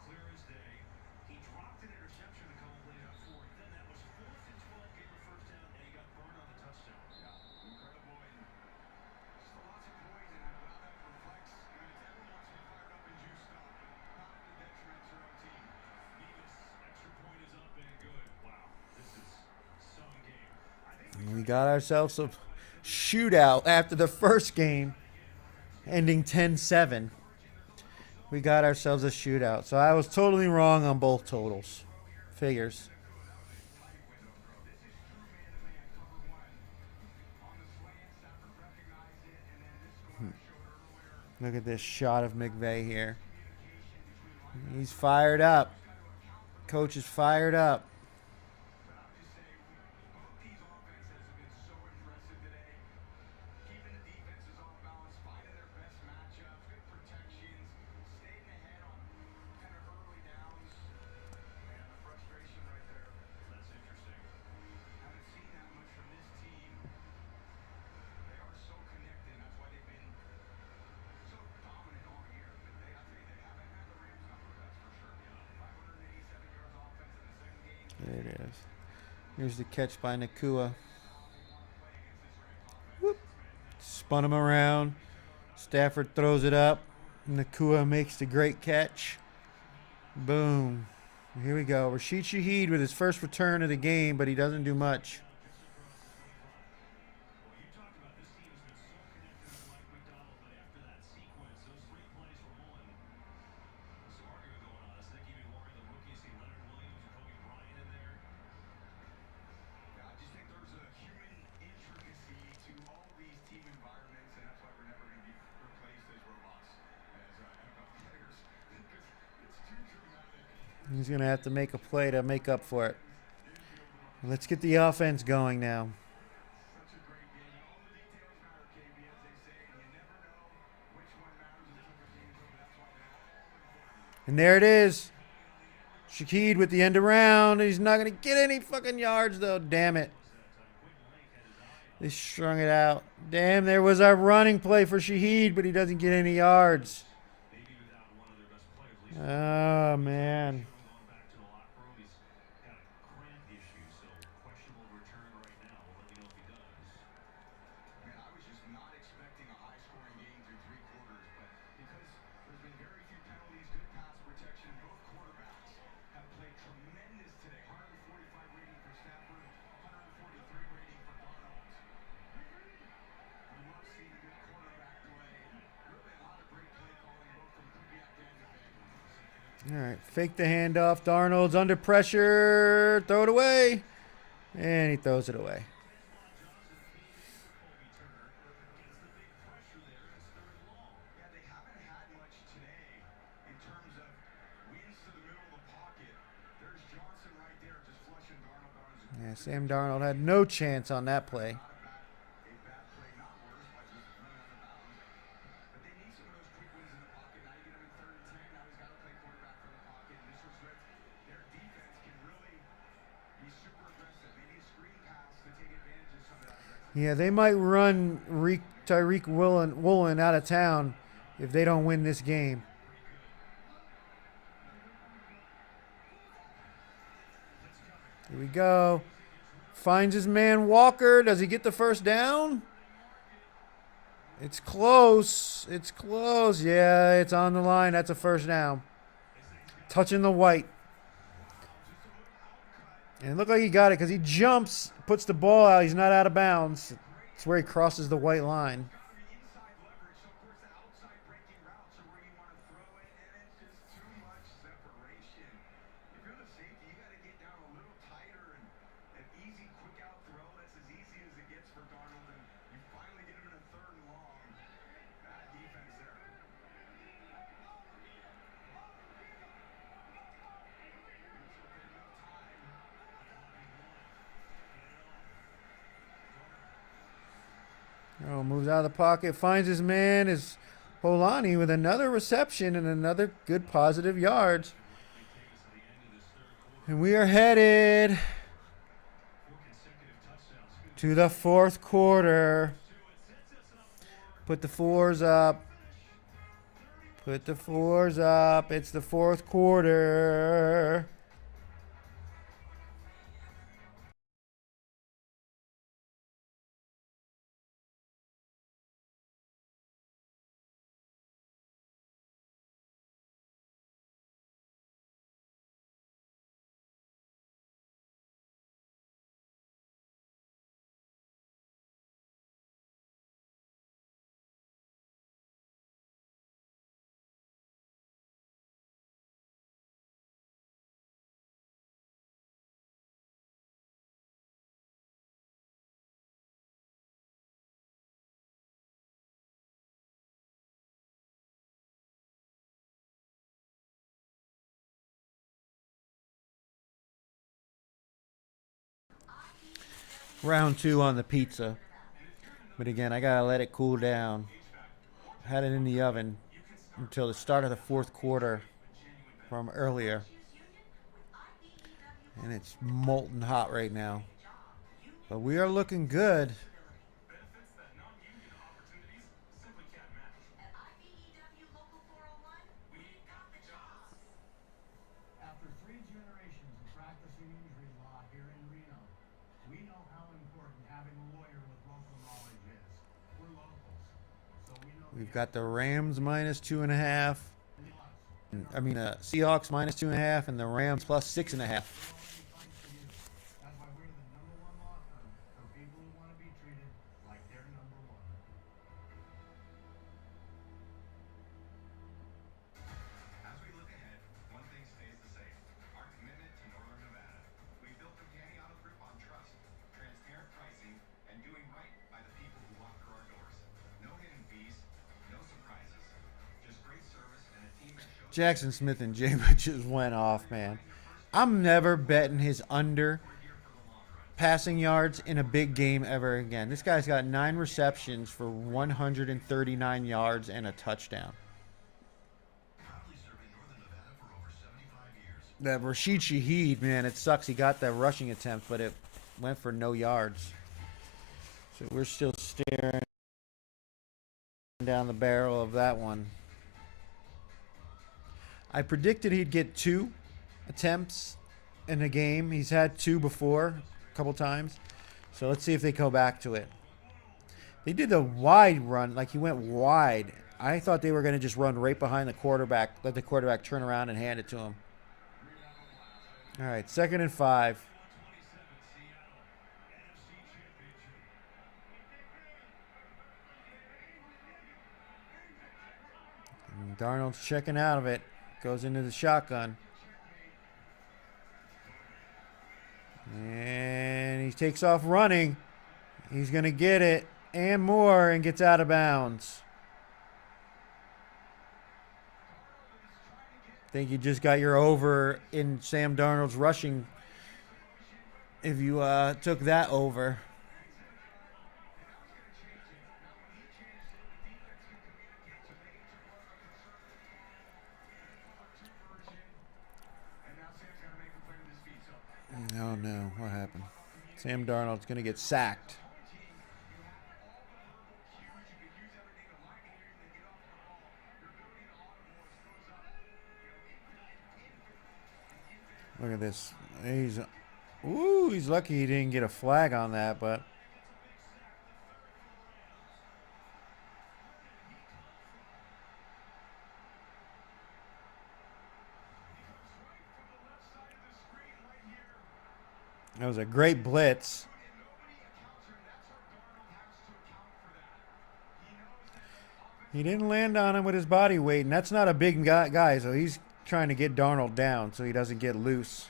Clear as day. He dropped an interception a couple plays before. Then that was 4th and 12, gave a first down, and he got burned on the touchdown. Yeah, incredible. And just lots of poise, and I'm glad that reflects. I mean, everyone wants to be fired up and juiced up, but not at the detriment of their own team. Nevis, extra point is up and good. Wow, this is some game. I think We got ourselves a shootout after the first game, ending 10-7. We got ourselves a shootout. So I was totally wrong on both totals. Figures. Look at this shot of McVay here. He's fired up. Coach is fired up. But I would just say both these offenses have been so impressive today. Keeping the defenses off balance, finding their best matchups, good protections, staying ahead on kind of early downs. Man, the frustration right there. that's interesting. Haven't seen that much from this team. They are so connected. That's why they've been so dominant all year. But I tell you, they haven't had the Rams number, that's for sure. 587 yards offense in the second game. There it is. Here's the catch by Nakua. Whoop. Spun him around. Stafford throws it up. Nakua makes the great catch. Boom. Here we go. Rashid Shaheed with his first return of the game, but he doesn't do much. Well, you talked about this team has been so connected with Mike McDonald, but after that sequence, those 3 plays from Woolen, some argument going on. I think even more in the rookies, see Leonard Williams and Kobe Bryant in there. Yeah, I just think there's a human intricacy to all these team environments, and that's why we're never going to be replaced as robots, as NFL players, because it's too dramatic. He's going to have to make a play to make up for it. Let's get the offense going now. Such a great game, and all the details matter, KB, as they say, and you never know which one matters until the game is over. That's why they're all important. And there it is. Shaheed with the end around. He's not going to get any fucking yards, though. Damn it. They strung it out. Damn, there was a running play for Shaheed, but he doesn't get any yards. Maybe without one of their best players, at least Oh, man. going back to the locker room. He's got a cramp issue, so questionable return right now. We'll let you know if he does. Man, I was just not expecting a high-scoring game through 3 quarters, but because there's been very few penalties, good pass protection, both quarterbacks have played tremendous today. 145 rating for Stafford, 143 rating for Darnold. We love seeing good quarterback play, and really a lot of great play calling, both from Kubiak and McVay. All right, fake the handoff. Darnold's under pressure. Throw it away. And he throws it away. Yeah, they haven't had much today in terms of wins to the middle of the pocket. There's Johnson right there just flushing Darnold. Yeah, Sam Darnold had no chance on that play. A bad play, not worse, by just running out of bounds. But they need some of those quick wins in the pocket. Now you get him in 3rd and 10. Now he's got to play quarterback from the pocket. And this was where their defense can really be super aggressive. Maybe a screen pass to take advantage of some of that aggressive. Yeah, they might run Tyreek Woolen out of town if they don't win this game. Here we go. Finds his man Walker. Does he get the first down? It's close. It's close. Yeah, it's on the line. That's a first down. Touching the white. And it looked like he got it because he jumps, puts the ball out. He's not out of bounds. It's where he crosses the white line. Oh, moves out of the pocket, finds his man, is Holani with another reception and another good positive yards. And we are headed to the fourth quarter. Put the fours up. Put the fours up. It's the fourth quarter. Round 2 on the pizza. But again, I gotta let it cool down. Had it in the oven until the start of the fourth quarter from earlier. And it's molten hot right now. But we are looking good. After 3 generations of practicing injury law here in Reno, we know how important having a lawyer with local knowledge is. We're locals, so we know. We've got the Rams minus 2.5. Seahawks minus 2.5 and the Rams plus 6.5. That's why we're the #1 law firm for people who want to be treated like they're #1. As we look ahead, one thing stays the same: our commitment to Northern Nevada. We built the Panhandle Group on trust, transparent pricing, and doing right by the people who walk through our doors. No hidden fees, no surprises, just great service and a team that shows. Jackson Smith and Jaba just went off, man. I'm never betting his under passing yards in a big game ever again. This guy's got 9 receptions for 139 yards and a touchdown. That Rashid Shaheed, man, it sucks. He got that rushing attempt, but it went for no yards. So we're still staring down the barrel of that one. I predicted he'd get 2 attempts in a game. He's had 2 before, a couple times. So let's see if they go back to it. They did the wide run, like he went wide. I thought they were going to just run right behind the quarterback, let the quarterback turn around and hand it to him. All right, 2nd and 5. And Darnold's checking out of it. Goes into the shotgun. And he takes off running. He's going to get it and more and gets out of bounds. I think you just got your over in Sam Darnold's rushing if you took that over. Oh no, what happened? Sam Darnold's going to get sacked. Look at this. Ooh, he's lucky he didn't get a flag on that, but that was a great blitz. He didn't land on him with his body weight, and that's not a big guy, so he's trying to get Darnold down so he doesn't get loose.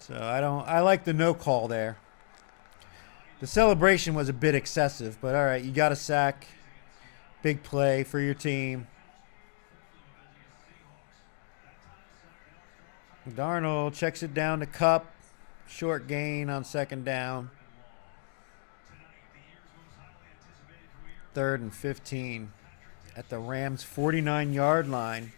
So I like the no call there. The celebration was a bit excessive, but all right, you got a sack. Big play for your team. Darnold checks it down to Cup. Short gain on second down. 3rd and 15 at the Rams' 49-yard line.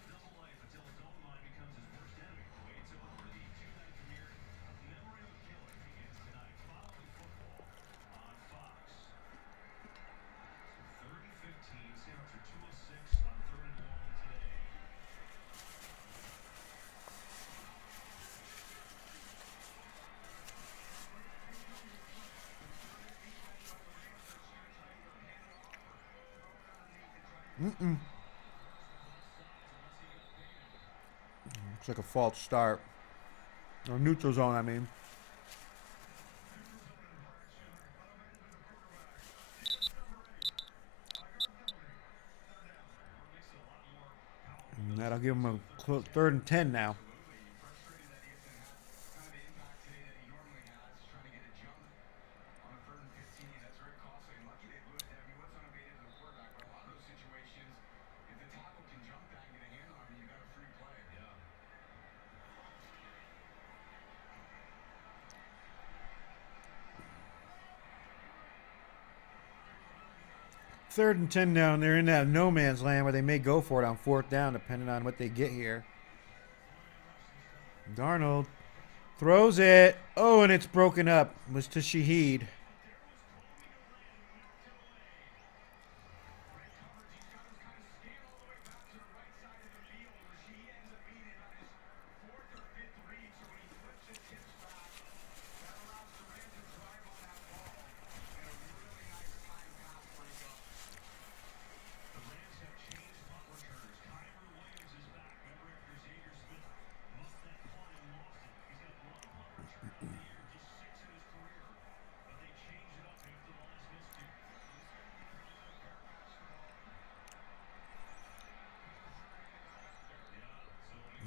Looks like a false start. Or neutral zone, I mean. And that'll give him a 3rd and 10 now. Third and 10 down. They're in that no man's land where they may go for it on 4th down, depending on what they get here. Darnold throws it. Oh, and it's broken up. It was to Shaheed.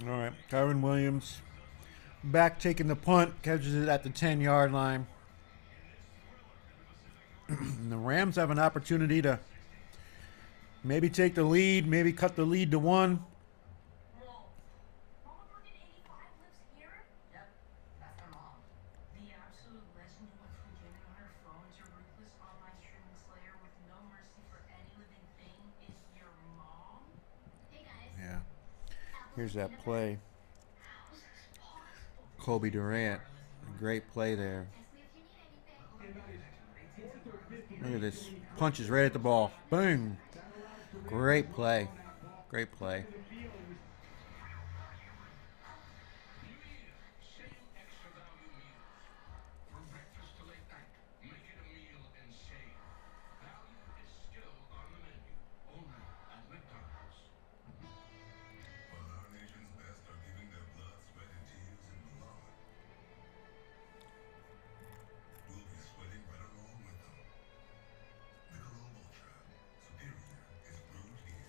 All right, Kyron Williams back taking the punt, catches it at the 10-yard line. And the Rams have an opportunity to maybe take the lead, maybe cut the lead to 1. The absolute legend who went from jamming on her phone to ruthless online streaming slayer with no mercy for any living thing is your mom? Hey guys. Yeah. Here's that play. Kobe Durant. Great play there. Look at this. Punches right at the ball. Boom. Great play. Great play. While our nation's best are giving their blood, sweat, and tears in Malala, we'll be sweating right along with them. Michelob Ultra. Superior is brewed here.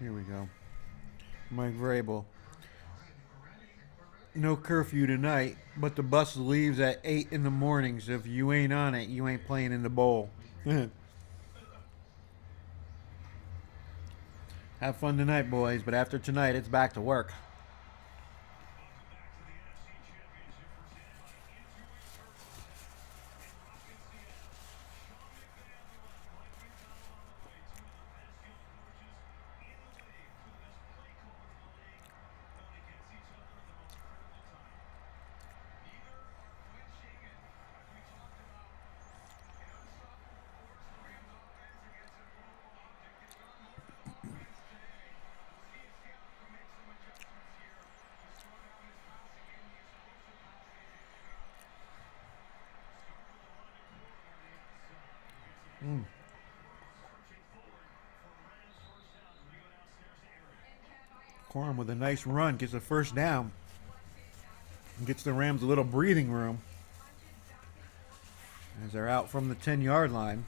Here we go. Mike Vrabel. No curfew tonight, but the bus leaves at 8 in the morning. So if you ain't on it, you ain't playing in the bowl. Have fun tonight, boys, but after tonight, it's back to work. Corum with a nice run gets a first down. And gets the Rams a little breathing room as they're out from the 10-yard line.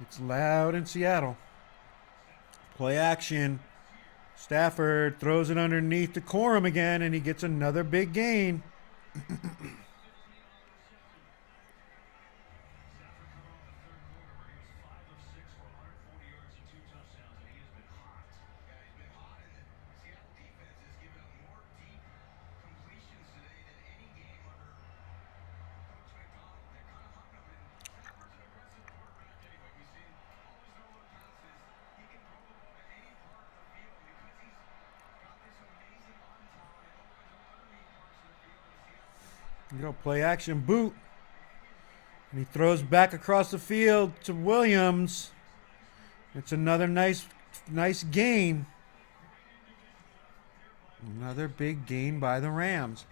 It's loud in Seattle. Play action. Stafford throws it underneath to Corum again, and he gets another big gain. You go play action boot. And he throws back across the field to Williams. It's another nice gain. Another big gain by the Rams.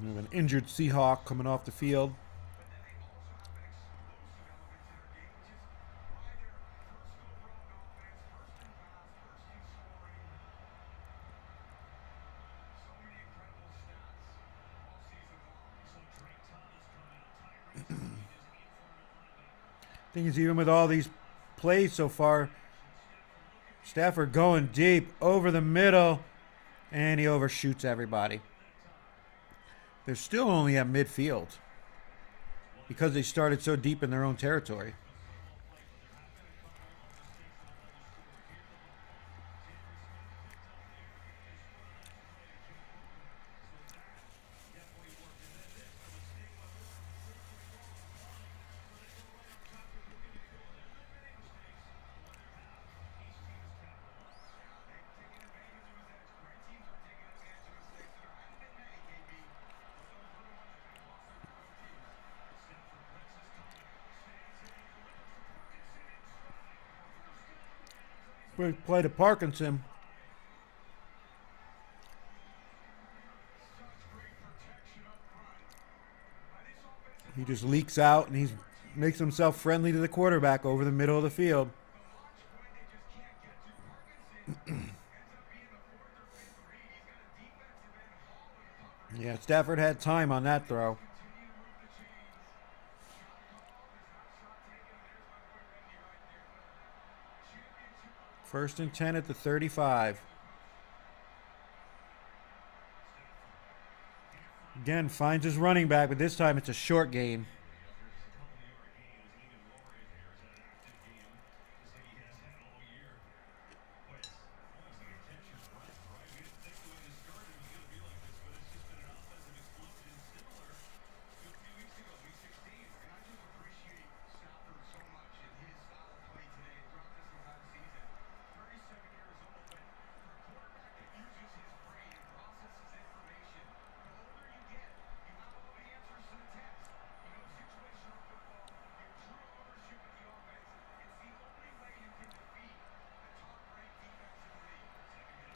We have an injured Seahawk coming off the field. Thing is, even with all these plays so far, Stafford going deep over the middle, and he overshoots everybody. They're still only at midfield because they started so deep in their own territory. Play to Parkinson. He just leaks out and he makes himself friendly to the quarterback over the middle of the field. Yeah, Stafford had time on that throw. First and 10 at the 35. Again, finds his running back, but this time it's a short gain.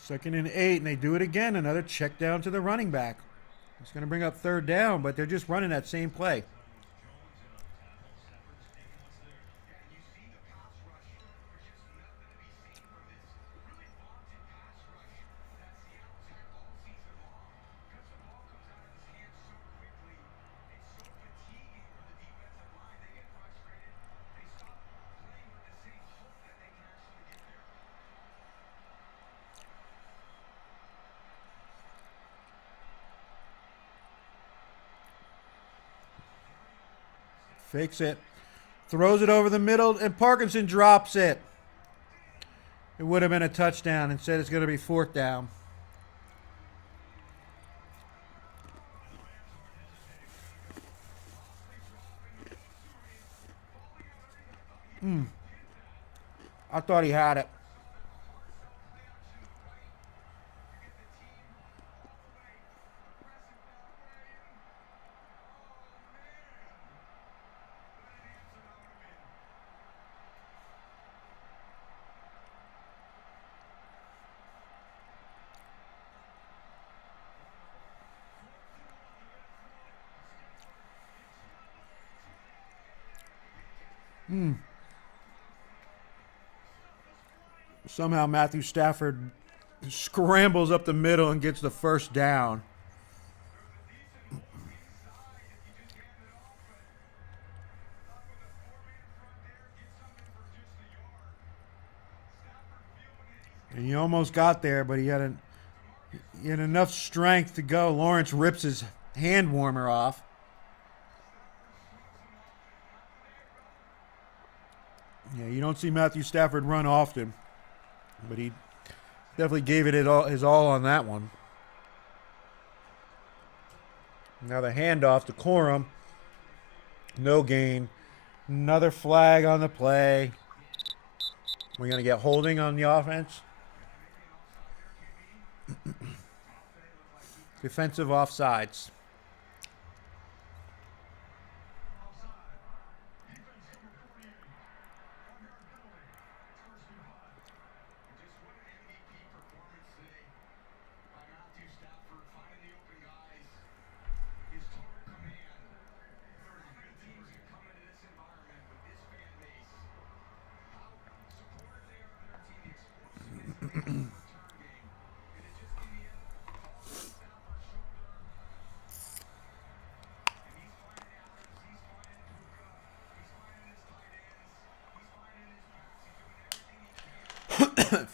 2nd and 8, and they do it again. Another check down to the running back. It's going to bring up 3rd down, but they're just running that same play. Fakes it. Throws it over the middle, and Parkinson drops it. It would have been a touchdown. Instead, it's going to be 4th down. I thought he had it. Somehow Matthew Stafford scrambles up the middle and gets the 1st down. And he almost got there, but he had enough strength to go. Lawrence rips his hand warmer off. Yeah, you don't see Matthew Stafford run often, but he definitely gave it his all on that one. Now the handoff to Corum. No gain. Another flag on the play. We're going to get holding on the offense. Defensive offsides.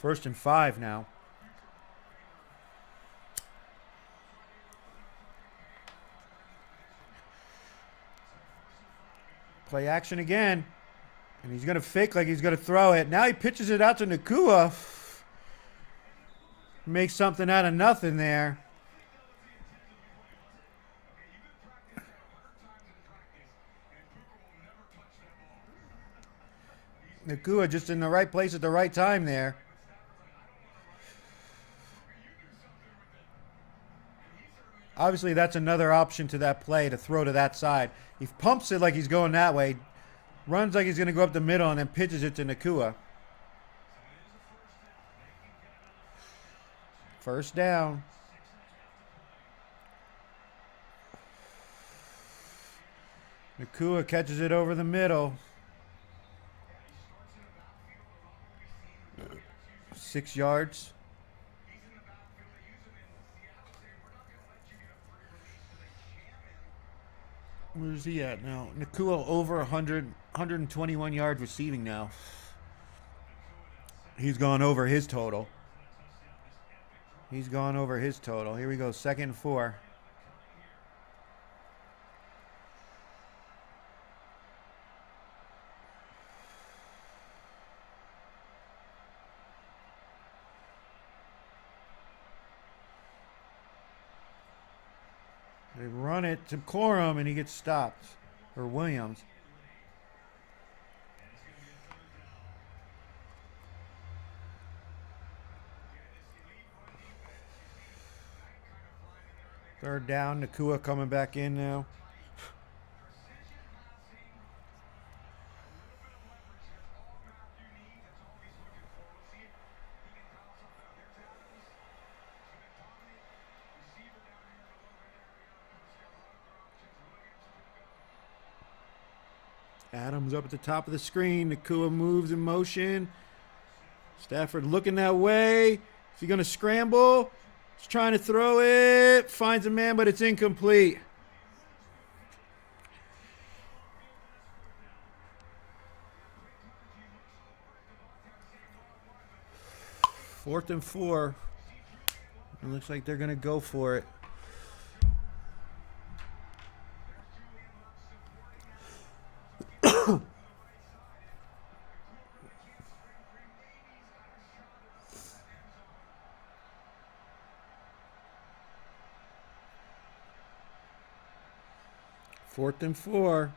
First and 5 now. Play action again. And he's going to fake like he's going to throw it. Now he pitches it out to Nakua. Makes something out of nothing there. Nakua just in the right place at the right time there. Obviously, that's another option to that play, to throw to that side. He pumps it like he's going that way, runs like he's going to go up the middle, and then pitches it to Nakua. 1st down. Nakua catches it over the middle. 6 yards. Where's he at now? Nakua over 121 yards receiving now. He's gone over his total. He's gone over his total. Here we go, 2nd and 4. They run it to Corum, and he gets stopped. Or Williams. Third down. Nakua coming back in now. Comes up at the top of the screen. Nakua moves in motion. Stafford looking that way. Is he going to scramble? He's trying to throw it. Finds a man, but it's incomplete. Fourth and 4. It looks like they're going to go for it. Fourth and 4.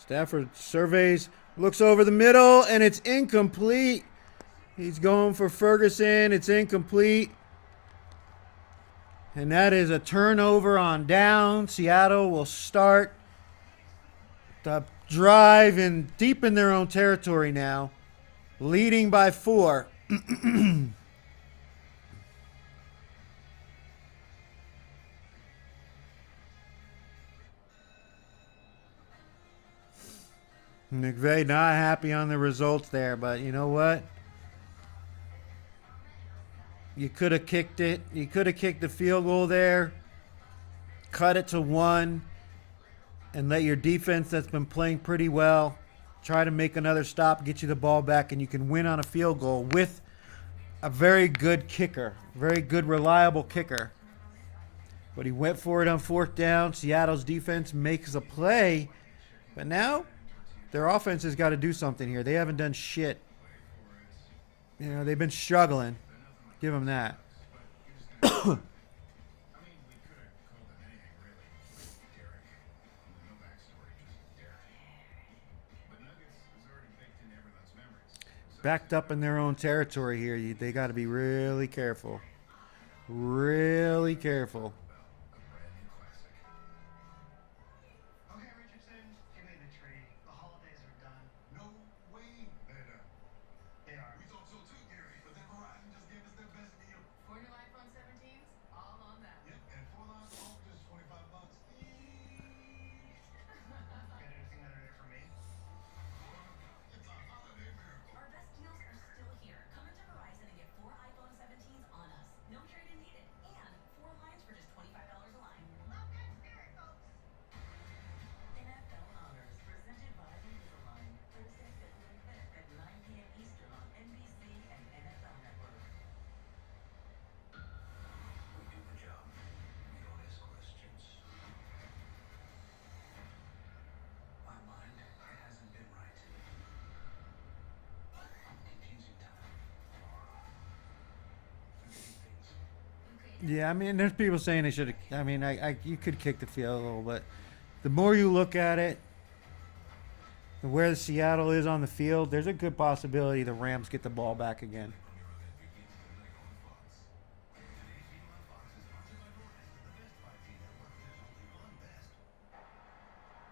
Stafford surveys, looks over the middle, and it's incomplete. He's going for Ferguson. It's incomplete. And that is a turnover on down. Seattle will start the drive and deep in their own territory now, leading by 4. McVay not happy on the results there, but you know what? You could have kicked it. You could have kicked the field goal there, cut it to 1, and let your defense that's been playing pretty well try to make another stop, get you the ball back, and you can win on a field goal with a very good kicker, very good, reliable kicker. But he went for it on 4th down. Seattle's defense makes a play, but now their offense has got to do something here. They haven't done shit. You know, they've been struggling. Give them that. Backed up in their own territory here. They got to be really careful. Really careful. Okay, Richardson, give me the tree. The holidays are done. No way they're done. They are. We thought so too, Gary, but then Verizon just gave us their best deal. 4 new iPhone 17s, all on that. Yep, and 4 lines of phone for just $25. Got anything under there for me? It's a holiday miracle. Our best deals are still here. Come into Verizon and get 4 iPhone 17s on us. No trade-in needed. And 4 lines for just $25 a line. Love that spirit, folks. NFL Honors, presented by Invisalign. Thursday, February 5th at 9 p.m. Eastern on NBC and NFL Network. We do the job. We don't ask questions. My mind, it hasn't been right. Confusing time. Forgetting things. Yeah, I mean, there's people saying they should have. I mean, you could kick the field goal, but the more you look at it, where the Seattle is on the field, there's a good possibility the Rams get the ball back again.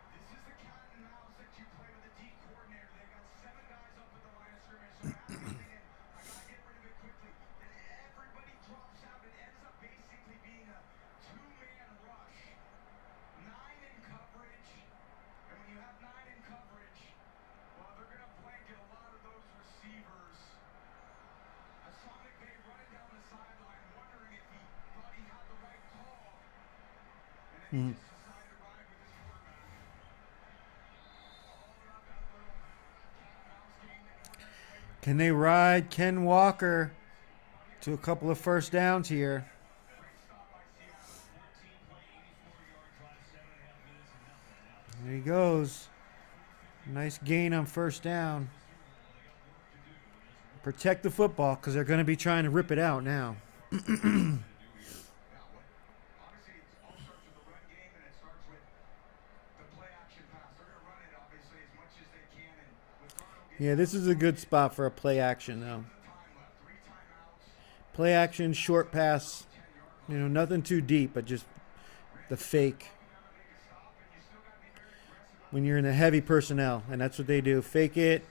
This is the cat and mouse that you play with the D coordinator. They've got 7 guys up at the line of scrimmage. So now they're thinking, I gotta get rid of it quickly. Then everybody drops out. It ends up basically being a 2-man rush. 9 in coverage. And when you have 9 in coverage, well, they're gonna blanket a lot of those receivers. I saw McVay running down the sideline, wondering if he thought he had the right call. And then he just decided to ride with his quarterback. All about that little cat-and-mouse game that we're gonna play with. Can they ride Ken Walker to a couple of first downs here? Great stop by Seattle. 14 play, 84-yard drive, 7.5 minutes and nothing. There he goes. Nice gain on first down. Protect the football because they're going to be trying to rip it out now. Obviously, it all starts with the run game, and it starts with the play-action pass. They're going to run it, obviously, as much as they can. And with Darnold getting Yeah, this is a good spot for a play action, though. time left, 3 timeouts, Play action, short pass. You know, nothing too deep, but just the fake. When you're in the heavy personnel, and that's what they do. Fake it.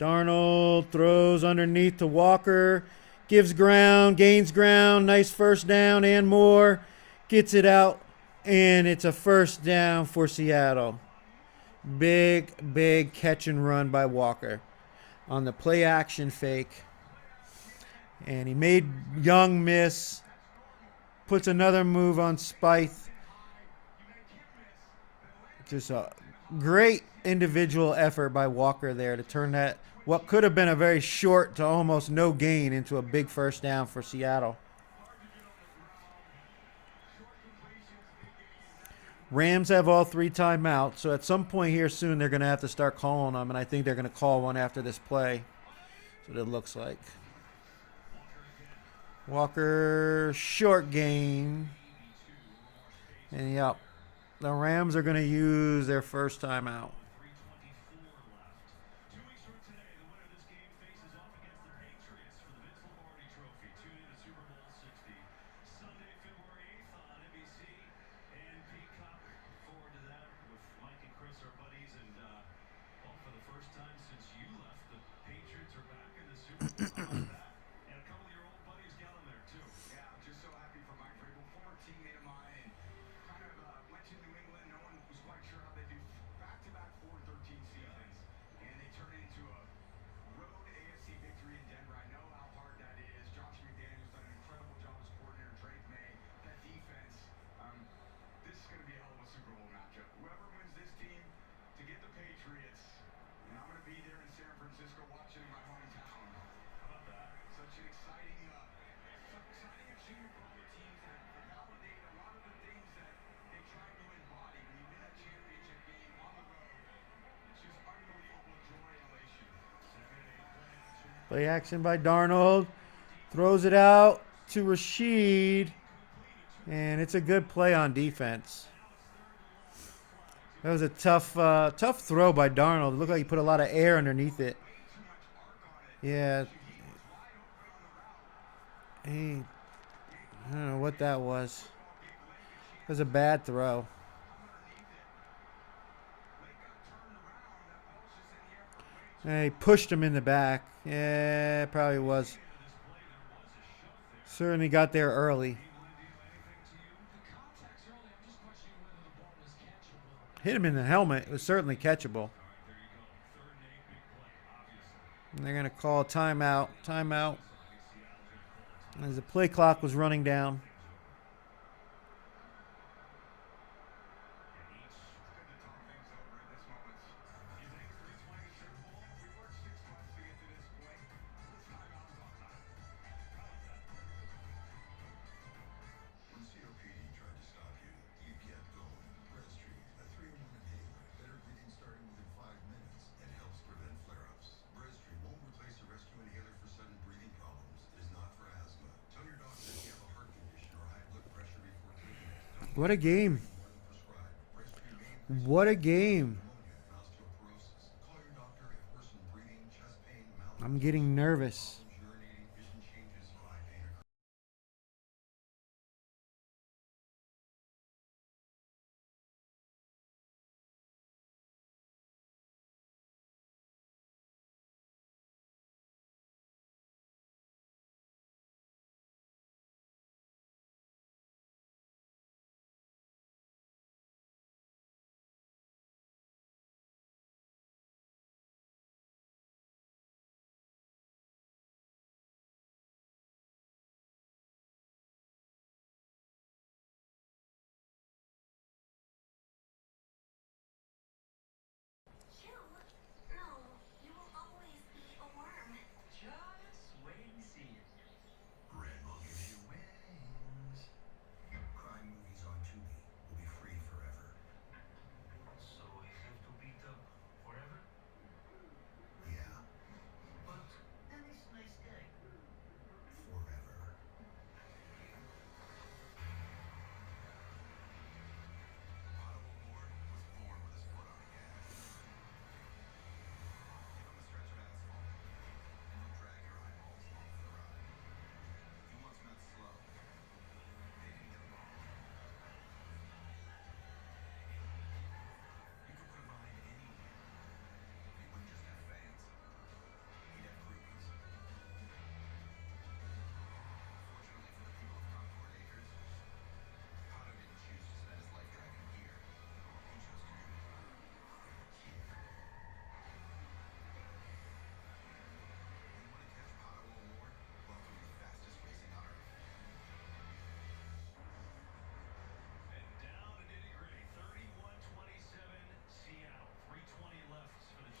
Darnold throws underneath to Walker. Gives ground, gains ground. Nice first down and more. Gets it out And it's a first down for Seattle. Big catch and run by Walker on the play action fake. And he made Young miss. Puts another move on Spike. Just a great individual effort by Walker there to turn that, what could have been a very short to almost no gain, into a big first down for Seattle. Rams have all 3 timeouts, so at some point here soon they're going to have to start calling them, and I think they're going to call one after this play. That's what it looks like. Walker, short gain. And yep, the Rams are going to use their first timeout. Play action by Darnold. Throws it out to Rashid. And it's a good play on defense. That was a tough throw by Darnold. It looked like he put a lot of air underneath it. Yeah. I don't know what that was. It was a bad throw. And he pushed him in the back. Yeah, it probably was. Certainly got there early. Hit him in the helmet. It was certainly catchable. And they're going to call timeout. Timeout. As the play clock was running down. When COPD tried to stop you, you kept going. Breztri, a 3-in-1 inhaler, better breathing starting within 5 minutes and helps prevent flare-ups. Breztri won't replace a rescue inhaler for sudden breathing problems. It is not for asthma. Tell your doctor if you have a heart condition or high blood pressure before taking it. Don't What a game. more than prescribed. Breztri may increase What a game. pneumonia and osteoporosis. Call your doctor if worsened breathing, chest pain, I'm getting nervous.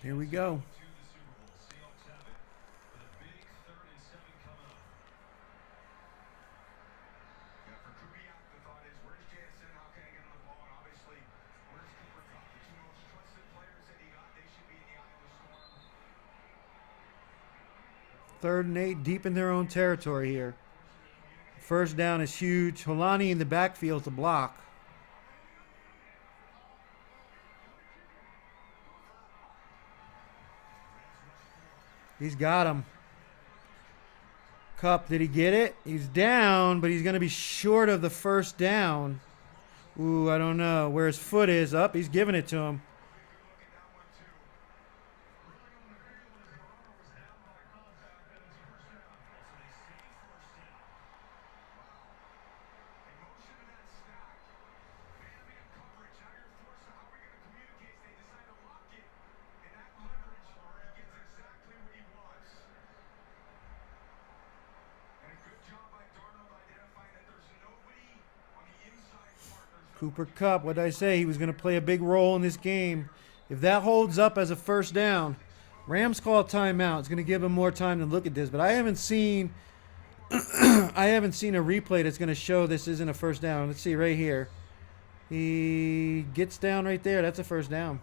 Here we go. To the Super Bowl. Seahawks have it with a big 3rd and 7 coming up. Yeah, for Kubiak, the thought is, where's JSN? How can I get him the ball? And obviously, where's Cooper Kupp? The two most trusted players that he got. They should be in the eye of the storm. 3rd and 8, deep in their own territory here. First down is huge. Holani in the backfield to block. He's got him. Kupp, did he get it? He's down, but he's going to be short of the first down. Ooh, I don't know where his foot is. Up, he's giving it to him. Cooper Kupp, what did I say? He was going to play a big role in this game. If that holds up as a first down, Rams call a timeout. It's going to give him more time to look at this. But I haven't seen I haven't seen a replay that's going to show this isn't a first down. Let's see right here. He gets down right there. That's a first down.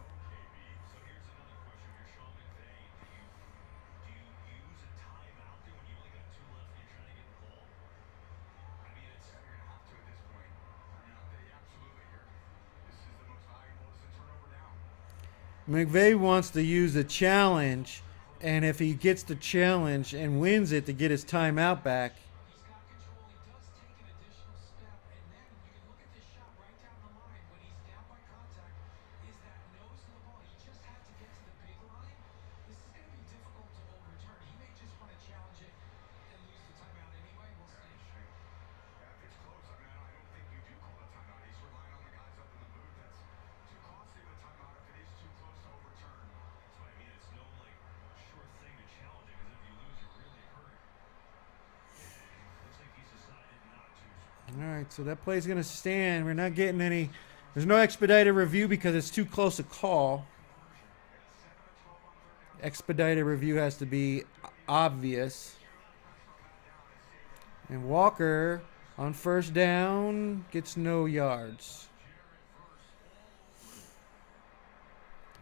McVay wants to use the challenge, and if he gets the challenge and wins it to get his timeout back. He's got control. He does take an additional step, and then you can look at this shot right down the line when he's down by contact. Is that nose to the ball? He just had to get to the big line. This is going to be difficult to overturn. He may just want to challenge it and lose the timeout anyway. We'll see. Yeah, if it's close, I mean, I don't think you do call a timeout. He's relying on the guys up in the booth. That's too costly of a timeout if it is too close to overturn. That's what I mean. It's no sure thing to challenge it because if you lose, you're really hurt. And looks like he's decided not to. All right, so that play's going to stand. We're not getting any. There's no expedited review because it's too close a call. Expedited review has to be obvious. And Walker on first down gets no yards.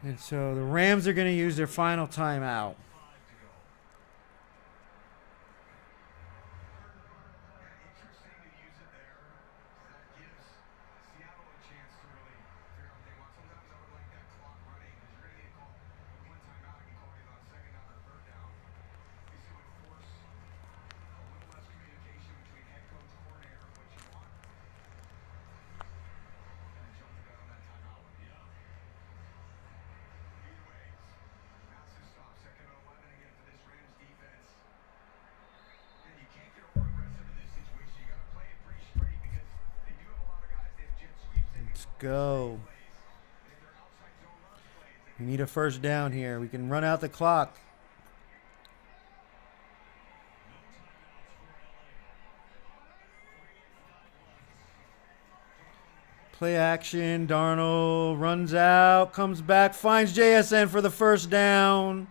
And so the Rams are going to use their final timeout. Interesting to use it there. That gives Seattle a chance to really figure out what they want. Sometimes I would like that clock running because you're going to need to call one timeout and call it on 2nd down or 3rd down. At least it would force a little less communication between head coach, coordinator, of what you want. And jump the gun on that timeout. Yeah. Either way, massive stop. 2nd and 11 again for this Rams defense. And you can't get over aggressive in this situation. You got to play it pretty straight because they do have a lot of guys. They have jet sweeps. They Let's can go. plays. They have their outside zone run plays. We need a first down here. We can run out the clock. Play action. Darnold runs out, comes back, finds JSN for the first down.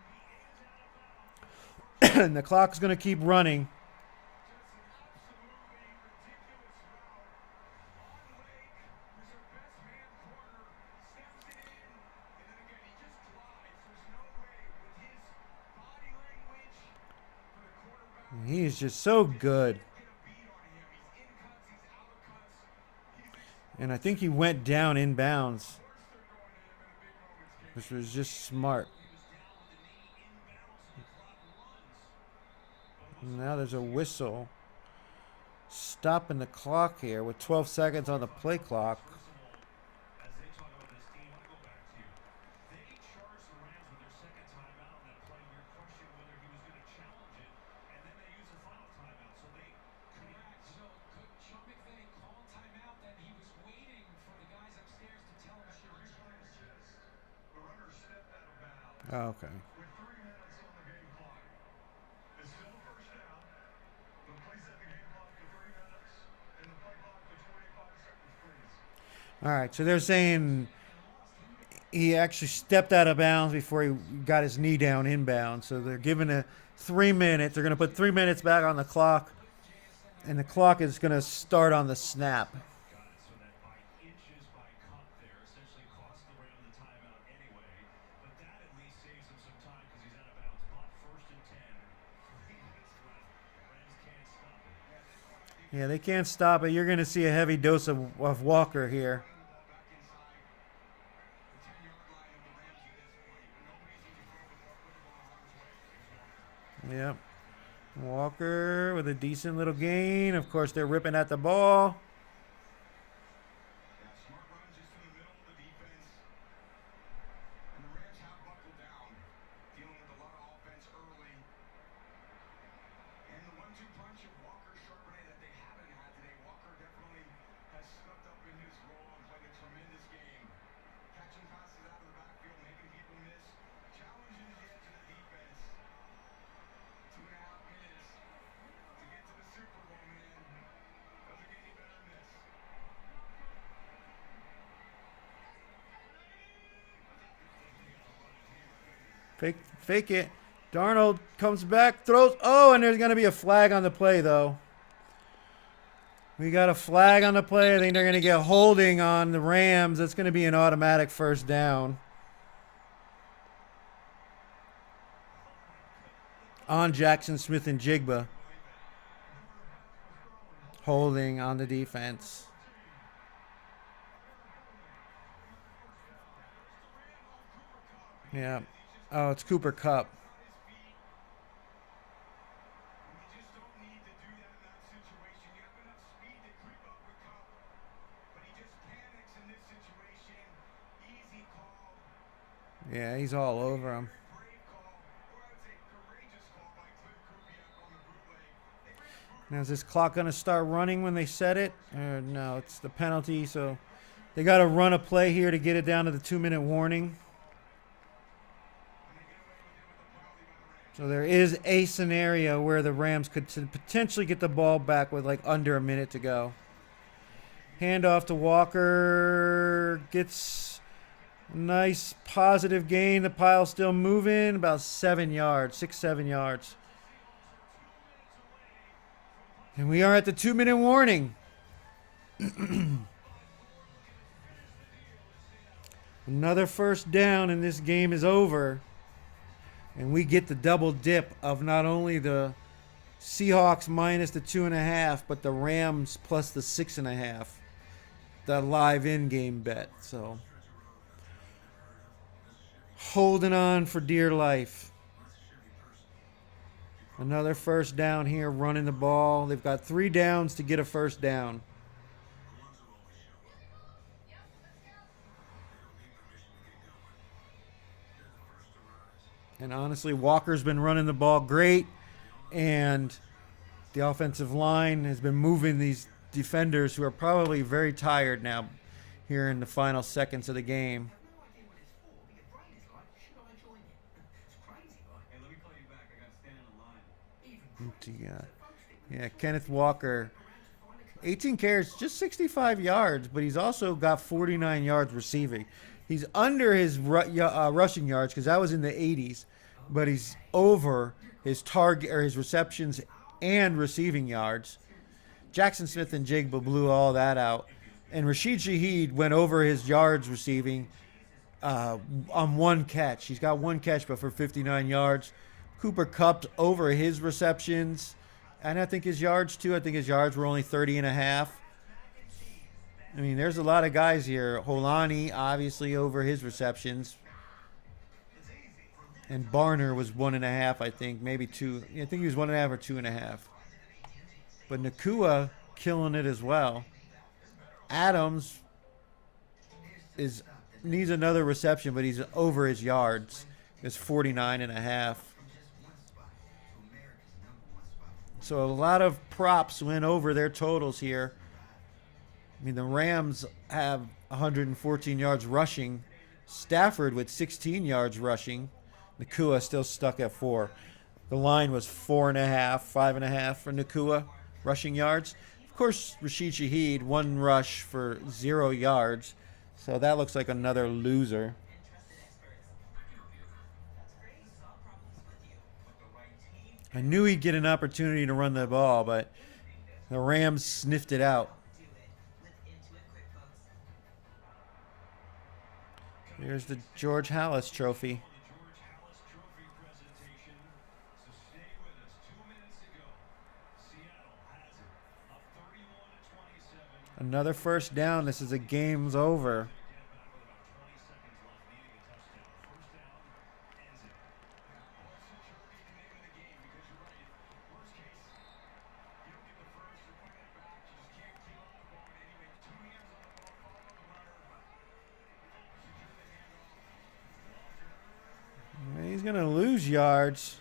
And the clock's going to keep running. He is just so good. And I think he went down inbounds, which was just smart. Now there's a whistle stopping the clock here with 12 seconds on the play clock. As they talk about this team, I go back to they charged the Rams with their 2nd timeout on that play. We questioned whether he was going to challenge it, and then they used the final timeout. So they Correct. So could Sean McVay call timeout? Then he was waiting for the guys upstairs to tell him should return. The runner stepped out of bounds. Oh, okay. With 3 minutes on the game clock. It's still a first down. They'll play set the game clock to 3 minutes and the play clock to 25 seconds, please. All right, so they're saying he actually stepped out of bounds before he got his knee down inbound. So they're giving a 3 minutes. They're going to put 3 minutes back on the clock, and the clock is going to start on the snap. So that by inches by Conf there essentially cost the Rams the timeout anyway. But that at least saves him some time because he's out of bounds. But first and 10, 3 minutes left. Rams can't stop it. Yeah, they can't stop it. You're going to see a heavy dose of Walker here. Yep. Walker with a decent little gain. Of course, they're ripping at the ball. Smart run just in the middle of the defense. And the Rams have buckled down, dealing with a lot of offense early. And the 1-2 punch of Walker, Charbonnet that they haven't had today. Walker definitely has stepped up in his role and played a tremendous game. Catching passes out of the backfield, making people miss. Challenging the edge of the defense. 2.5 minutes to get to the Super Bowl, man. Doesn't get any better than this. Fake it. Darnold comes back, throws. Oh, and there's going to be a flag on the play, though. We got a flag on the play. I think they're going to get holding on the Rams. That's going to be an automatic first down. On Jackson Smith and Jigba. Holding on the defense. Yeah. Oh, it's Cooper Kupp. You just don't need to do that in that situation. You have enough speed to creep up with Kupp, but he just panics in this situation. Easy call. Yeah, he's all over him. Brave call, or I would say courageous call by Cliff Kubiak on the bootleg. Now, is this clock going to start running when they set it? No, it's the penalty, so they got to run a play here to get it down to the 2-minute warning. So there is a scenario where the Rams could potentially get the ball back with like under a minute to go. Handoff to Walker. Gets a nice positive gain. The pile's still moving. About 7 yards. 6-7 yards. And we are at the 2-minute warning. Another first down and this game is over. And we get the double dip of not only the Seahawks minus the 2.5, but the Rams plus the 6.5. The live in-game bet. So holding on for dear life. Another first down here, running the ball. They've got 3 downs to get a first down. And honestly, Walker's been running the ball great, and the offensive line has been moving these defenders who are probably very tired now here in the final seconds of the game. Yeah, Kenneth Walker, 18 carries, just 65 yards, but he's also got 49 yards receiving. He's under his rushing yards because that was in the 80s, but he's over his target or his receptions and receiving yards. Jackson Smith and Jigba blew all that out, and Rashid Shaheed went over his yards receiving on one catch. He's got one catch, but for 59 yards. Cooper Kupp's over his receptions, and I think his yards too. I think his yards were only 30.5. I mean, there's a lot of guys here. Holani, obviously, over his receptions. And Barner was 1.5, I think. Maybe 2. I think he was 1.5 or 2.5. But Nakua killing it as well. Adams needs another reception, but he's over his yards. It's 49.5. So a lot of props went over their totals here. I mean, the Rams have 114 yards rushing. Stafford with 16 yards rushing. Nakua still stuck at 4. The line was 4.5, 5.5 for Nakua rushing yards. Of course, Rashid Shaheed, 1 rush for 0 yards. So that looks like another loser. I knew he'd get an opportunity to run the ball, but the Rams sniffed it out. Here's the George Halas Trophy. Another first down. This is a game's over. He's going to lose yards.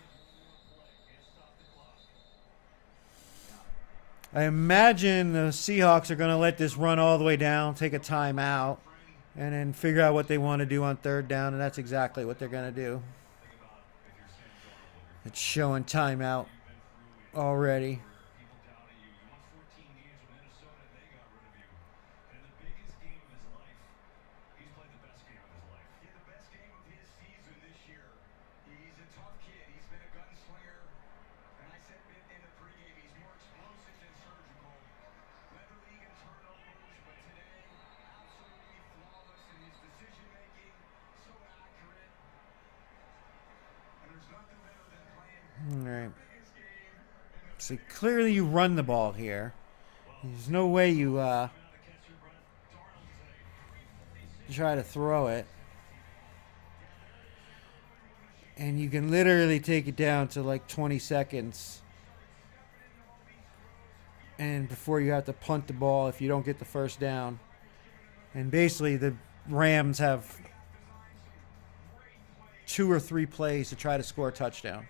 I imagine the Seahawks are going to let this run all the way down, take a timeout, and then figure out what they want to do on third down, and that's exactly what they're going to do. It's showing timeout already. All right. So clearly you run the ball here. There's no way you try to throw it. And you can literally take it down to like 20 seconds. And before you have to punt the ball if you don't get the first down. And basically the Rams have 2 or 3 plays to try to score a touchdown.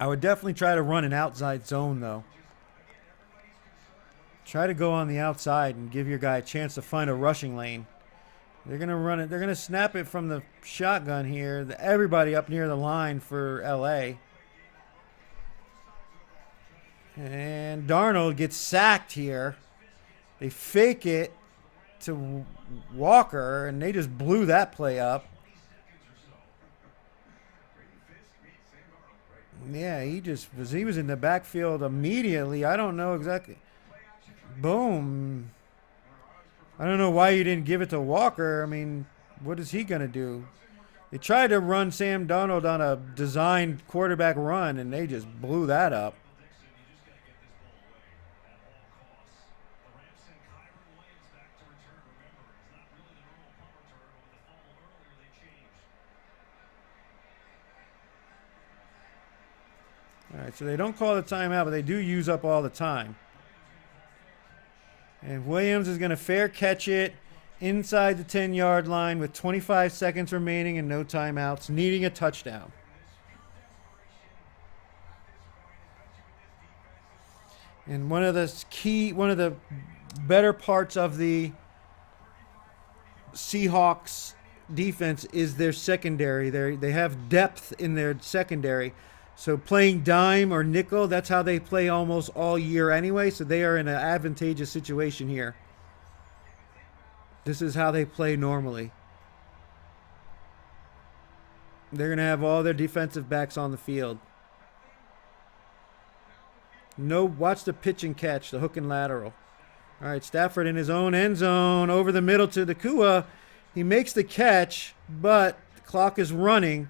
I would definitely try to run an outside zone, though. Try to go on the outside and give your guy a chance to find a rushing lane. They're going to run it. They're going to snap it from the shotgun here. Everybody up near the line for LA. And Darnold gets sacked here. They fake it to Walker, and they just blew that play up. Yeah, he was in the backfield immediately. I don't know exactly. Boom. I don't know why you didn't give it to Walker. I mean, what is he going to do? They tried to run Sam Darnold on a designed quarterback run, and they just blew that up. All right, so they don't call the timeout, but they do use up all the time. And Williams is going to fair catch it inside the 10-yard line with 25 seconds remaining and no timeouts, needing a touchdown. And one of the better parts of the Seahawks defense is their secondary. They have depth in their secondary. So playing dime or nickel, that's how they play almost all year anyway. So they are in an advantageous situation here. This is how they play normally. They're going to have all their defensive backs on the field. Watch the pitch and catch, the hook and lateral. All right, Stafford in his own end zone, over the middle to the Kua. He makes the catch, but the clock is running.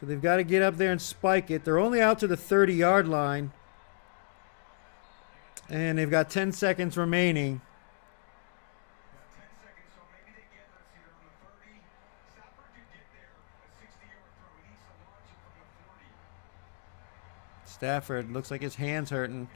So they've got to get up there and spike it. They're only out to the 30-yard line. And they've got 10 seconds remaining. Stafford looks like his hand's hurting.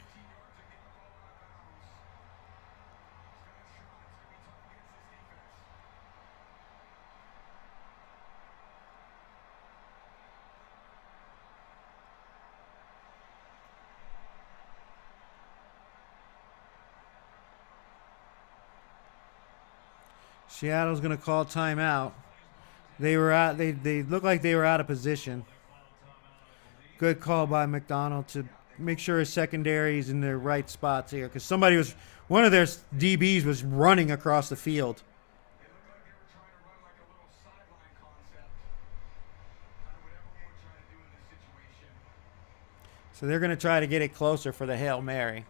Seattle's going to call timeout. They look like they were out of position. Good call by McDonald to make sure his secondary is in the right spots here, because one of their DBs was running across the field. So they're going to try to get it closer for the Hail Mary.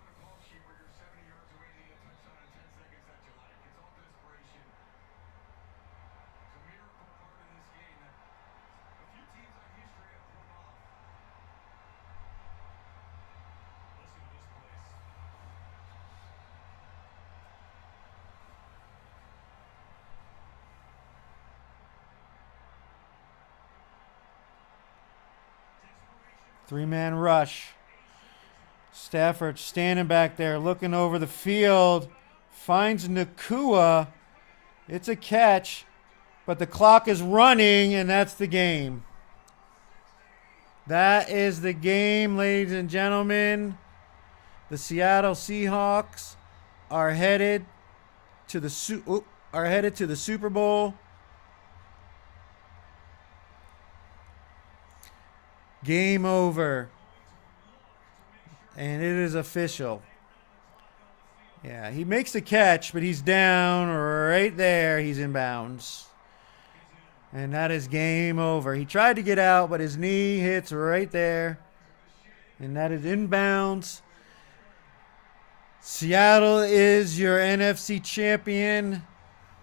Three-man rush. Stafford standing back there, looking over the field. Finds Nakua. It's a catch, but the clock is running, and that's the game. That is the game, ladies and gentlemen. The Seattle Seahawks are headed to the Super Bowl. Game over. And it is official. Yeah, he makes the catch, but he's down right there. He's in bounds. And that is game over. He tried to get out, but his knee hits right there. And that is inbounds. Seattle is your NFC champion.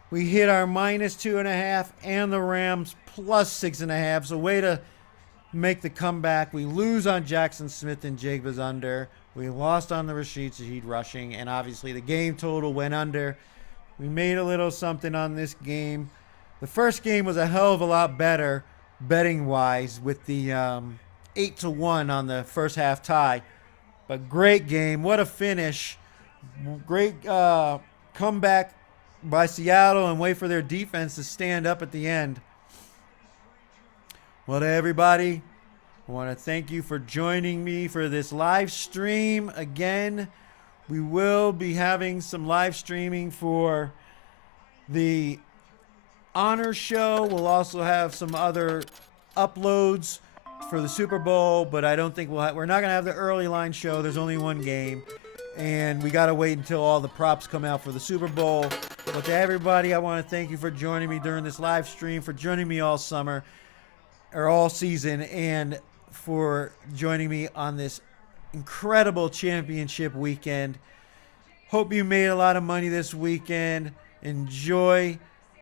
We hit our -2.5 and the Rams +6.5. So way to make the comeback. We lose on Jackson Smith and Jigba's under. We lost on the Rashid Shaheed rushing. And obviously the game total went under. We made a little something on this game. The first game was a hell of a lot better betting-wise with the 8-1 on the first half tie. But great game. What a finish. Great comeback by Seattle, and wait for their defense to stand up at the end. Well, to everybody, I want to thank you for joining me for this live stream. Again, we will be having some live streaming for the Honor Show. We'll also have some other uploads for the Super Bowl, but I don't think we're not going to have the early line show. There's only one game, and we got to wait until all the props come out for the Super Bowl. But to everybody, I want to thank you for joining me during this live stream, for joining me all summer or all season, and for joining me on this incredible championship weekend. Hope you made a lot of money this weekend. Enjoy